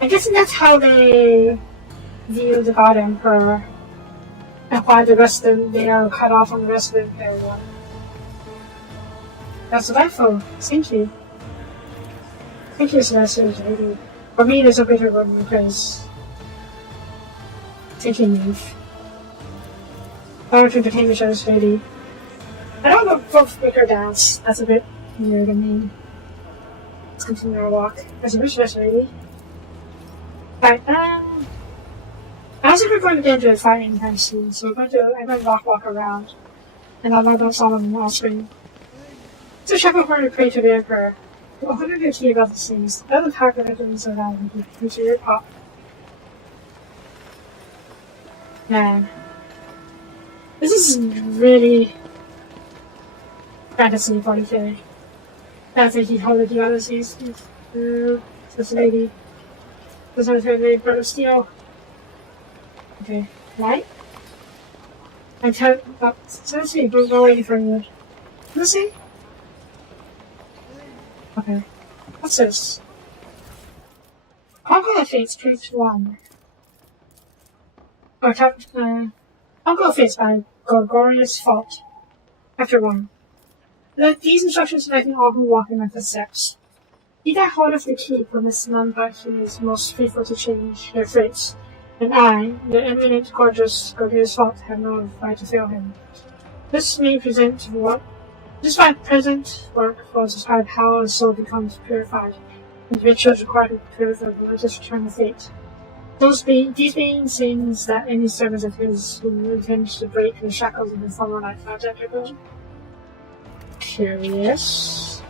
I guess that's how they view the God Emperor, and why the rest of them, they are cut off from the rest of the Imperium. That's delightful. Thank you. Thank you, Celestial Lady. For me, there's a better word than praise. Thank you, Neve. I want to entertain each other's lady. I don't know both make her dance. That's a bit weird to me. Let's continue our walk. There's a rich lady. Alright, I don't think we're going to get into a fight anytime soon, so I'm going to walk around. And I'll load up some of them offspring. It's a shepherd word to pray to the Emperor. 150 about these things. The other power connections are now into your pop. Man. This is really fantasy 40k. I think he told the Odysseys. This lady. This one's her name, Bird of Steel. Okay. Right? I tell so let's see, we're waiting for you. Let's see. Okay. What's this? Uncle of Fates, page 1. Or Uncle of Fates by Gorgorius Fault. Chapter 1. These instructions enlighten all who walk in my footsteps. He that holdeth the key permits none but he is most faithful to change their fates, and I, the eminent gorgeous Gorgorius Fault, have no right to fail him. This may present my present work will describe how a soul becomes purified, and the rituals required to prepare for the religious return of fate. These being things that any servant of his who intends to break the shackles of the former life not undergo. Curious.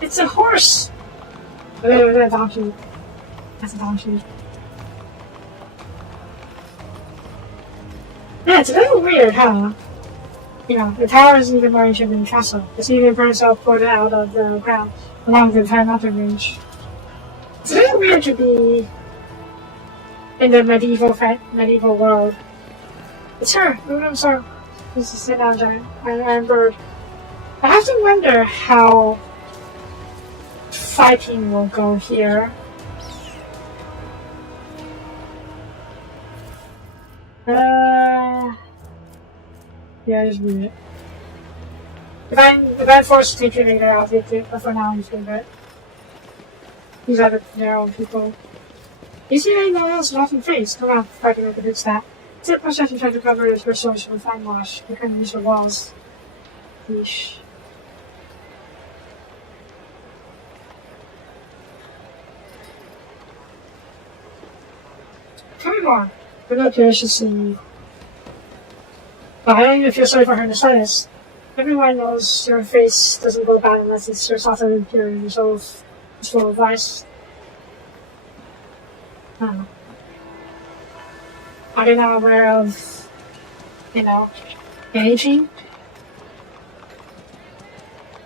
It's a horse! Wait, a donkey. That's a donkey. Yeah, it's a little weird, huh? You know, the tower isn't even more ancient than the castle. It's even burnt itself poured out of the ground, along with the entire mountain range. It's a little weird to be in the medieval world. It's her, I'm sorry. This is sit down giant iron bird. I have to wonder how fighting will go here. Yeah, just read it. If I'm forced to take it later, I'll take it, but for now, I'm just gonna do it. These are their own people. You see anyone else not in face? Come on, try to make a big stat. Tip procession tried to cover his resource with fine wash. They couldn't use the walls. Yeesh. Come on. We're not curious to see. But I don't even feel sorry for her in the slightest. Everyone knows your face doesn't go bad unless it's your soft and pure and so it's full of vice. I don't know. Are they not aware of, aging?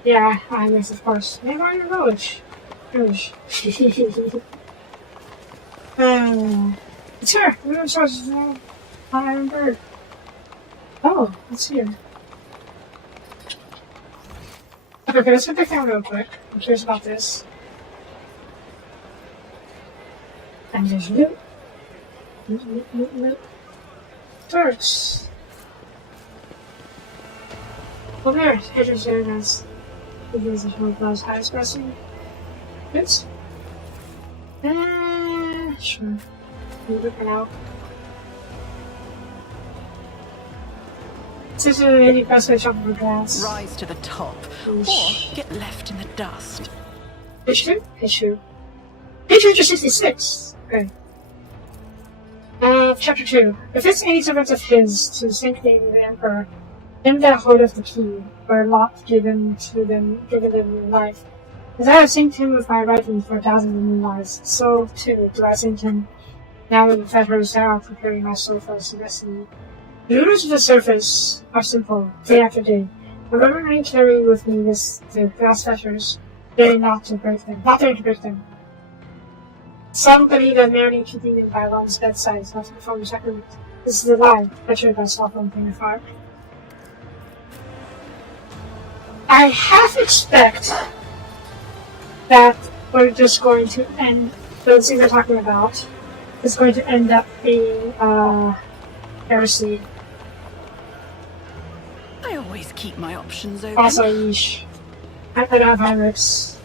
Yeah, I guess of course. Maybe on your village. It's her! We're in charge of the Iron Bird. Oh, let's see her. Okay, let's put that down real quick. I'm curious about this. And there's loot. Loot. Turrets. Well, there. Hedges there, guys. It is a short blouse high expressing. Good. Sure. We'll look it out. This is really best way to jump over glass. Rise to the top, or get left in the dust. Page 2? Page 2. Page 266. Okay. Chapter 2. If it's any servant of his to sink the Emperor, him that holdeth the key, were not given them in life. As I have synced him with my writing for thousands of new lives, so too do I sync him now with the fetters that are preparing my soul for its destiny. The rulers of the surface are simple, day after day. However, I carry with me the glass fetters, daring not to break them. Some believe that merely keeping them by one's bedside is not to perform a sacrament. This is a lie, betrayed by Stockholm from afar. I half expect that we're just going to end, the thing we're talking about is going to end up being, heresy. I always keep my options open. Also, yeesh. I don't have Heinrich's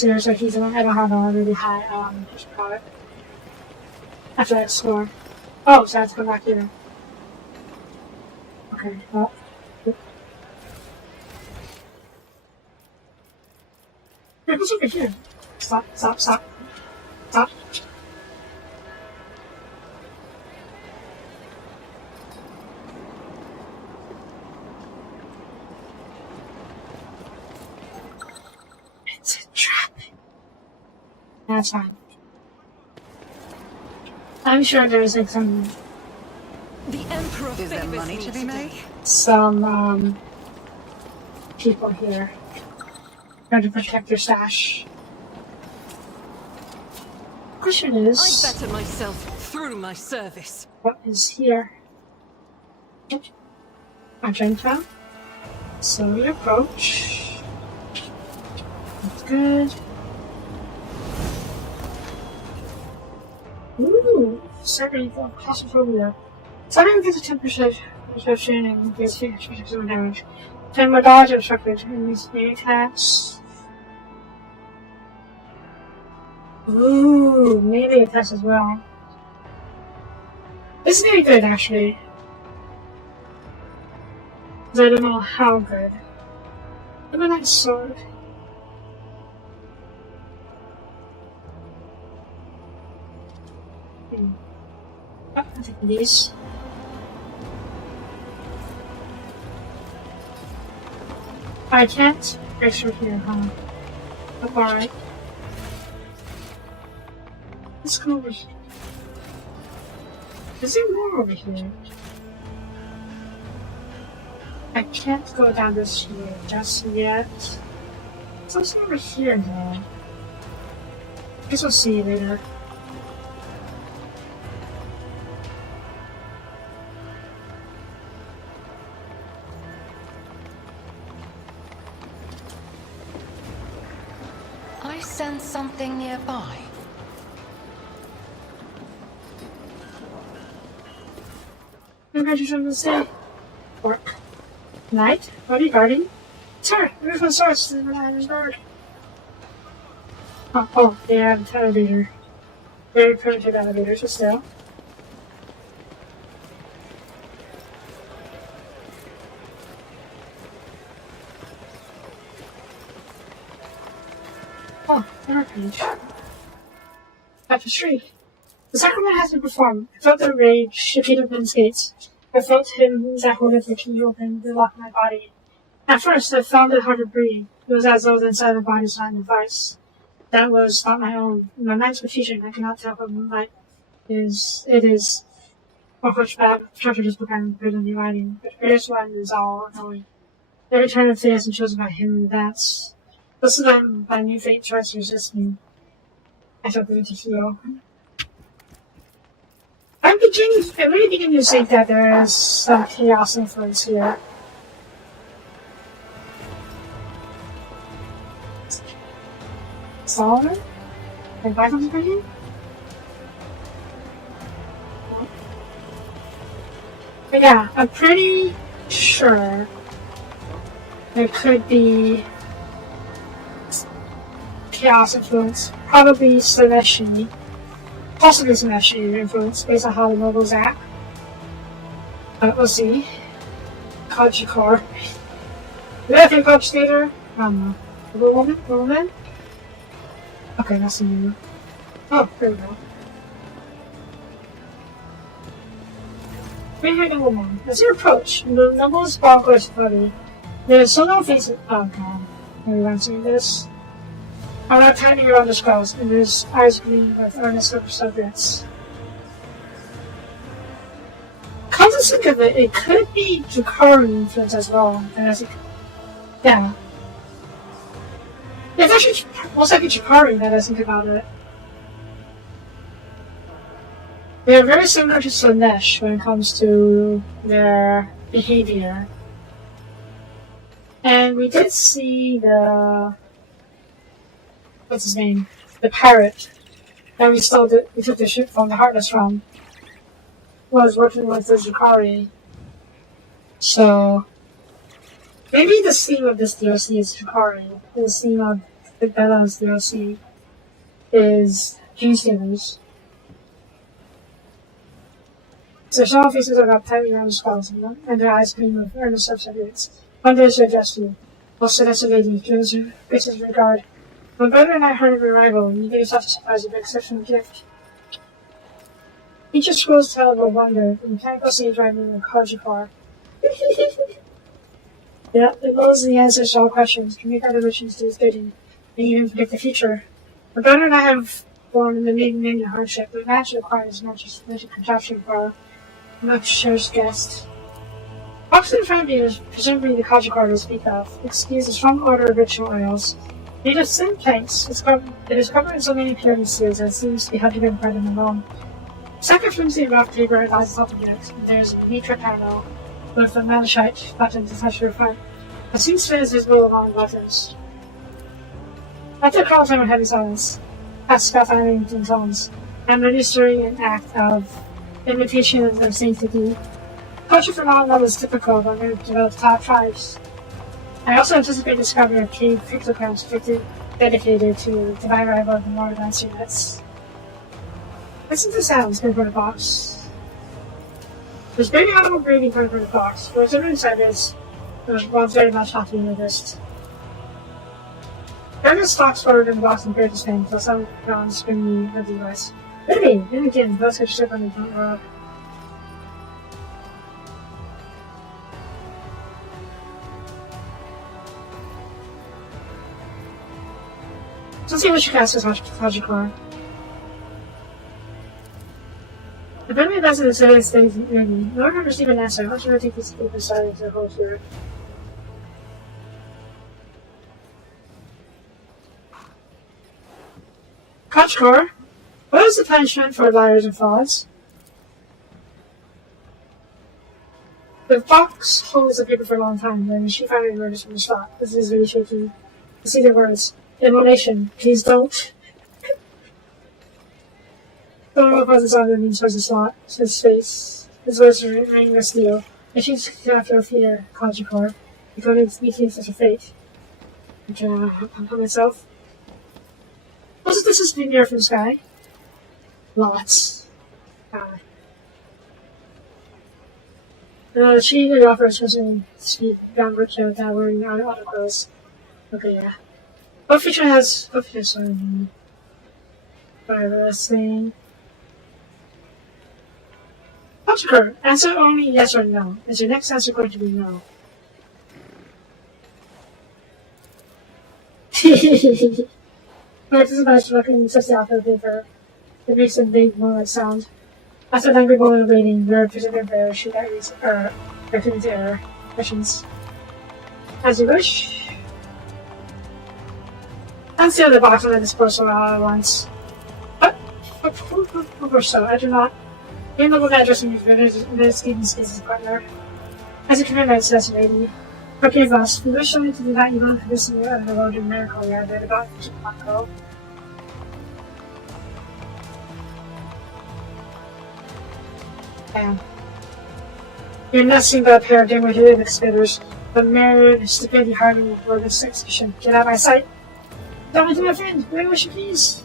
here, so he's the one I don't have a really high, product. After that score. Oh, so I have to come back here. Okay, well. Hey, what's over here? Stop. It's a trap. That's fine. I'm sure there's like some The Emperor Is there money to be made? People here trying to protect their stash. Question is, I better myself through my service. what is here? Magenta. Slowly approach. That's good. Ooh, second claustrophobia. Something gets a 10% perception and gets 50% damage. 10 more dodge obstructed and these main attacks. Ooh, melee attacks as well. This is very good actually. But I don't know how good. Look at that sword. Oh, I'll take these. I can't extra here, huh? Alright. Let's go over here. Is there more over here? I can't go down this way just yet. What's over here though? Guess we'll see later. I sense something nearby. You guys just want to say? Work. Knight? Bodyguarding? Sir, move the swords to the Iron Guard. Oh, they have an elevator. Very primitive elevators, but still. Oh, another page. Chapter 3. The sacrament has been performed. I felt the rage defeated men's gates. I felt him that holdeth the key open to lock my body. At first, I found it hard to breathe. It was as though the inside of the body was not a device. That was not my own. In my mind's confusion, I cannot tell what light is. It is. Or which bad chapter just began written in writing. But the greatest one is all knowing. Every turn of fate has been chosen by him, and that's. This is when my new fate tries to resist me. I felt good to heal. I'm really beginning to think that there is some chaos influence here. Solomon? And Michael's opinion? But yeah, I'm pretty sure there could be chaos influence. Probably Celestia. Possibly Celestia influence based on how the nobles act. But we'll see. Kajikor. Did I think Kajikator? I don't know. Little woman? Okay, that's a new. Oh, there we go. Grey-haired woman. As you approach, the nobles bonkers body. The solo face. Oh god. Everyone seeing this? I'm not tiny around the skulls, and his eyes gleam with earnest subjects. Come to think of it, it could be Jakari influence as well. And I think, yeah. It's actually most likely Jakari that I think about it. They are very similar to Slanesh when it comes to their behavior. And we did see the... what's his name? The pirate that we took the ship from the Heartless from. Was working with the Jakari. So... maybe the theme of this DLC is Jakari. The theme of the Bella's DLC is Dreamsavers. So shadow faces are about tightly around the skulls, and their eyes gleam with earnest subjects. One day to address you. Most sinister lady, gives her gracious regard. When Brother and I heard of your arrival, you gave yourself a surprise of an exceptional gift. Each of school's tale of a wonder, the mechanical stage driving a Kajikar. Yeah, it knows the answers to all questions, can make other missions do its bidding, and even predict the future. My brother and I have born in the maiden name of hardship, but naturally acquired as much as magic contraption for our much cherished guest. Boxed in front of you is presumably the Kajikar to speak of. It contains a strong odor of ritual oils. Made of thin planks, it is covered in so many purity seals that it seems to be held together by them alone. Second flimsy rough paper lies atop of it, and there is a mitra panel with a malachite button to touch your front. It seems to is visible along the buttons. After a call time of heavy silence, past Scott in tones, and registering an act of imitation of sanctity. Culture phenomenon is typical of underdeveloped tribes. I also anticipate discovery of cave cryptograms dedicated to divine rival of the more advanced units. Listen to the sounds coming from the box. There's baby animal breathing coming from the box. For what's inside this, one's very much not to be noticed. Various stalks forward in the box and bears his fangs, while some ground springy of the device. Baby! Then again, let's get ship on the front row. Let's see what you cast as Hajikor. The benefit doesn't necessarily stay ready. In order to receive an answer, how should I take this paper side into the hole here? Hajikor, what is the punishment for liars and frauds? The box holds the paper for a long time, then she finally emerges from the slot. This is really shaky. I see the words. Immolation. Please don't. Don't know what this other means towards the slot. His face. His words are ringing the steel. I choose to have your fear, Kajikor. You don't need to meet such a fate. I can help myself. Wasn't this a spear from the sky? Lots. She really offers person speed downward to downward in auto clothes. Okay, yeah. What feature has whatever this thing? Hajikor, answer only yes or no. Is your next answer going to be no? Alright, this is nice to look and touch the alpha paper. It makes a big moonlight sound. After an angry moment of waiting, your presented prayer shoot at reads into error questions. As you wish. Unseal the box and let this parcel all at once. What? So I do not. Even though the address means investigating Space's partner. As a commitment, says lady. Forgive us. We wish only to do that evil producing out of the world of miracle we are read about in Chicago. Damn. You're nothing but a pair of dim-witted spitters, but mere stupidity hardening for this execution. Get out of my sight! Don't let me, my friend! Where wish you please?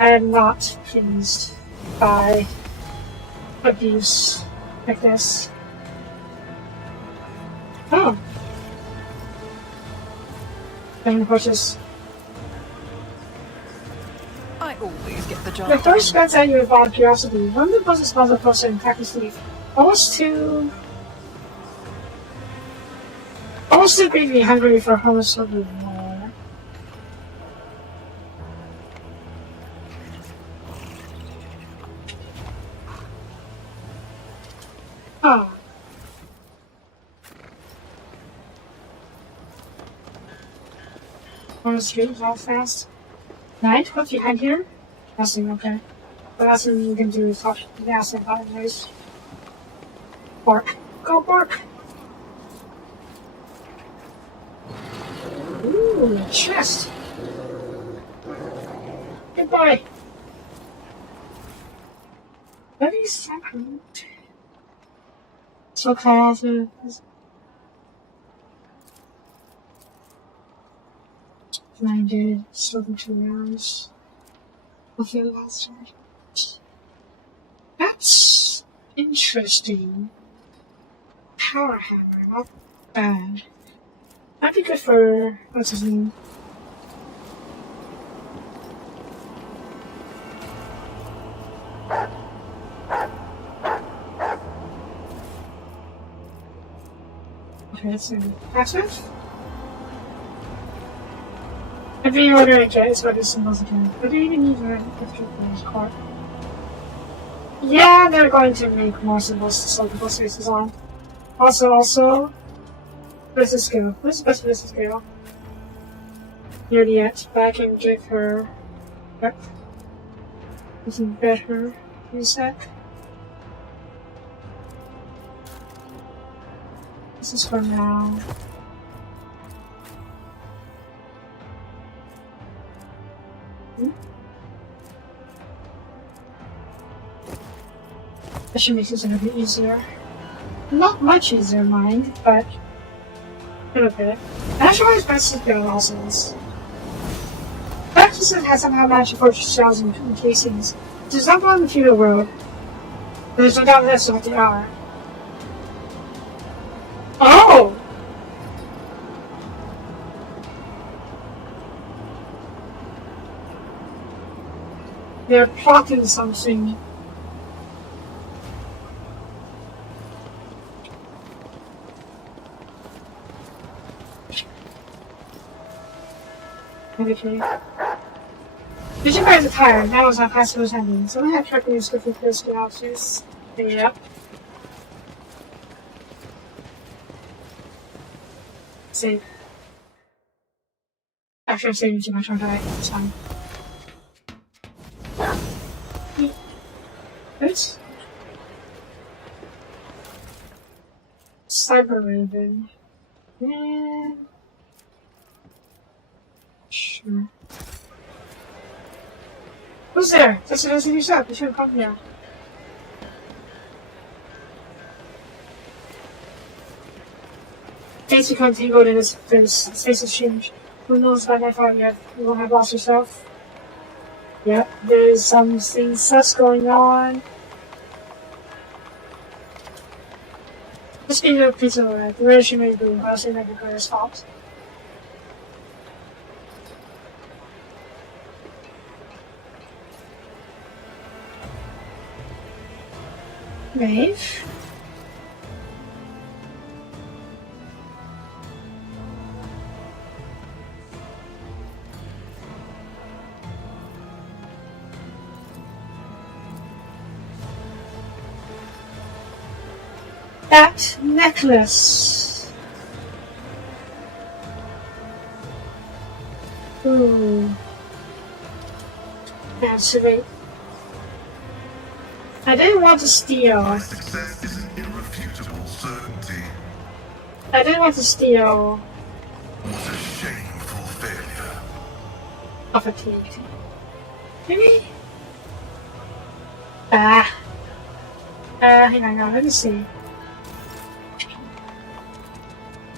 I am not pleased by abuse like this. Oh. Playing the horses. I always get the job. The first glance at you with wild curiosity. One of the most responsible person in practice leaf. Almost too made me hungry for homophobic more. Oh. On the street all fast. Night? What's behind here? Nothing, okay. The last thing you can do is talk to the gas and find noise. Bark. Go bark! Ooh, chest! Goodbye! What is happening? So called blinded, silver 2 rounds. Okay, last one. That's interesting. Power hammer, not bad. That'd be good for what's his name? Okay, let's see. Access? Every order I get is what the symbols again. But do you even need a picture for this card? Yeah, they're going to make more symbols to sell the spaces on. Also, where's the scale? Where's the best business scale? Near the end, but I can give her. Yep. This is better. Reset. This is for now. That should make this a little bit easier. Not much easier, mind, but a little bit. Actually, it's best to go also is. Practices has somehow managed to forge shells and casings. There's not one in the feudal world. There's no doubt that's what they are. Oh! They're plotting something. Okay. Did you guys are tired? That was how fast it was ending. So I have tried to use the first galaxies. Yep. Save. Actually, I'm saving too much on that. It's fine. Oops. Cyber Raven. Yeah. Sure. Who's there? That's what you said. You should have come here. Face become tangled in his space has changed. Who knows by that far yet? You won't have lost yourself. Yep, there's something sus going on. Just give you a piece of that. Where she may be, I'll say that because it's stopped. Wave. That necklace. Ooh. Activate. I didn't want to steal. My success is an irrefutable certainty. I didn't want to steal. What a shameful failure. Opportunity. Maybe? Hang on, let me see.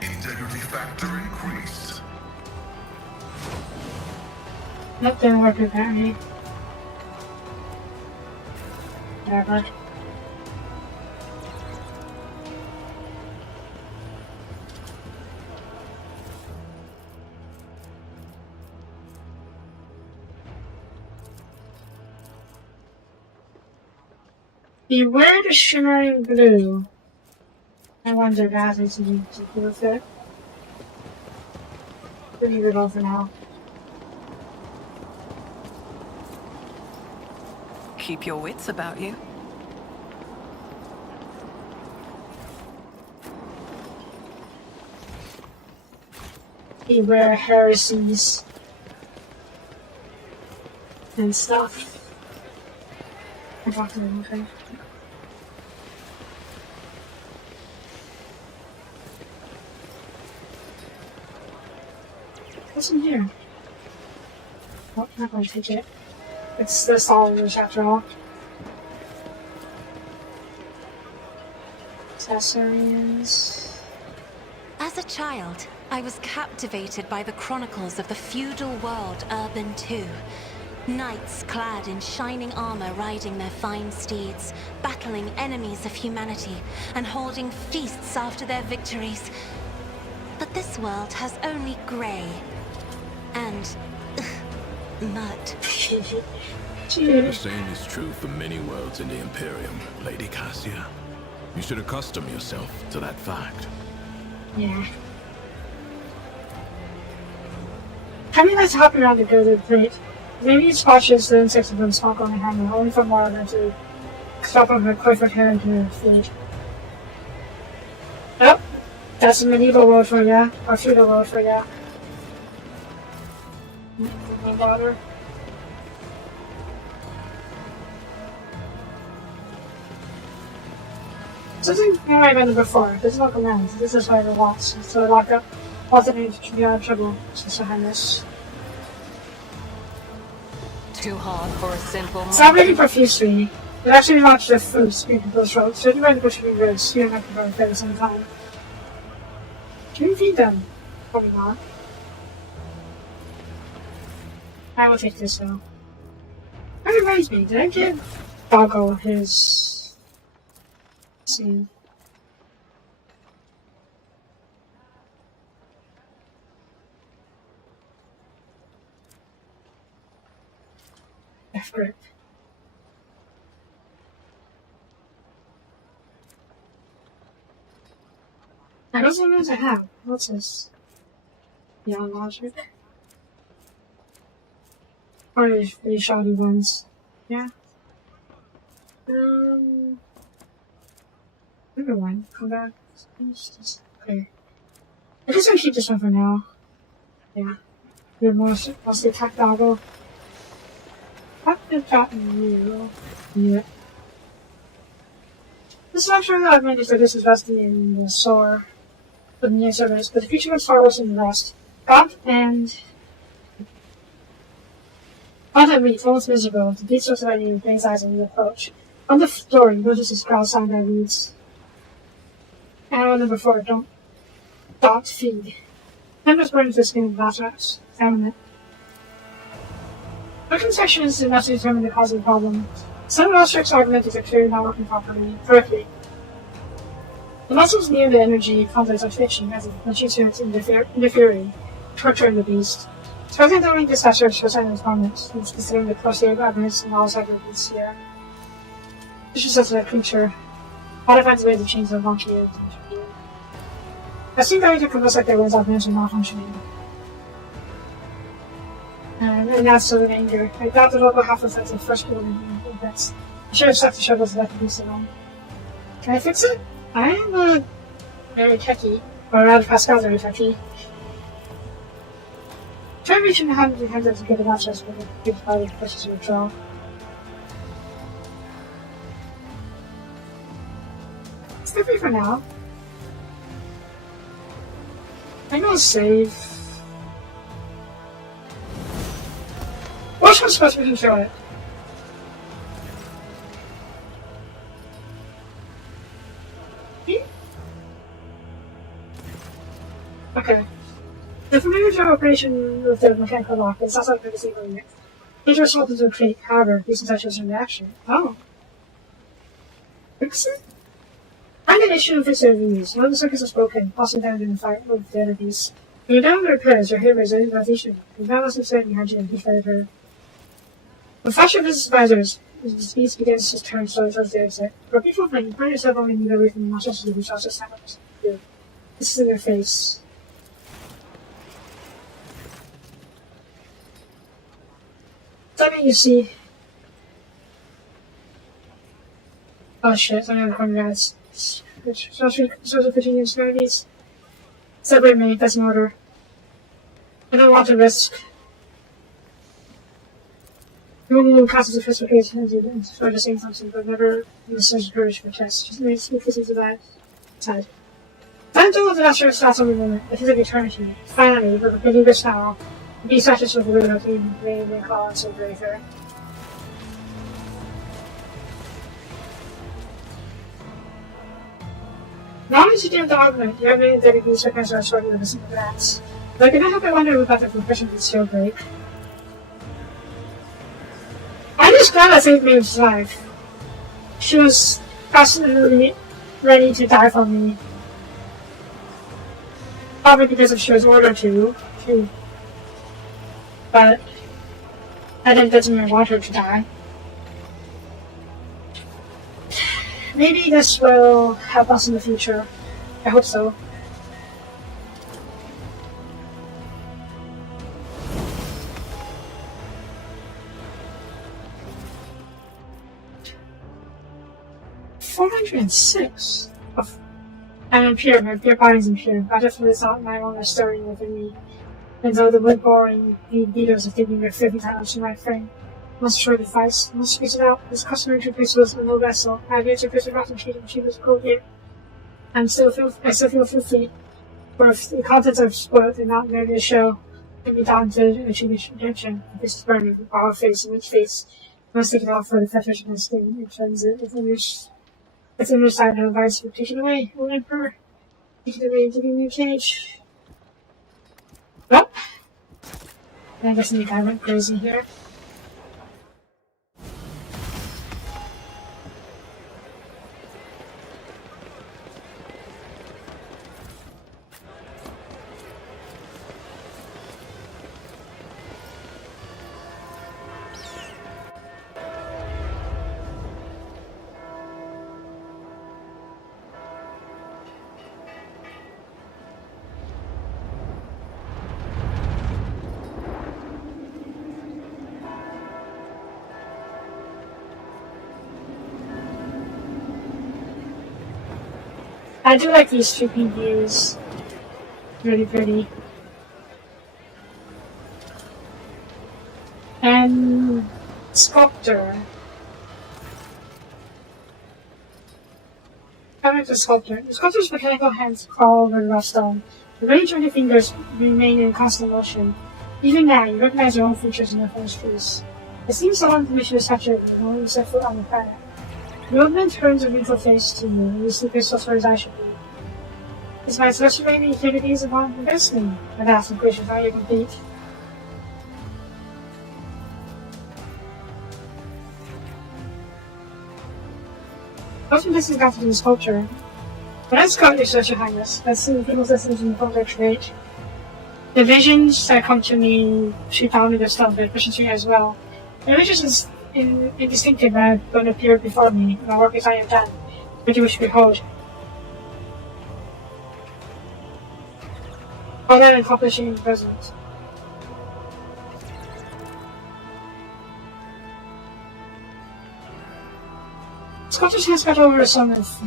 Integrity factor increased. That didn't work apparently. Whatever. Beware the shimmering blue. I wonder if that has anything to do with it. We'll leave it all for now. Keep your wits about you. Beware heresies and stuff. I'm talking to them, okay? What's in here? Oh, I'm not going to take it. It's the solvers after all. Accessories. As a child, I was captivated by the chronicles of the feudal world Urban II. Knights clad in shining armor riding their fine steeds, battling enemies of humanity, and holding feasts after their victories. But this world has only grey and mud. The same is true for many worlds in the Imperium, Lady Cassia. You should accustom yourself to that fact. Yeah. How many nights hopping around the go-to plate? Maybe it's cautious the insects have been smoke on the hammer, only for more than to stop on the Clifford hair into the food. Oh, that's a medieval world for ya, or feudal world for ya. No bother. Something I remember before. There's no commands. This is why the lots. So I lock up. Alternate to be out of trouble. Since behind this. Too hard for a simple Stop making profusely. It actually launched the food speed of those roads. So if you're going to push me goods, you don't have to go at the same time. Can you feed them? Probably not. I will take this though. That reminds me, did I give Doggo his... Let's see. F grip. I don't know what I have. What's this? Beyond logic. Or these really shoddy ones. Yeah. Number one. Come back. Okay. I'm just gonna keep this one for now. Yeah. You're mostly attack Doggo. I've gotten you. Yeah. This is actually not meant for this is rusty in the sore. But the near service, but the creature can start worse than the rest. God and meat, almost miserable. The beast looks at you and brings eyes on the approach. On the floor, you notice his growl sound that reads. And on number 4, don't feed. Members burn the skin of Lazarus. Examine it. Looking section is enough to determine the cause of the problem. Some Rostrik's argument is clearly not working correctly. The muscles near the energy complex are twitching as if machines are interfering, torturing the beast. Supposing the link dispatcher shows sign of his comments, he's considering the posterior evidence and all sides of the beast here. This is such a creature. Modifies ways to change the function of the interview. I've seen guys who can look like their ways of mentioned malfunctioning. And now it's of anger. I doubt the local half effect of first building events. I should have stuck the shovels to let the beast alone. Can I fix it? I am very techy, or rather Pascal's very techy. Try reaching the hand of the hands to get an access with a big body pushes your draw. Stay free for now. I'm gonna save. Which one's supposed to control it? Okay. The familiar general operation with the mechanical lock is also going to see when it results into a crate, however, these such a reaction. Oh. Fix it? I'm an issue of fixed reviews. One of the circuits is broken, also down in the fight with the enemies. When you're done with the repairs, your hit resilience rotation. You now must have certain hydrogen to further. With fashion business advisors, the speed begins to turn slowly towards the exit. But before playing, find yourself only move away from the monstrosity which also stands you. This is in your face. Something you see. Oh shit, I'm gonna guys. Social continuing disparities. Separate me, that's an order. I don't want to risk. You only know classes of sophistication and try to say something, but never in the search courage for tests. Just make speak to that side. Time to look at that sure starts over the moment. It feels like eternity. Finally, with a believe this now. Be satisfied with the window to even call and so very fair. Now as you do the argument, you have made the dedicated seconds are shorter than a simple glance. But I cannot help but wonder about the confession of the steel break. I'm just glad I saved Maeve's life. She was absolutely ready to die for me. Probably because if she was ordered to. But I didn't really want her to die. Maybe this will help us in the future. I hope so. $406 of I'm impure, my pure body's impure. I definitely thought my own was stirring within me. And though the wood boring beaters of thinking were 50 times to my frame. Must short advice, must squeeze it out. This customary to place was a low vessel. I have yet to place a rotten sheet and she was cold here. I still feel filthy. For if the contents are spoiled and not merely a show, can be down to achieve redemption. This is burning with our face and its face. I must take it off for the fetish of my skin. It turns it with inner side of advice. Take it away, O Emperor. Take it away and give me a new cage. Well, I guess the guy went crazy here. I do like these streaking views. Really pretty. And sculptor. I like the sculptor. The sculptor's mechanical hands crawl over the rough stone. The very jointed fingers remain in constant motion. Even now, you recognize your own features in the first piece. It seems so long permission to touch it when you only set foot on the planet. The old man turns a wrinkled face to you, and you see crystal as I should be. Is my celestial remaining activities upon the destiny? I've asked some questions, are you complete? Most of this has got to do with sculpture. But let's go, Your Celestial Highness. Let's see the people's destinies in the form of create. The visions that come to me shoot down into stuff, but efficiency as well. The visions is indistinctive that don't appear before me, and my work is I have done, which you wish to behold. All that accomplishing in the present. Sculptors has got over a sum of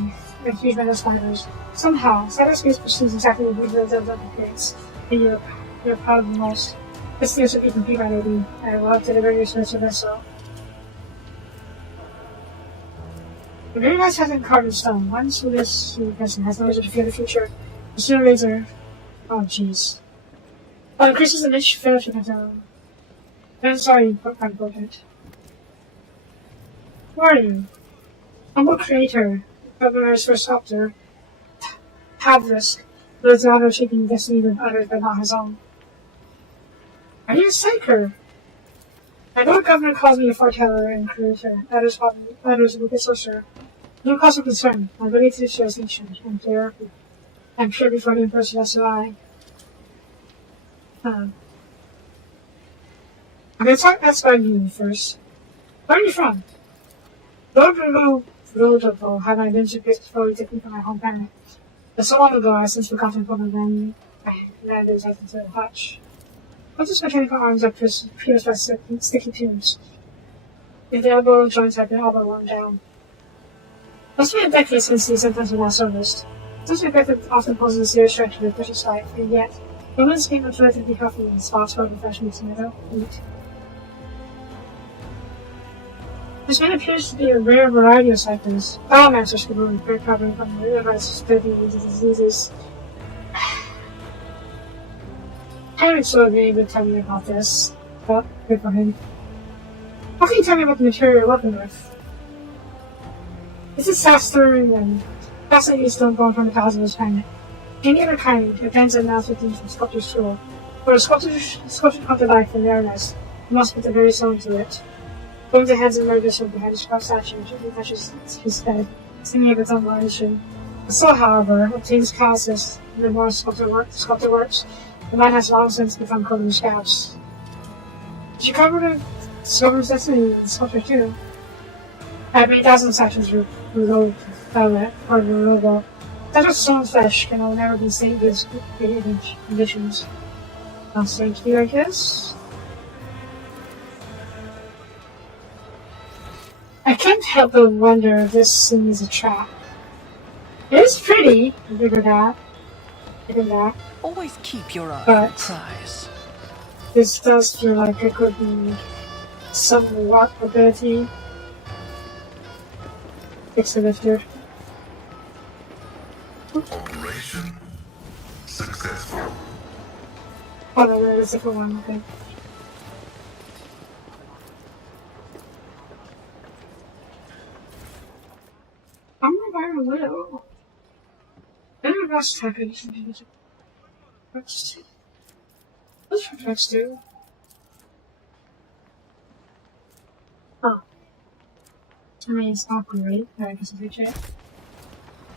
huge metal spiders. Somehow, cyberspace pursues exactly what we built up the creates, and you're proud of the most. This thing should be complete, my lady. I will have to deliver your special vessel. The very last hasn't carved in stone. Once with this person has no reason to fear the future. The sooner laser. Oh jeez. Oh, increases the niche fellowship of them. I'm sorry, I'm important. Who are you? Humble creator, governor's first sculptor. Have risk, but it's not shaping the destiny of others but not his own. Are you a psyker? I know the governor calls me a foreteller and creator. Others will get sorcerer. No cause for concern. My ability to show distinction. I'm pure before the Emperor's SOI. I'm gonna ask about you first. Where are you from? Don't remove Rodolfo had I been to pick fully taken from my home planet. But so long ago I have since forgotten from the then landers I consider touch. What his mechanical arms are pierced by sticky tubes. If the elbow joints have been all but worn down. It's been a decade since these symptoms were last serviced. Such a that often poses a serious threat to the British life, and yet, humans came up relatively healthy in spots for refreshment tomato meat. This man appears to be a rare variety of cycles. Biomancers could ruin fair covering from the otherwise spreading diseases. Henry sort of didn't even tell me about this, but good for him. How can you tell me about the material you're working with? This is Saturn and fascinating stone born from the cause of this planet. Any other kind depends on mass within from sculpture's tool. For a sculpture come to life from narrowness, you must put the very soul into it. Going to heads and murders from behind his carved statue, gently touches his head, singing of its own vibration. The soul, however, obtains callousness, and the more sculptor works, the mind has long since become covered in scabs. Did you cover the silver destiny in sculpture too? I have made thousands of statues reload velvet or renewable. That of stone flesh can never be stained with conditions. Not stained to be like this. I can't help but wonder if this thing is a trap. It is pretty, I figured that. Always keep your eye But on the prize. this does feel like it could be some warp ability. Fix the lifter. Operation successful. Oh no, there is a different one, okay. I'm not very little. I don't know what's happening. What's reflex do? Oh. I mean, it's not great. I guess I'll check.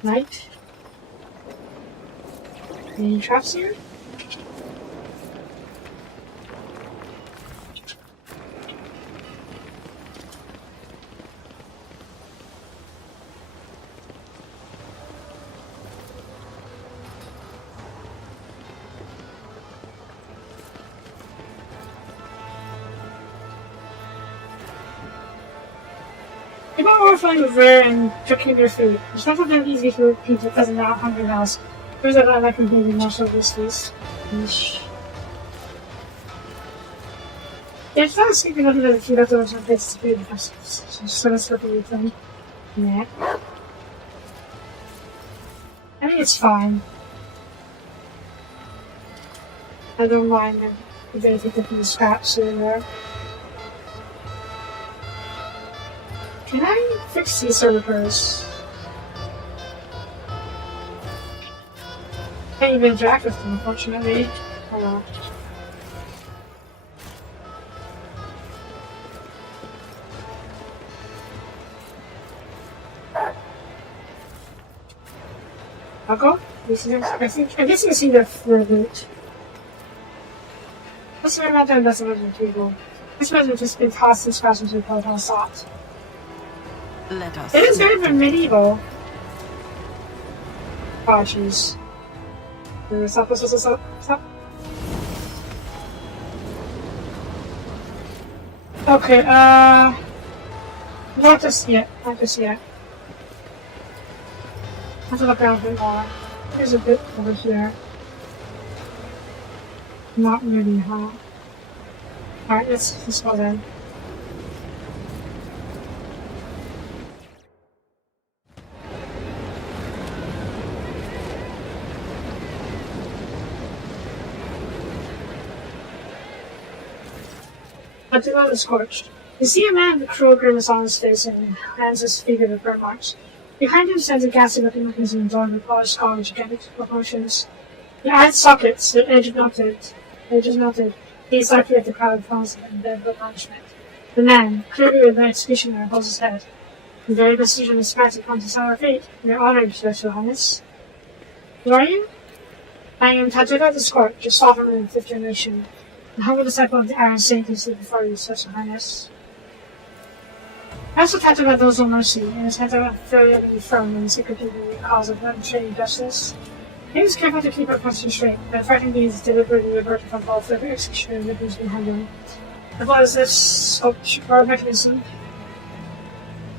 Night. Any traps here? If I'm horrifying with rare and tricking their feet, it's not something easy to repeat that doesn't now 100 miles. There's a lot I can do with martial risks. It's not escaping other than a few leftovers and places to be the best. So let's look at everything. Nah. I think it's fine. I don't mind if they take the scraps here and there. Can I fix these servers? Can't even interact with them, unfortunately. Hold on. I'll go. I guess you see the root. Let's not done this original table. This wasn't just been tossed and scratched into the protocol sought. Let us. It is very medieval. Oh, jeez. Stop. Okay, not just yet. I have to look around a bit more. There's a bit over here. Not really, huh? Alright, let's go then. But do not be scorched. You see a man with a cruel grimace on his face and hands his figure with burn marks. Behind him stands a ghastly looking mechanism adorned with polished skull and gigantic proportions. The eyed sockets, their edges melted, gaze darkly at the crowd falls in deadly punishment. The man, clearly with an executioner, holds his head. The very vestige of his spirit upon his sour fate. Your honor, Your Highness. Who are you? I am Tajira the Scorch, your sovereign in the 5th generation. The humble disciple of the Iron Saint who stood before you, Your Highness. Also talked about those no mercy, and his hands are fairly firm in secreting the cause of unchained justice. He was careful to keep her question straight, but fighting these deliberately averted from both the executioner and the victims behind them. As well as this sculpture or mechanism.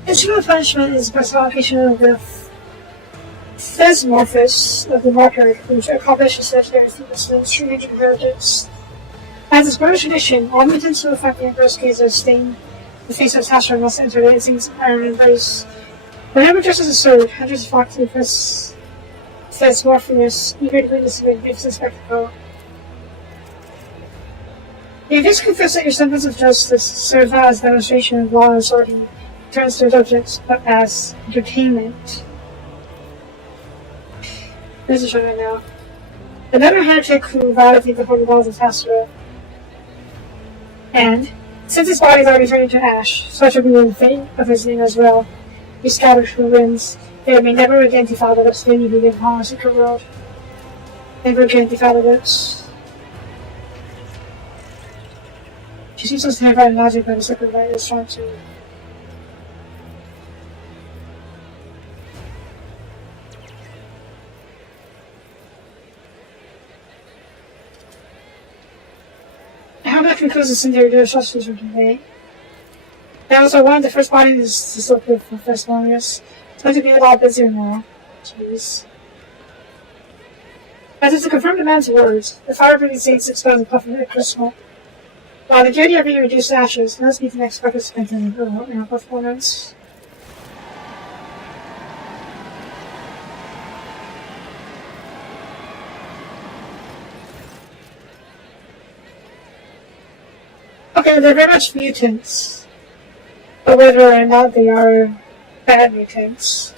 Instrument punishment is the personification of the Thesmorphus of the marker, which accomplishes that here through the strange inheritance. As is British tradition, all mutants who affect the Emperor's gaze are stained. The face of Tasha must enter the instincts iron embrace. Whenever justice is served, hundreds flock to the Thesmorphus, eager to witness the magnificent spectacle. You just confess that your sentence of justice serves not as demonstration of law and authority, turns to subjects, but as entertainment. This is right now. Another heretic who violated the holy laws of Tasra. And, since his body is already turned into ash, such will be the fate of his name as well. He scattered through the winds. They may never again defile the lips of any who live upon a secret world. Never again defile the lips. She seems so terrified and logic by the secret light is trying to. How that concludes the Cinder Justice for today. That was one of the first bodies to slip with the first longest. It's going to be a lot busier now. Jeez. As is to confirm the man's words, the fire-breathing saints expose a puff of crystal. While the duty are being reduced to ashes, let's meet the next participant in our performance. Okay, they're very much mutants. But whether or not they are bad mutants.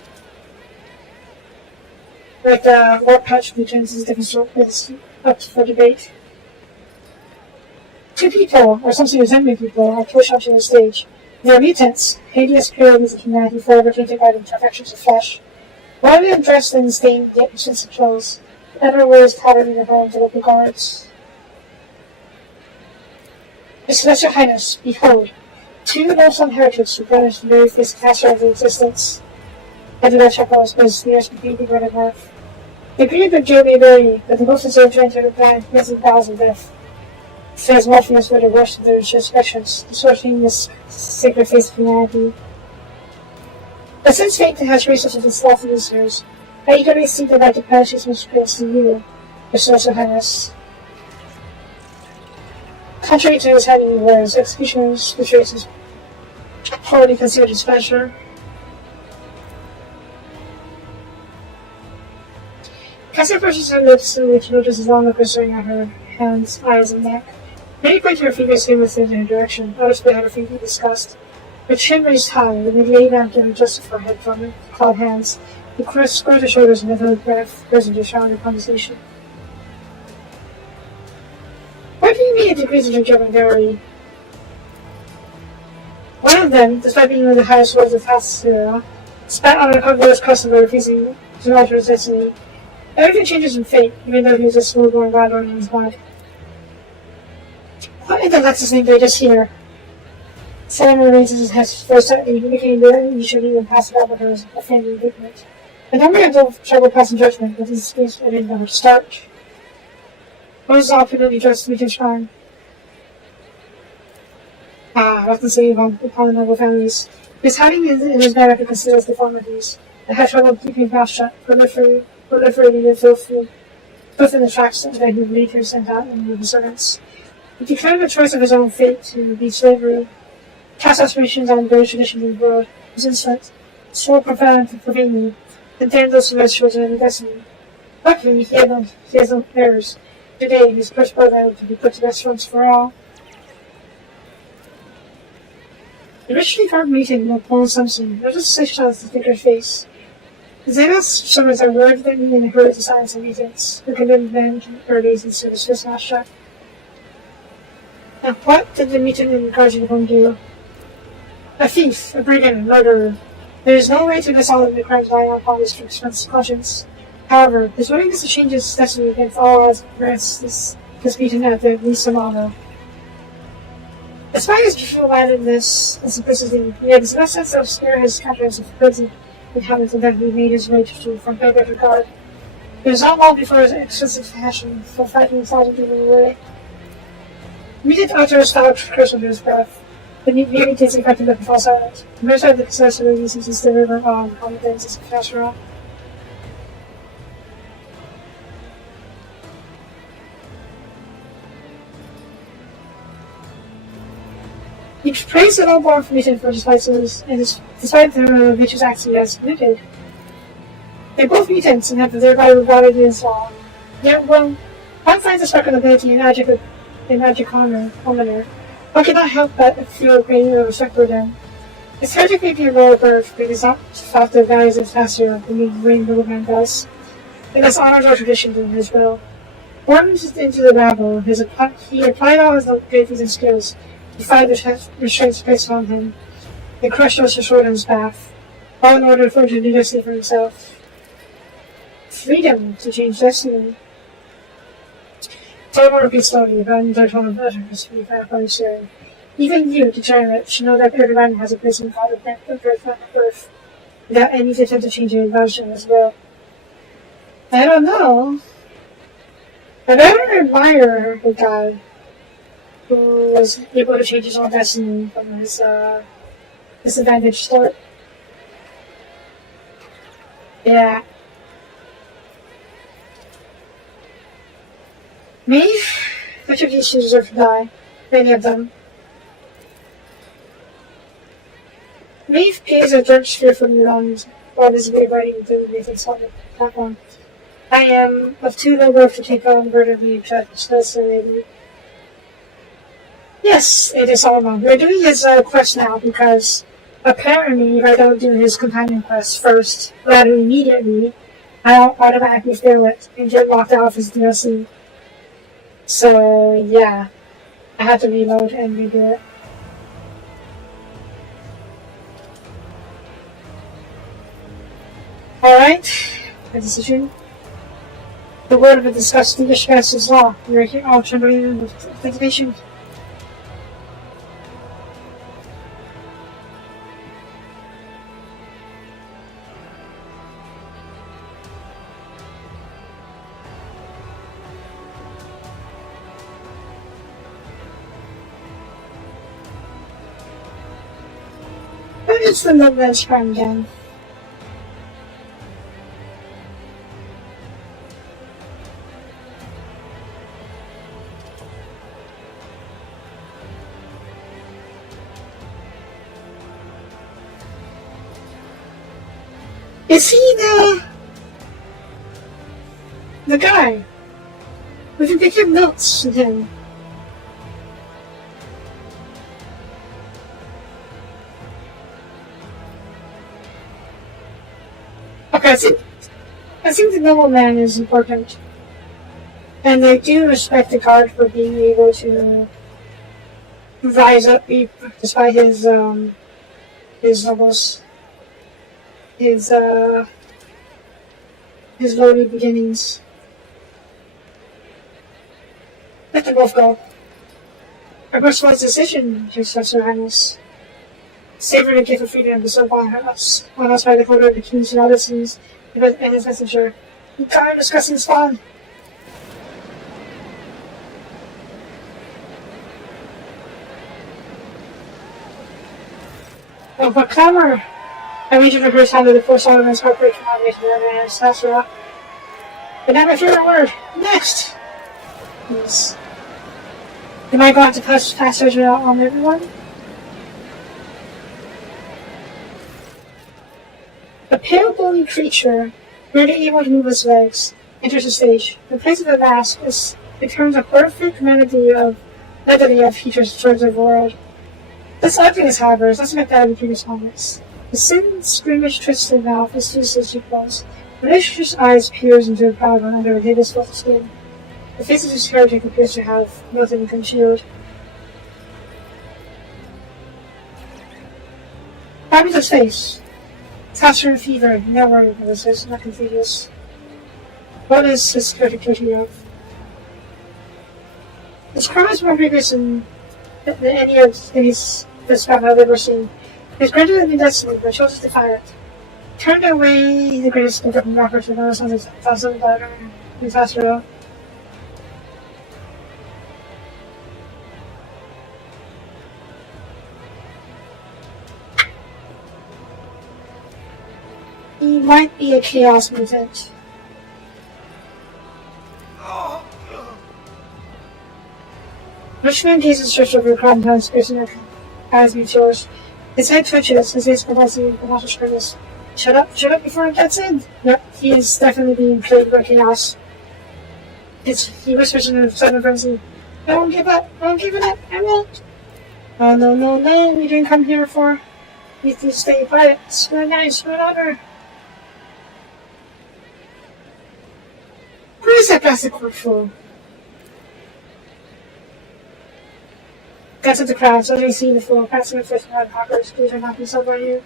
Like the warp patch mutants is up for debate. Two people, or something resembling people, are pushed onto the stage. They are mutants, hideous pyramids of humanity forever tainted by the imperfections of flesh. One of them dressed in stained yet expensive clothes. The other wears tattered uniforms of local guards. His Celestial Highness, behold, two loathsome heretics who punished the very face caster of the existence. Eldar chuckles was nearest between the red north. They greeted the Joe Berry, but they both deserved to enter the blind prison battles of death. Says Morpheus were the worst of their transgressions, distorting this sacred face of humanity. But since fate has raised us with its lawful listeners, I eagerly seek the right to punish its miscreants to you, Your Celestial Highness. Contrary to his heavenly words, executioners betrays his poorly concealed displeasure. Cassie approaches her lips, which notices long look staring at her hands, eyes, and neck. Many point to her fingers aim within her direction, others behind her feet in disgust. Her chin raised high, and the lay down giving justice for her head from her clawed hands. The squared her shoulders and let her breath goes into shouting conversation. What do you mean it degrees of your German? One of them, despite being one of the highest lords of Tasra, spat on her conqueror's customer, refusing to alter his destiny. Everything changes in fate, even though he was a smooth-born godlord in his blood. What in the Lexus name did I just hear? Solomon raises his head first tightly, indicating that he should even pass it out with her as a friendly indignant. The number of trouble passing judgment, but his face I didn't know where to start. Rose opulently dressed to meet his shrine. Often say upon the noble families. His hiding in his bed after conceals deformities. The had trouble keeping mouth shut, proliferating the filth in the tracks that he later sent out in the servants. He declared the choice of his own fate to be slavery. Cast aspirations on the British tradition of the world was insolent, so profound to pervade, and then those who had chosen a destiny. Luckily, he has no errors. Today, his first birthright to be put to rest once for all. The richly carved meeting with Paul Simpson, there was a such chance to think her face. The xenos summons are words that mean in her to science and mutants, who condemned men to earlies and service his mouth shut. Now, what did the mutant in Guardian of Home do? A thief, a brigand, a murderer. There is no way to dissolve the crimes lying upon his conscience. However, his willingness to change his destiny against all odds grants this mutant at least some honor. Despite his visual mindedness and simplicity, he had no sense of scare his captors of prison inhabitants that he made his way to from paper to card. It was not long before his excessive passion for fighting started to move away. Immediate utters followed curse under his breath. The nearly tasting affected the fall silent. Most of the possessor uses his deliver on the dances of casserole. He praised the noble information for his vices, and despite the vicious acts he has committed. They're both mutants and have thereby regarded his yet when one finds a spark of ability in magic honor, one cannot help but feel a greater respect for them. His tragic may be a lower birth, but it is not thought to value as faster than the rainbow man does. It has honors or traditions in his will. Born into the rabble, he applied all his abilities and skills. He fired the restraints placed on him. They crushed those who sword in his path, all in order for him to do destiny for himself. Freedom to change destiny. Tolmor repeats slowly, but in their tone of utterance to be found funny staring. Even you, degenerate, should know that every man has a place in God of birth, without any attempt to change it in as well. I don't know. I better admire the guy who was able to change his own destiny from his disadvantaged start. Yeah. Maeve, which of these two deserve to die? Many of them. Maeve pays a dark sphere from the lungs while visibly writing the Nathan's on the platform. I am of too low birth to take on the burden of the trust. Yes, it is Solomon. We're doing his quest now because apparently if I don't do his companion quest first, rather immediately, I'll automatically fail it and get locked out of his DLC. So, yeah, I had to reload and redo it. Alright, a decision. The word of a disgusting disgust is law. We are here all trembling with anticipation. It's the Midwest Prime again. Is he the guy? We can pick your notes with him. Okay, I think the nobleman is important. And I do respect the guard for being able to rise up despite his levels. His lowly beginnings. Let them both go. A personalized decision, Your Highness. Savor the gift of freedom bestowed on us by the holder of the king's medicines and his messenger. You can't discuss and spawn. Oh, but clamor! I reached the first time of the poor Solomon's heartbreak combination of Sasra. But now my favorite word. Next! Please. Am I going to pass judgment out on everyone? A pale bony creature, barely able to move his legs, enters the stage. In place of the mask, becomes a perfect medley of features towards the world. This ugliness, however, is nothing like that of the previous moments. The thin, squeamish, twisted mouth is fused to his cheekbones. The lustrous eyes peers into the proud one under a hideous fluff skin. The face of his character appears to have nothing concealed. Fabulous face. Faster and fever, no worry, this is not contagious. What is his character guilty of? His crime is more rigorous and than any of these this spell I've ever seen. It's greater than the destiny, but chose to fire it. Turned away the greatest gift of rocker to know something thousand better and faster. He might be a chaos mutant. Richmond gazes search over the crowd and times piercing eyes meteors. His head twitches, his face convulsing in cautious grimace. Shut up before it gets in! Yep, he is definitely being plagued by chaos. He whispers in a sudden frenzy. I won't give up, I won't! Oh no, we didn't come here for... We need to stay quiet, swear nice, swear honor! Who is that plastic cork for? Gets at the crowd, suddenly seeing the floor, passing a fist around pockets, please are not himself by you.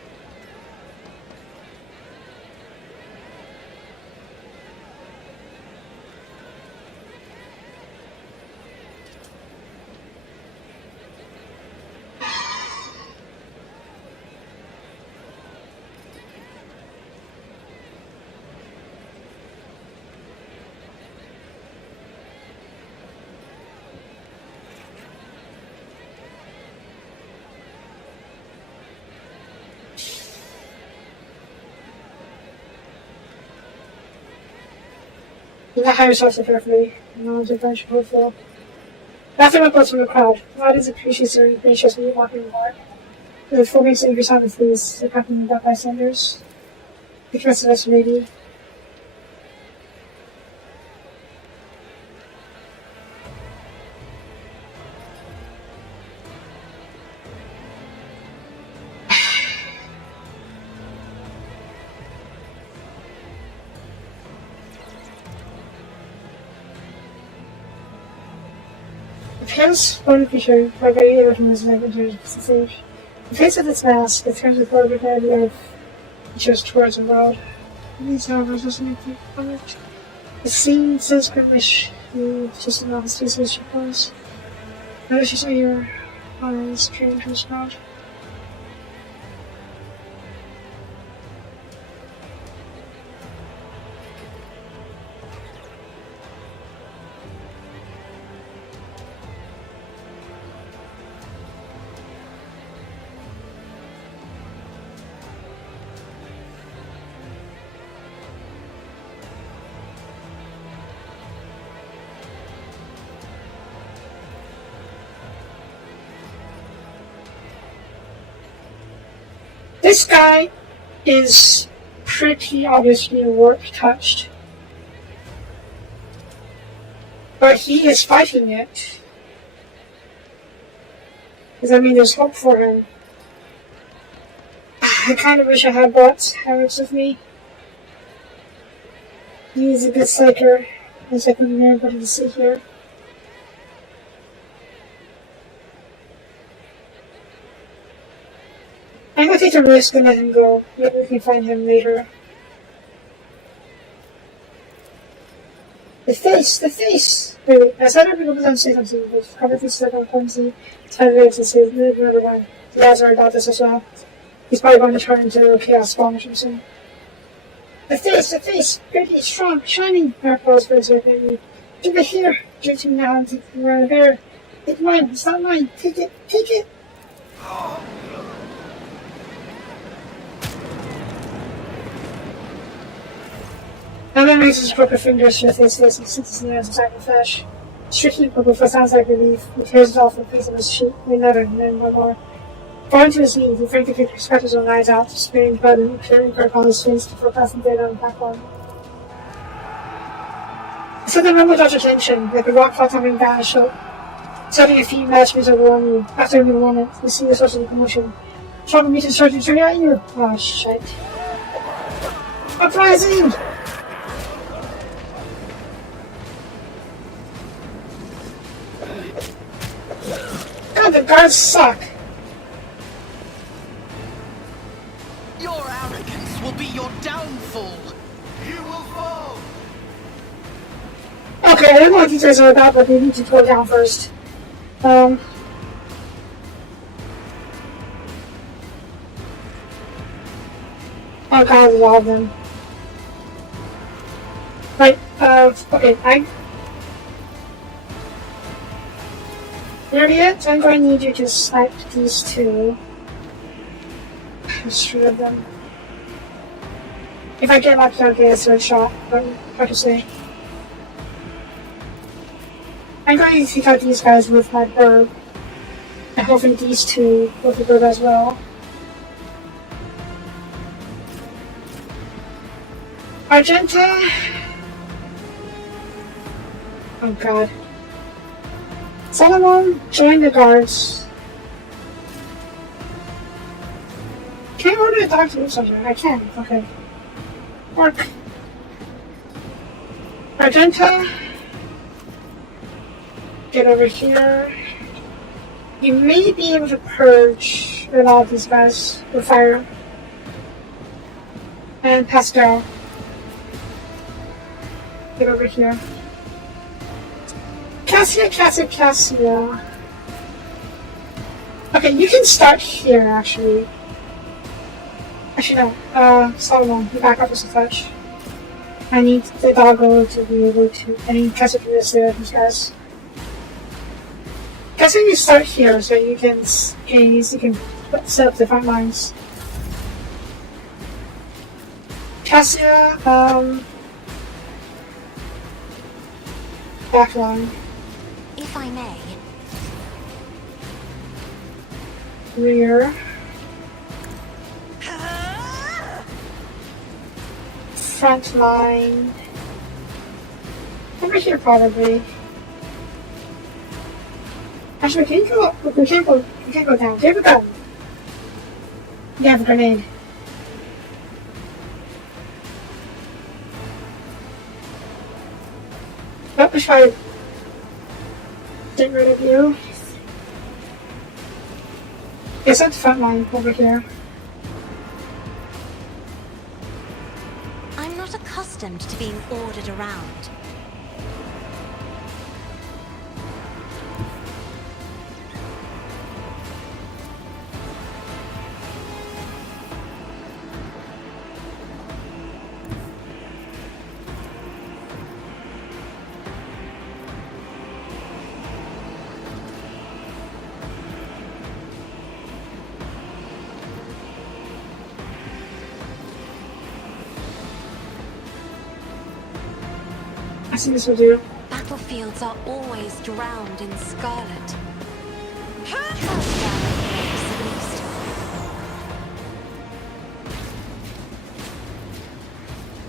You can hide yourself so carefully. No one's adventure will fail. After my from the crowd, why does appreciate the gracious me walking apart? The focus of your sound of fleas, accompanied by bystanders. The rest of us lady. Hence, one creature, by very everything was like into the stage. The face of its mask, it turns the forward of the earth, it shows towards the world. These however doesn't make it. The scene says Grimlish, who just an office as she was. Notice she saw your eyes trained to his crowd. This guy is pretty obviously warp touched. But he is fighting it. Because I mean there's hope for him. I kind of wish I had brought Harris with me. He is a good psyker. As I couldn't hear everybody to sit here. I'm gonna take a risk and let him go. Maybe we can find him later. The face! Wait, I said everyone was on say something, but cover this stuff on clumsy. Time to say, never mind. The guys are about this as well. He's probably going to turn into a chaos spawn or something. The face! Pretty, strong, shining! Mark paused for a second. Give it here! Give it to me now and take it around there. It's mine, it's not mine. Take it! Alan raises his crooked fingers to the face and sinks his nails inside the flesh. Strictly purple for sounds like relief, he tears it off the face of his cheek, another, and then one more. Falling to his knees, he frantically spat his own eyes out, spraying blood and clearing dirt on his face before passing dead on the platform. Sudden rumble dodged attention, like a rock fall tumbling down a slope. Suddenly a few matches overwhelm you. After a moment, you see the source of the commotion. Trouble meeting starting to at you! Oh shit. Uprising! God, the guards suck! Your arrogance will be your downfall! You will fall! Okay, I don't know what details are about, but we need to go down first. Oh god, there's all of them. Right, okay, Idiot, I'm going to need you to snipe these two. Just three of them. If I get lucky, I'll get a third shot, but hard to say. I'm going to take out these guys with my bird. And hopefully these two with the bird as well. Argenta! Oh god. Solomon, join the guards. Can I order a dog to do something? I can, okay. Work. Argenta. Get over here. You may be able to purge a lot of these guys with fire. And Pascal. Get over here. Cassia. Okay, you can start here, actually. Actually, no. Solomon, you back up as a fetch. I need the doggo to be able to. I need Cassia to be able to these guys. Cassia, you start here so you can set up the front lines. Cassia, back line. If I may. Rear. Front line. Over here, probably. Actually, we can't go down. Do you have a gun? You have a grenade. Oh, let's try to get rid of you. Yes, that's front line over here. I'm not accustomed to being ordered around. I see this will do. Battlefields are always drowned in scarlet.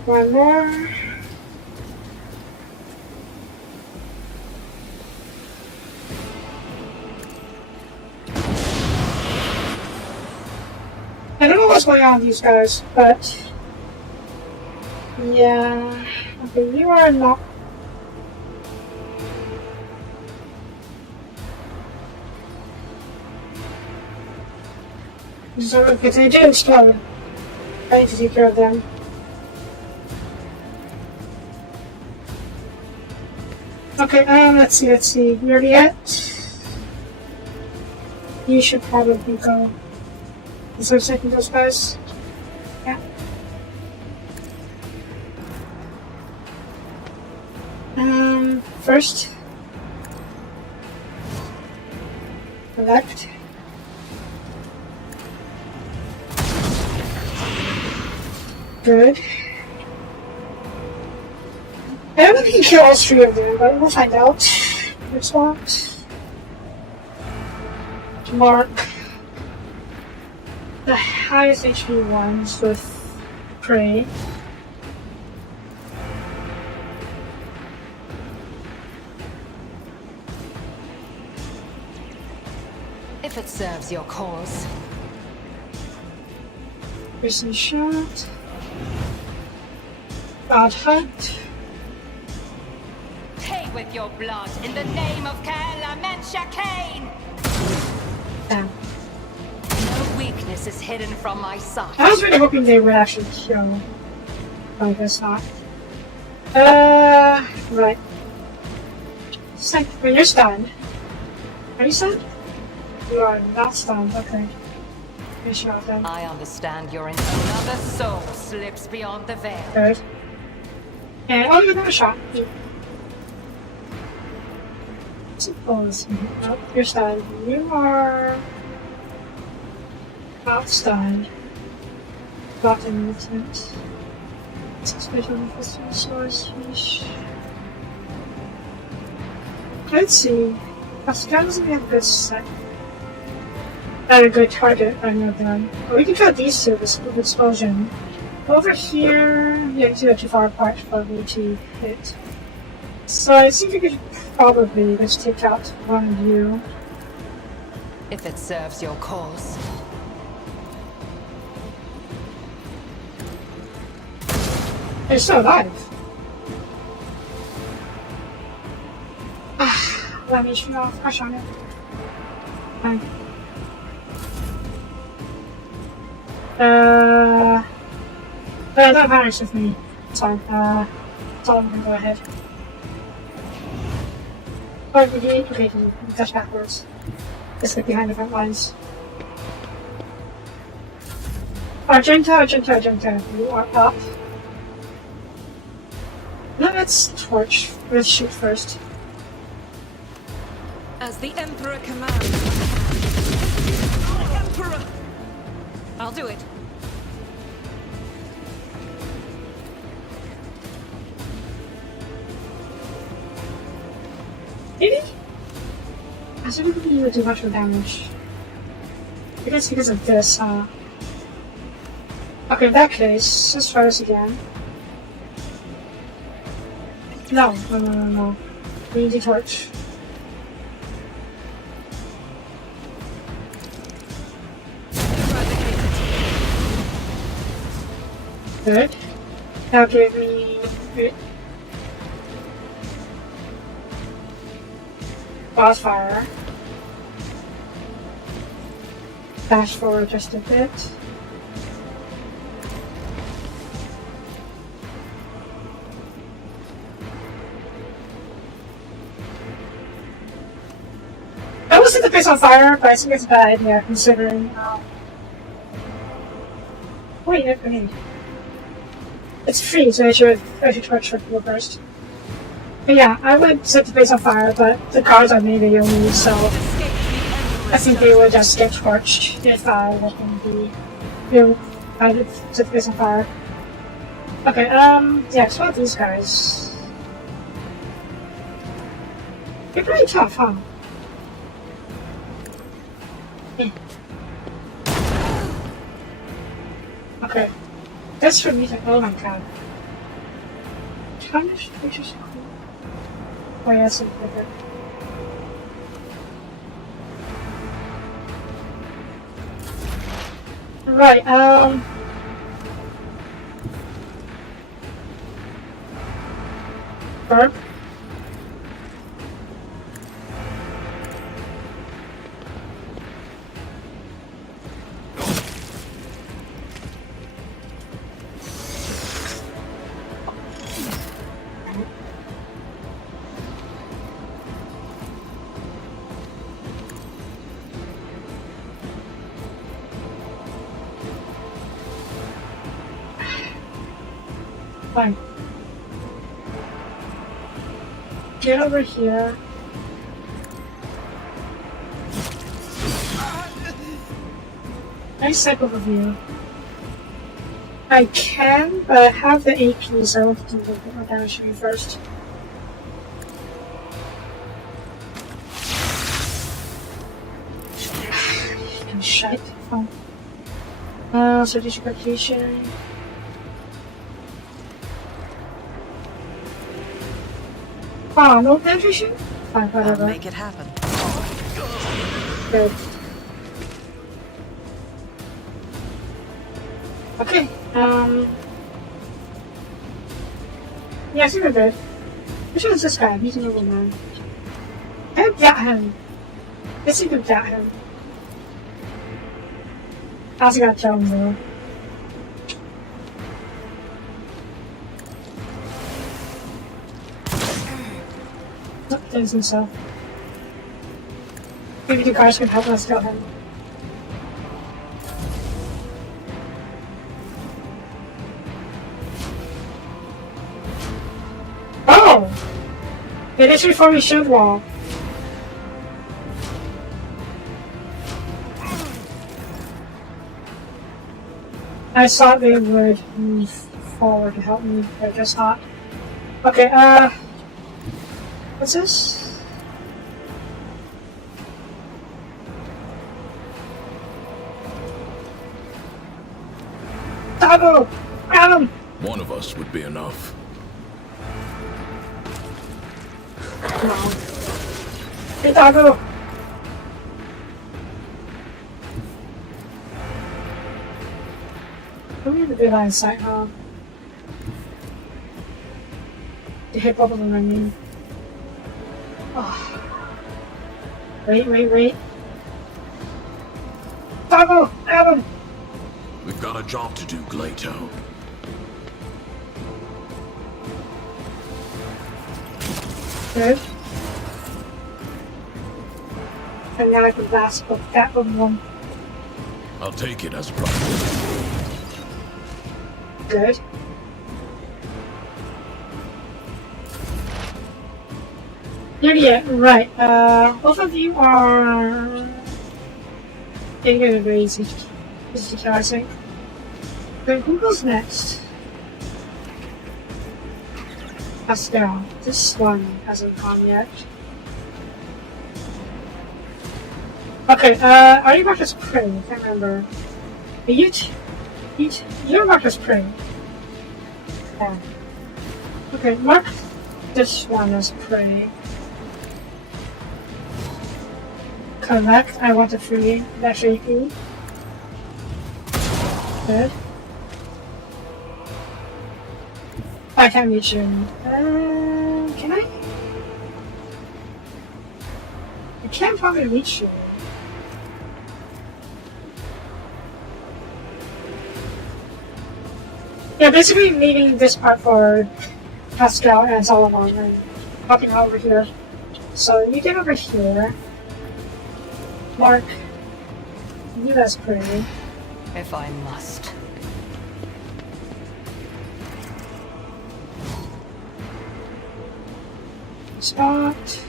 One more. I don't know what's going on with these guys, but yeah. Okay, you are not. So if they do explode, I need to take care of them. Okay, let's see. You ready yet? You should probably go. So taking those guys. Yeah. First. Left. Good. I don't know if you can kill all three of them, but we'll find out. Which one? Mark the highest HP ones with prey. If it serves your cause. Prison shot. Bad hunt. Pay with your blood in the name of Kane. Damn. No weakness is hidden from my sight. I was really hoping they would actually kill. But I guess not. Right. It's like when you're stunned. Are you stunned? You are not stunned, okay. finish you off then. I understand your another soul slips beyond the veil. Good. And oh, you got a shot. Suppose. Oh, you're stunned. You are not stunned. Locked in movement. Special infested source. Let's see. Pascal doesn't have a good set. Not a good target, I know them. But we can try these two with explosion. Over here, yeah, you are too far apart for me to hit. So I think we could probably just take out one of you. If it serves your cause. They're still alive. Let me turn off. Crush on it. Fine. That matters with me. So, so I'm gonna go ahead. Oh, you did? Okay, you touch backwards. Let's get behind the front lines. Argenta, you are up. No, let's torch. Let's shoot first. As the Emperor commands. Emperor! I'll do it. Maybe? I shouldn't think you would do much more damage. I guess because of this, Okay, in that case, let's try this again. No. We need to torch. Good. Now give me... Boss fire. Dash forward just a bit. I almost set the place on fire, but I think it's a bad idea considering wait, no, okay. It's free, so I should torch for people first. But yeah, I would set the place on fire, but the cars are maybe only, so I think they would just get torched if I let them be. I would set the place on fire. Okay, yeah, so about these guys. They're pretty tough, huh? Okay. That's for me to, oh my god. How much pictures are cool? Oh yeah, that's a bigger. Right, burp. Fine. Get over here. Nice type of view. I can, but I have the AP, so I want to do a bit more damage to me first. And shite. Oh. Strategic reputation. Oh, no penetration? Fine, whatever. I'll make it happen. Good. Okay, yeah, I think we're good. Which one is this guy? He's an evil man. I have got him. Let's see if we got him. I also gotta kill him though. Things himself. Maybe the guys can help us kill him. It is before we shoot wall. I thought they would move forward to help me, but just not. Okay, what's this? Doggo! Grab him! One of us would be enough. Come on. Hey, Doggo! We have a good line of sight, huh? To hit both of them, I mean. Oh. Wait. Doggo! Grab him! We've got a job to do, Glato. Good. And now I can blast that one. I'll take it as a priority. Good. Yeah, right. Both of you are getting it very easy. This is I think. Then who goes next? Pascal. This one hasn't gone yet. Okay, are you marked as prey? I can't remember. You're marked as prey. Yeah. Okay, mark this one as prey. Correct, I want to free that shaky. Good. I can't reach you. Can I? I can't probably reach you. Yeah, basically leaving this part for Pascal and Solomon and popping over here. So you get over here. Mark, you guys pretty. If I must. Spot.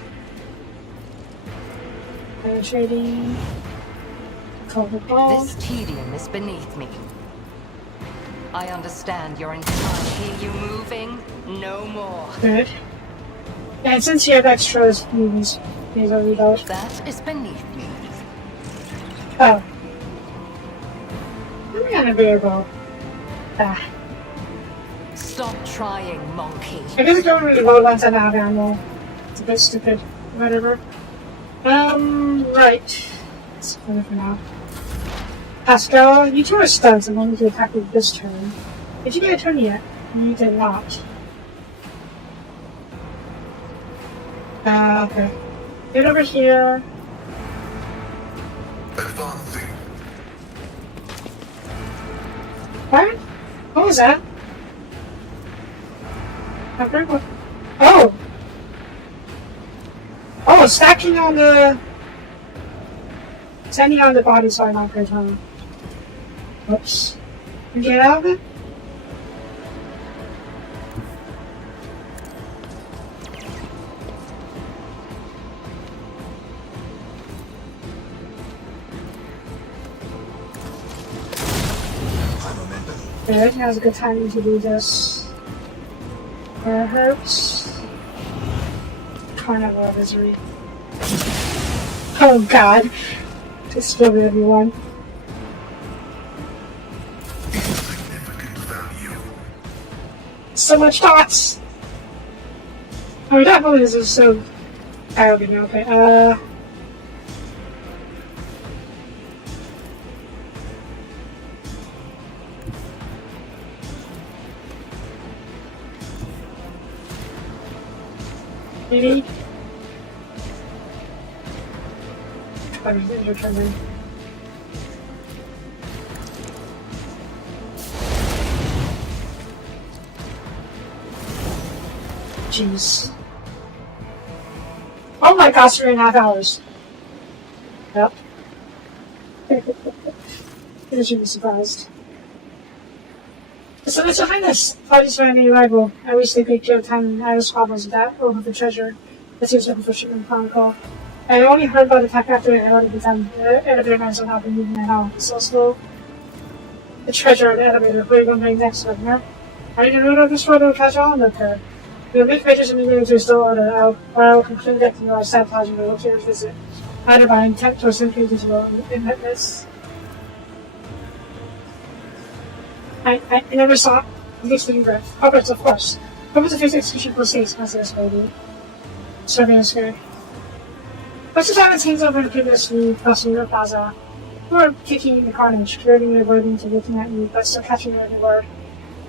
Penetrating. Cover ball. This tedium is beneath me. I understand your intent. Hear you moving? No more. Good. And since you have extras, these are reload. That is beneath me. Oh. I'm gonna be able. Ah. Stop trying, monkey. I guess I don't really reload once I'm out of ammo. It's a bit stupid. Whatever. Right. That's good for now. Pascal, you two are stuns and wanted to attack with this turn. Did you get a turn yet? You did not. Okay. Get over here. Advancing. What? What was that? Oh! Oh, stacking on the... Standing on the body, sorry, not good, huh? Whoops. You get out of it? Good, now's a good time to do this. Herbs. Carnival misery. Oh god. Just for everyone. Significant value. So much thoughts! Oh, that one is so arrogant, okay, Maybe? Everything's returning. Jeez. Oh my gosh, 3.5 hours. Yep. You should be surprised. So that's behind us. Apologies for any arrival. I wish they could kill time and I was problems with that. Over the treasure. that he was looking for shipment chronicle. I only heard about the attack after it had already begun. The elevator guys have not been moving at all. It's so slow. The treasure of the elevator. What are you going to bring next, Governor? I need to root out this road will catch on with her. We'll make pages in the news to restore order, or I will conclude that you are sabotaging the locator's visit, either by intent or simply due to ineptness. I never saw this living breath. Puppets, of course. Puppets of his execution proceeds, Messias baby. Serving scared. What's the silence hangs over the previously crossing the plaza? You are kicking the carnage, clearly avoiding to looking at me, but still catching every word.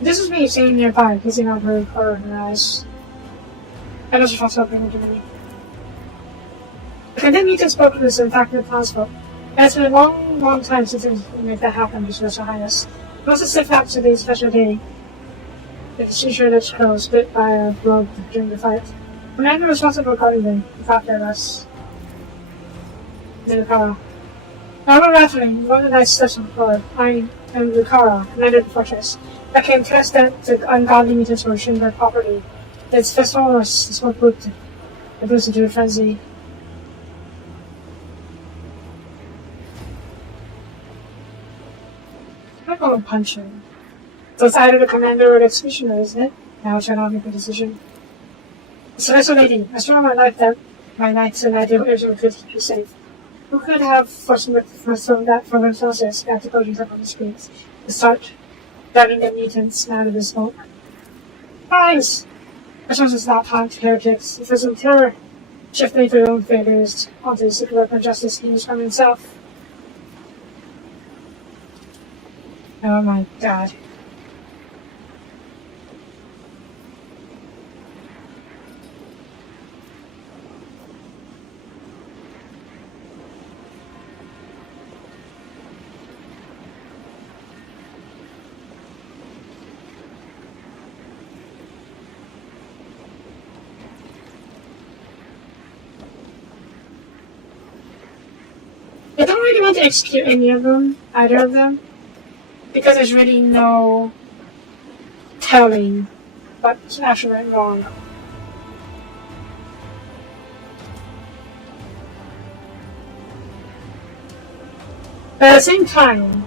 This is me standing nearby, gazing out her horror in her eyes. I was responsible for bringing to me. The condemned mutant spoke to this in fact in the townsfolk. It has been a long, long time since we made that happen, Your Special Highness. It was a stiff up to today's special day. The seizure that she was bit by a blow during the fight. Commander responsible guarding them, the fact of us. Lucara. Armor rattling, one of the knights steps on the floor. I am Lucara, commander of the fortress. I came to that the ungodly mutants were shooting their property. Its festival was smoke booked. It burst into a frenzy. I'm gonna punch him. So it's either the commander or the executioner, isn't it? Now shall not make a decision. Celestial Lady, I swear on my life that my knights and I did everything could keep you safe. Who could have foreseen that for themselves as after closing up on the screens? To start driving the mutants out of the smoke. Guys! I suppose it's not time to heretics. If there's some terror, shifting their own failures onto the secret weapon justice schemes from himself. Oh my god. I don't really want to execute any of them, either of them, because there's really no telling what actually went wrong. But at the same time,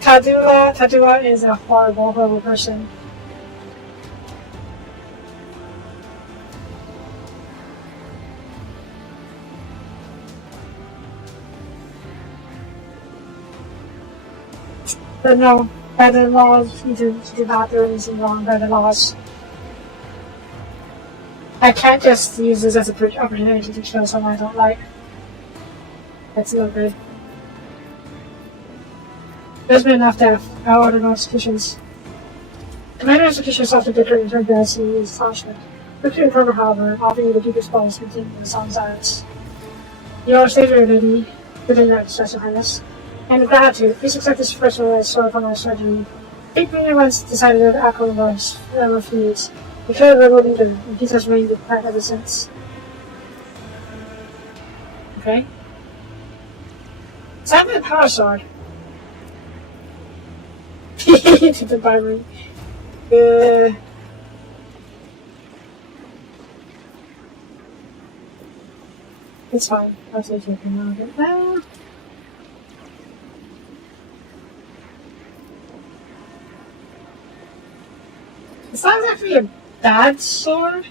Tadua is a horrible, horrible person. But no, by the laws, he did not do anything wrong by the laws. I can't just use this as an opportunity to kill someone I don't like. That's no good. There's been enough death. I'll order no executions. Commander executions after victory in turn to see his astonishment. Victory and Kroger, however, offering you the deepest balls continue in the solemn silence. Your savior, lady, within that Special Highness. And with gratitude, please accept this personalized sword from our surgery. Big Brother once decided to echo voice refuse. The killer rebel leader, and he has reigned with pride ever since. Okay. It's not a power sword. To the Bible. It's fine. I'll take it for now. It's not actually a bad sword.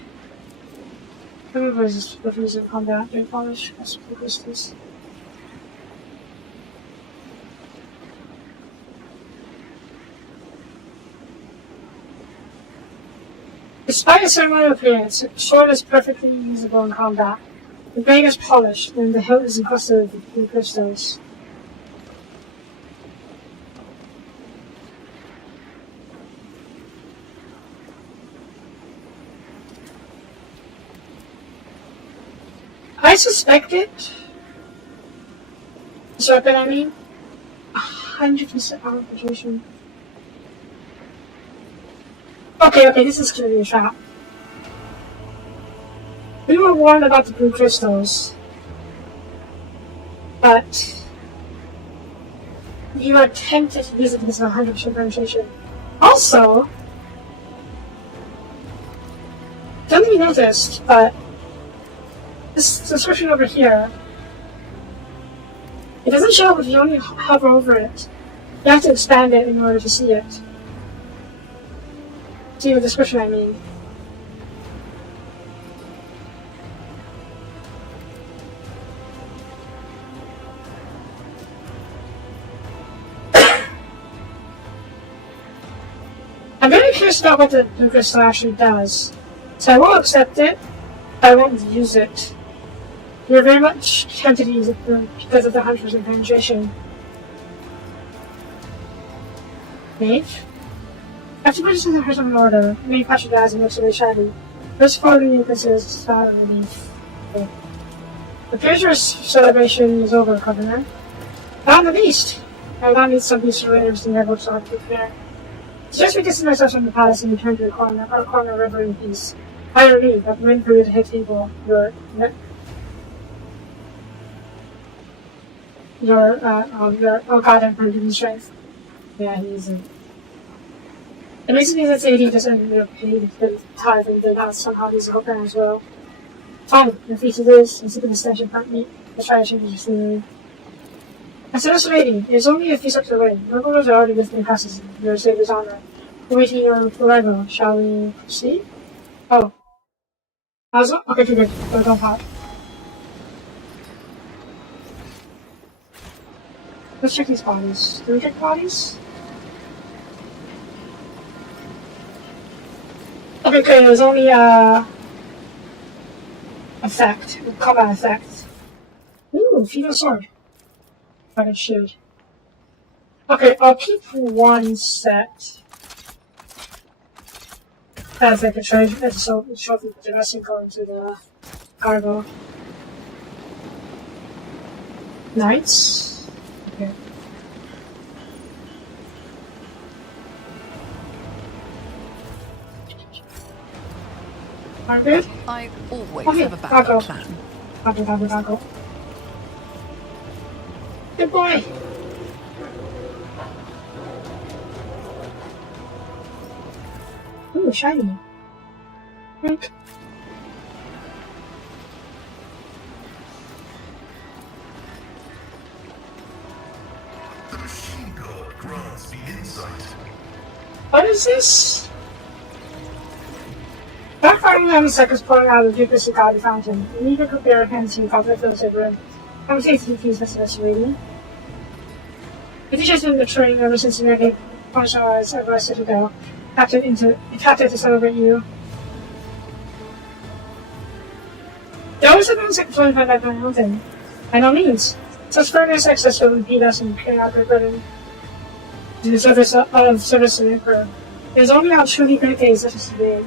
Everybody's just refusing combat during polish. That's what this is. Despite its ceremonial appearance, the sword is perfectly usable in combat. The blade is polished, and the hilt is encrusted with blue crystals. I suspect it. This weapon, I mean, 100% amplification. Okay, this is clearly a trap. We were warned about the blue crystals, but you are tempted to use it because of 100% penetration. Also, don't know if you noticed, but this description over here, it doesn't show up if you only hover over it. You have to expand it in order to see it. See the description I mean. I'm very curious about what the crystal actually does. So I will accept it, but I won't use it. You're very much tempted to use it because of the 100% penetration. Mage? After purchasing the first one order, manufactured as and looks really shiny. First quality considers fat underneath. Okay. The Piercer's celebration is over, Governor. Found the beast! I will not need some beast related to the airboat so I can prepare. Suggest we distance ourselves from the palace and return to the corner river in peace. I agree, but when for you to hit people, your god emperor gives you strength. Yeah, he isn't. The reason is that AD just ended up paying the tithe and did not somehow use the hook as well. Fine, the feature is, and keeping the stench in front of me, let's try to change the scenery. Instead of waiting, it is only a few steps away. Your orders are already within passes your savior's honor. Awaiting your arrival, shall we proceed? Oh. How's it? Okay, good. Don't pop. Let's check these bodies. Do we check bodies? Okay, good. It was only effect. Combat effect. Ooh, female sword. But it should. Okay, I'll keep one set. As like a treasure, as a trophy for the rest and go into the cargo. Knights? Okay. Are good? I always Okay, have a backup plan. Cargo. Good boy! Ooh, shiny. Right. The machine god grants the insight. What is this? Back 49 seconds pouring out of the deepest godly fountain. You need to prepare a hand to cover the filter room. I'm safe to defuse this lady. The teacher's been betraying ever since you made functionalized over a citadel. Captured to celebrate you. They always have been second by that mountain. By no means. Such furnace access will impede us in carrying out their burden to the service to the Emperor. It is only on truly great days such as today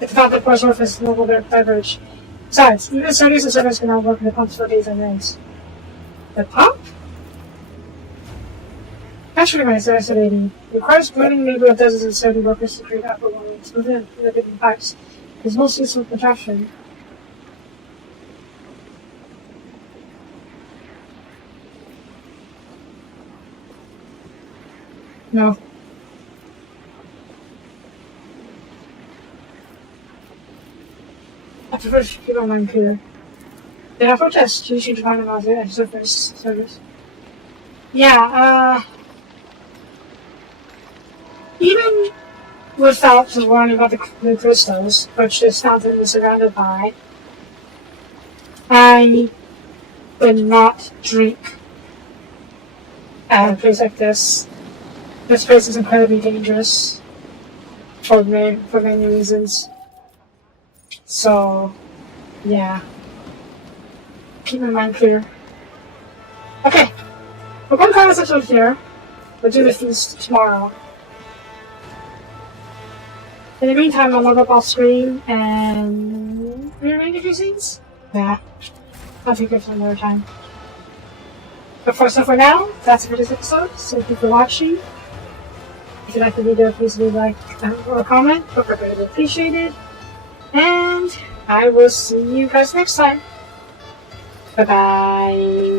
that the Fountain pours forth this noble beverage. Besides, even studies and servants cannot work in the pumps for days and nights. The pump? Naturally, my lady, requires burning labor of dozens of sturdy workers to create upper warnings within the big pipes. It's most useful contraption. No. I prefer to keep my mind clear. Did I protest? You should find about it at surface service. Yeah, even without the warning about the crystals, which this fountain is surrounded by, I would not drink at a place like this. This place is incredibly dangerous for many reasons. So, yeah. Keep my mind clear. Okay, we're going to call this episode here. We'll do the feast tomorrow. In the meantime, I'll load up off screen and rearrange a few scenes. Yeah, I'll take it for another time. But for now, that's it for this episode. So thank you for watching. If you like the video, please leave a like or a comment. But greatly appreciated. And I will see you guys next time. Bye bye.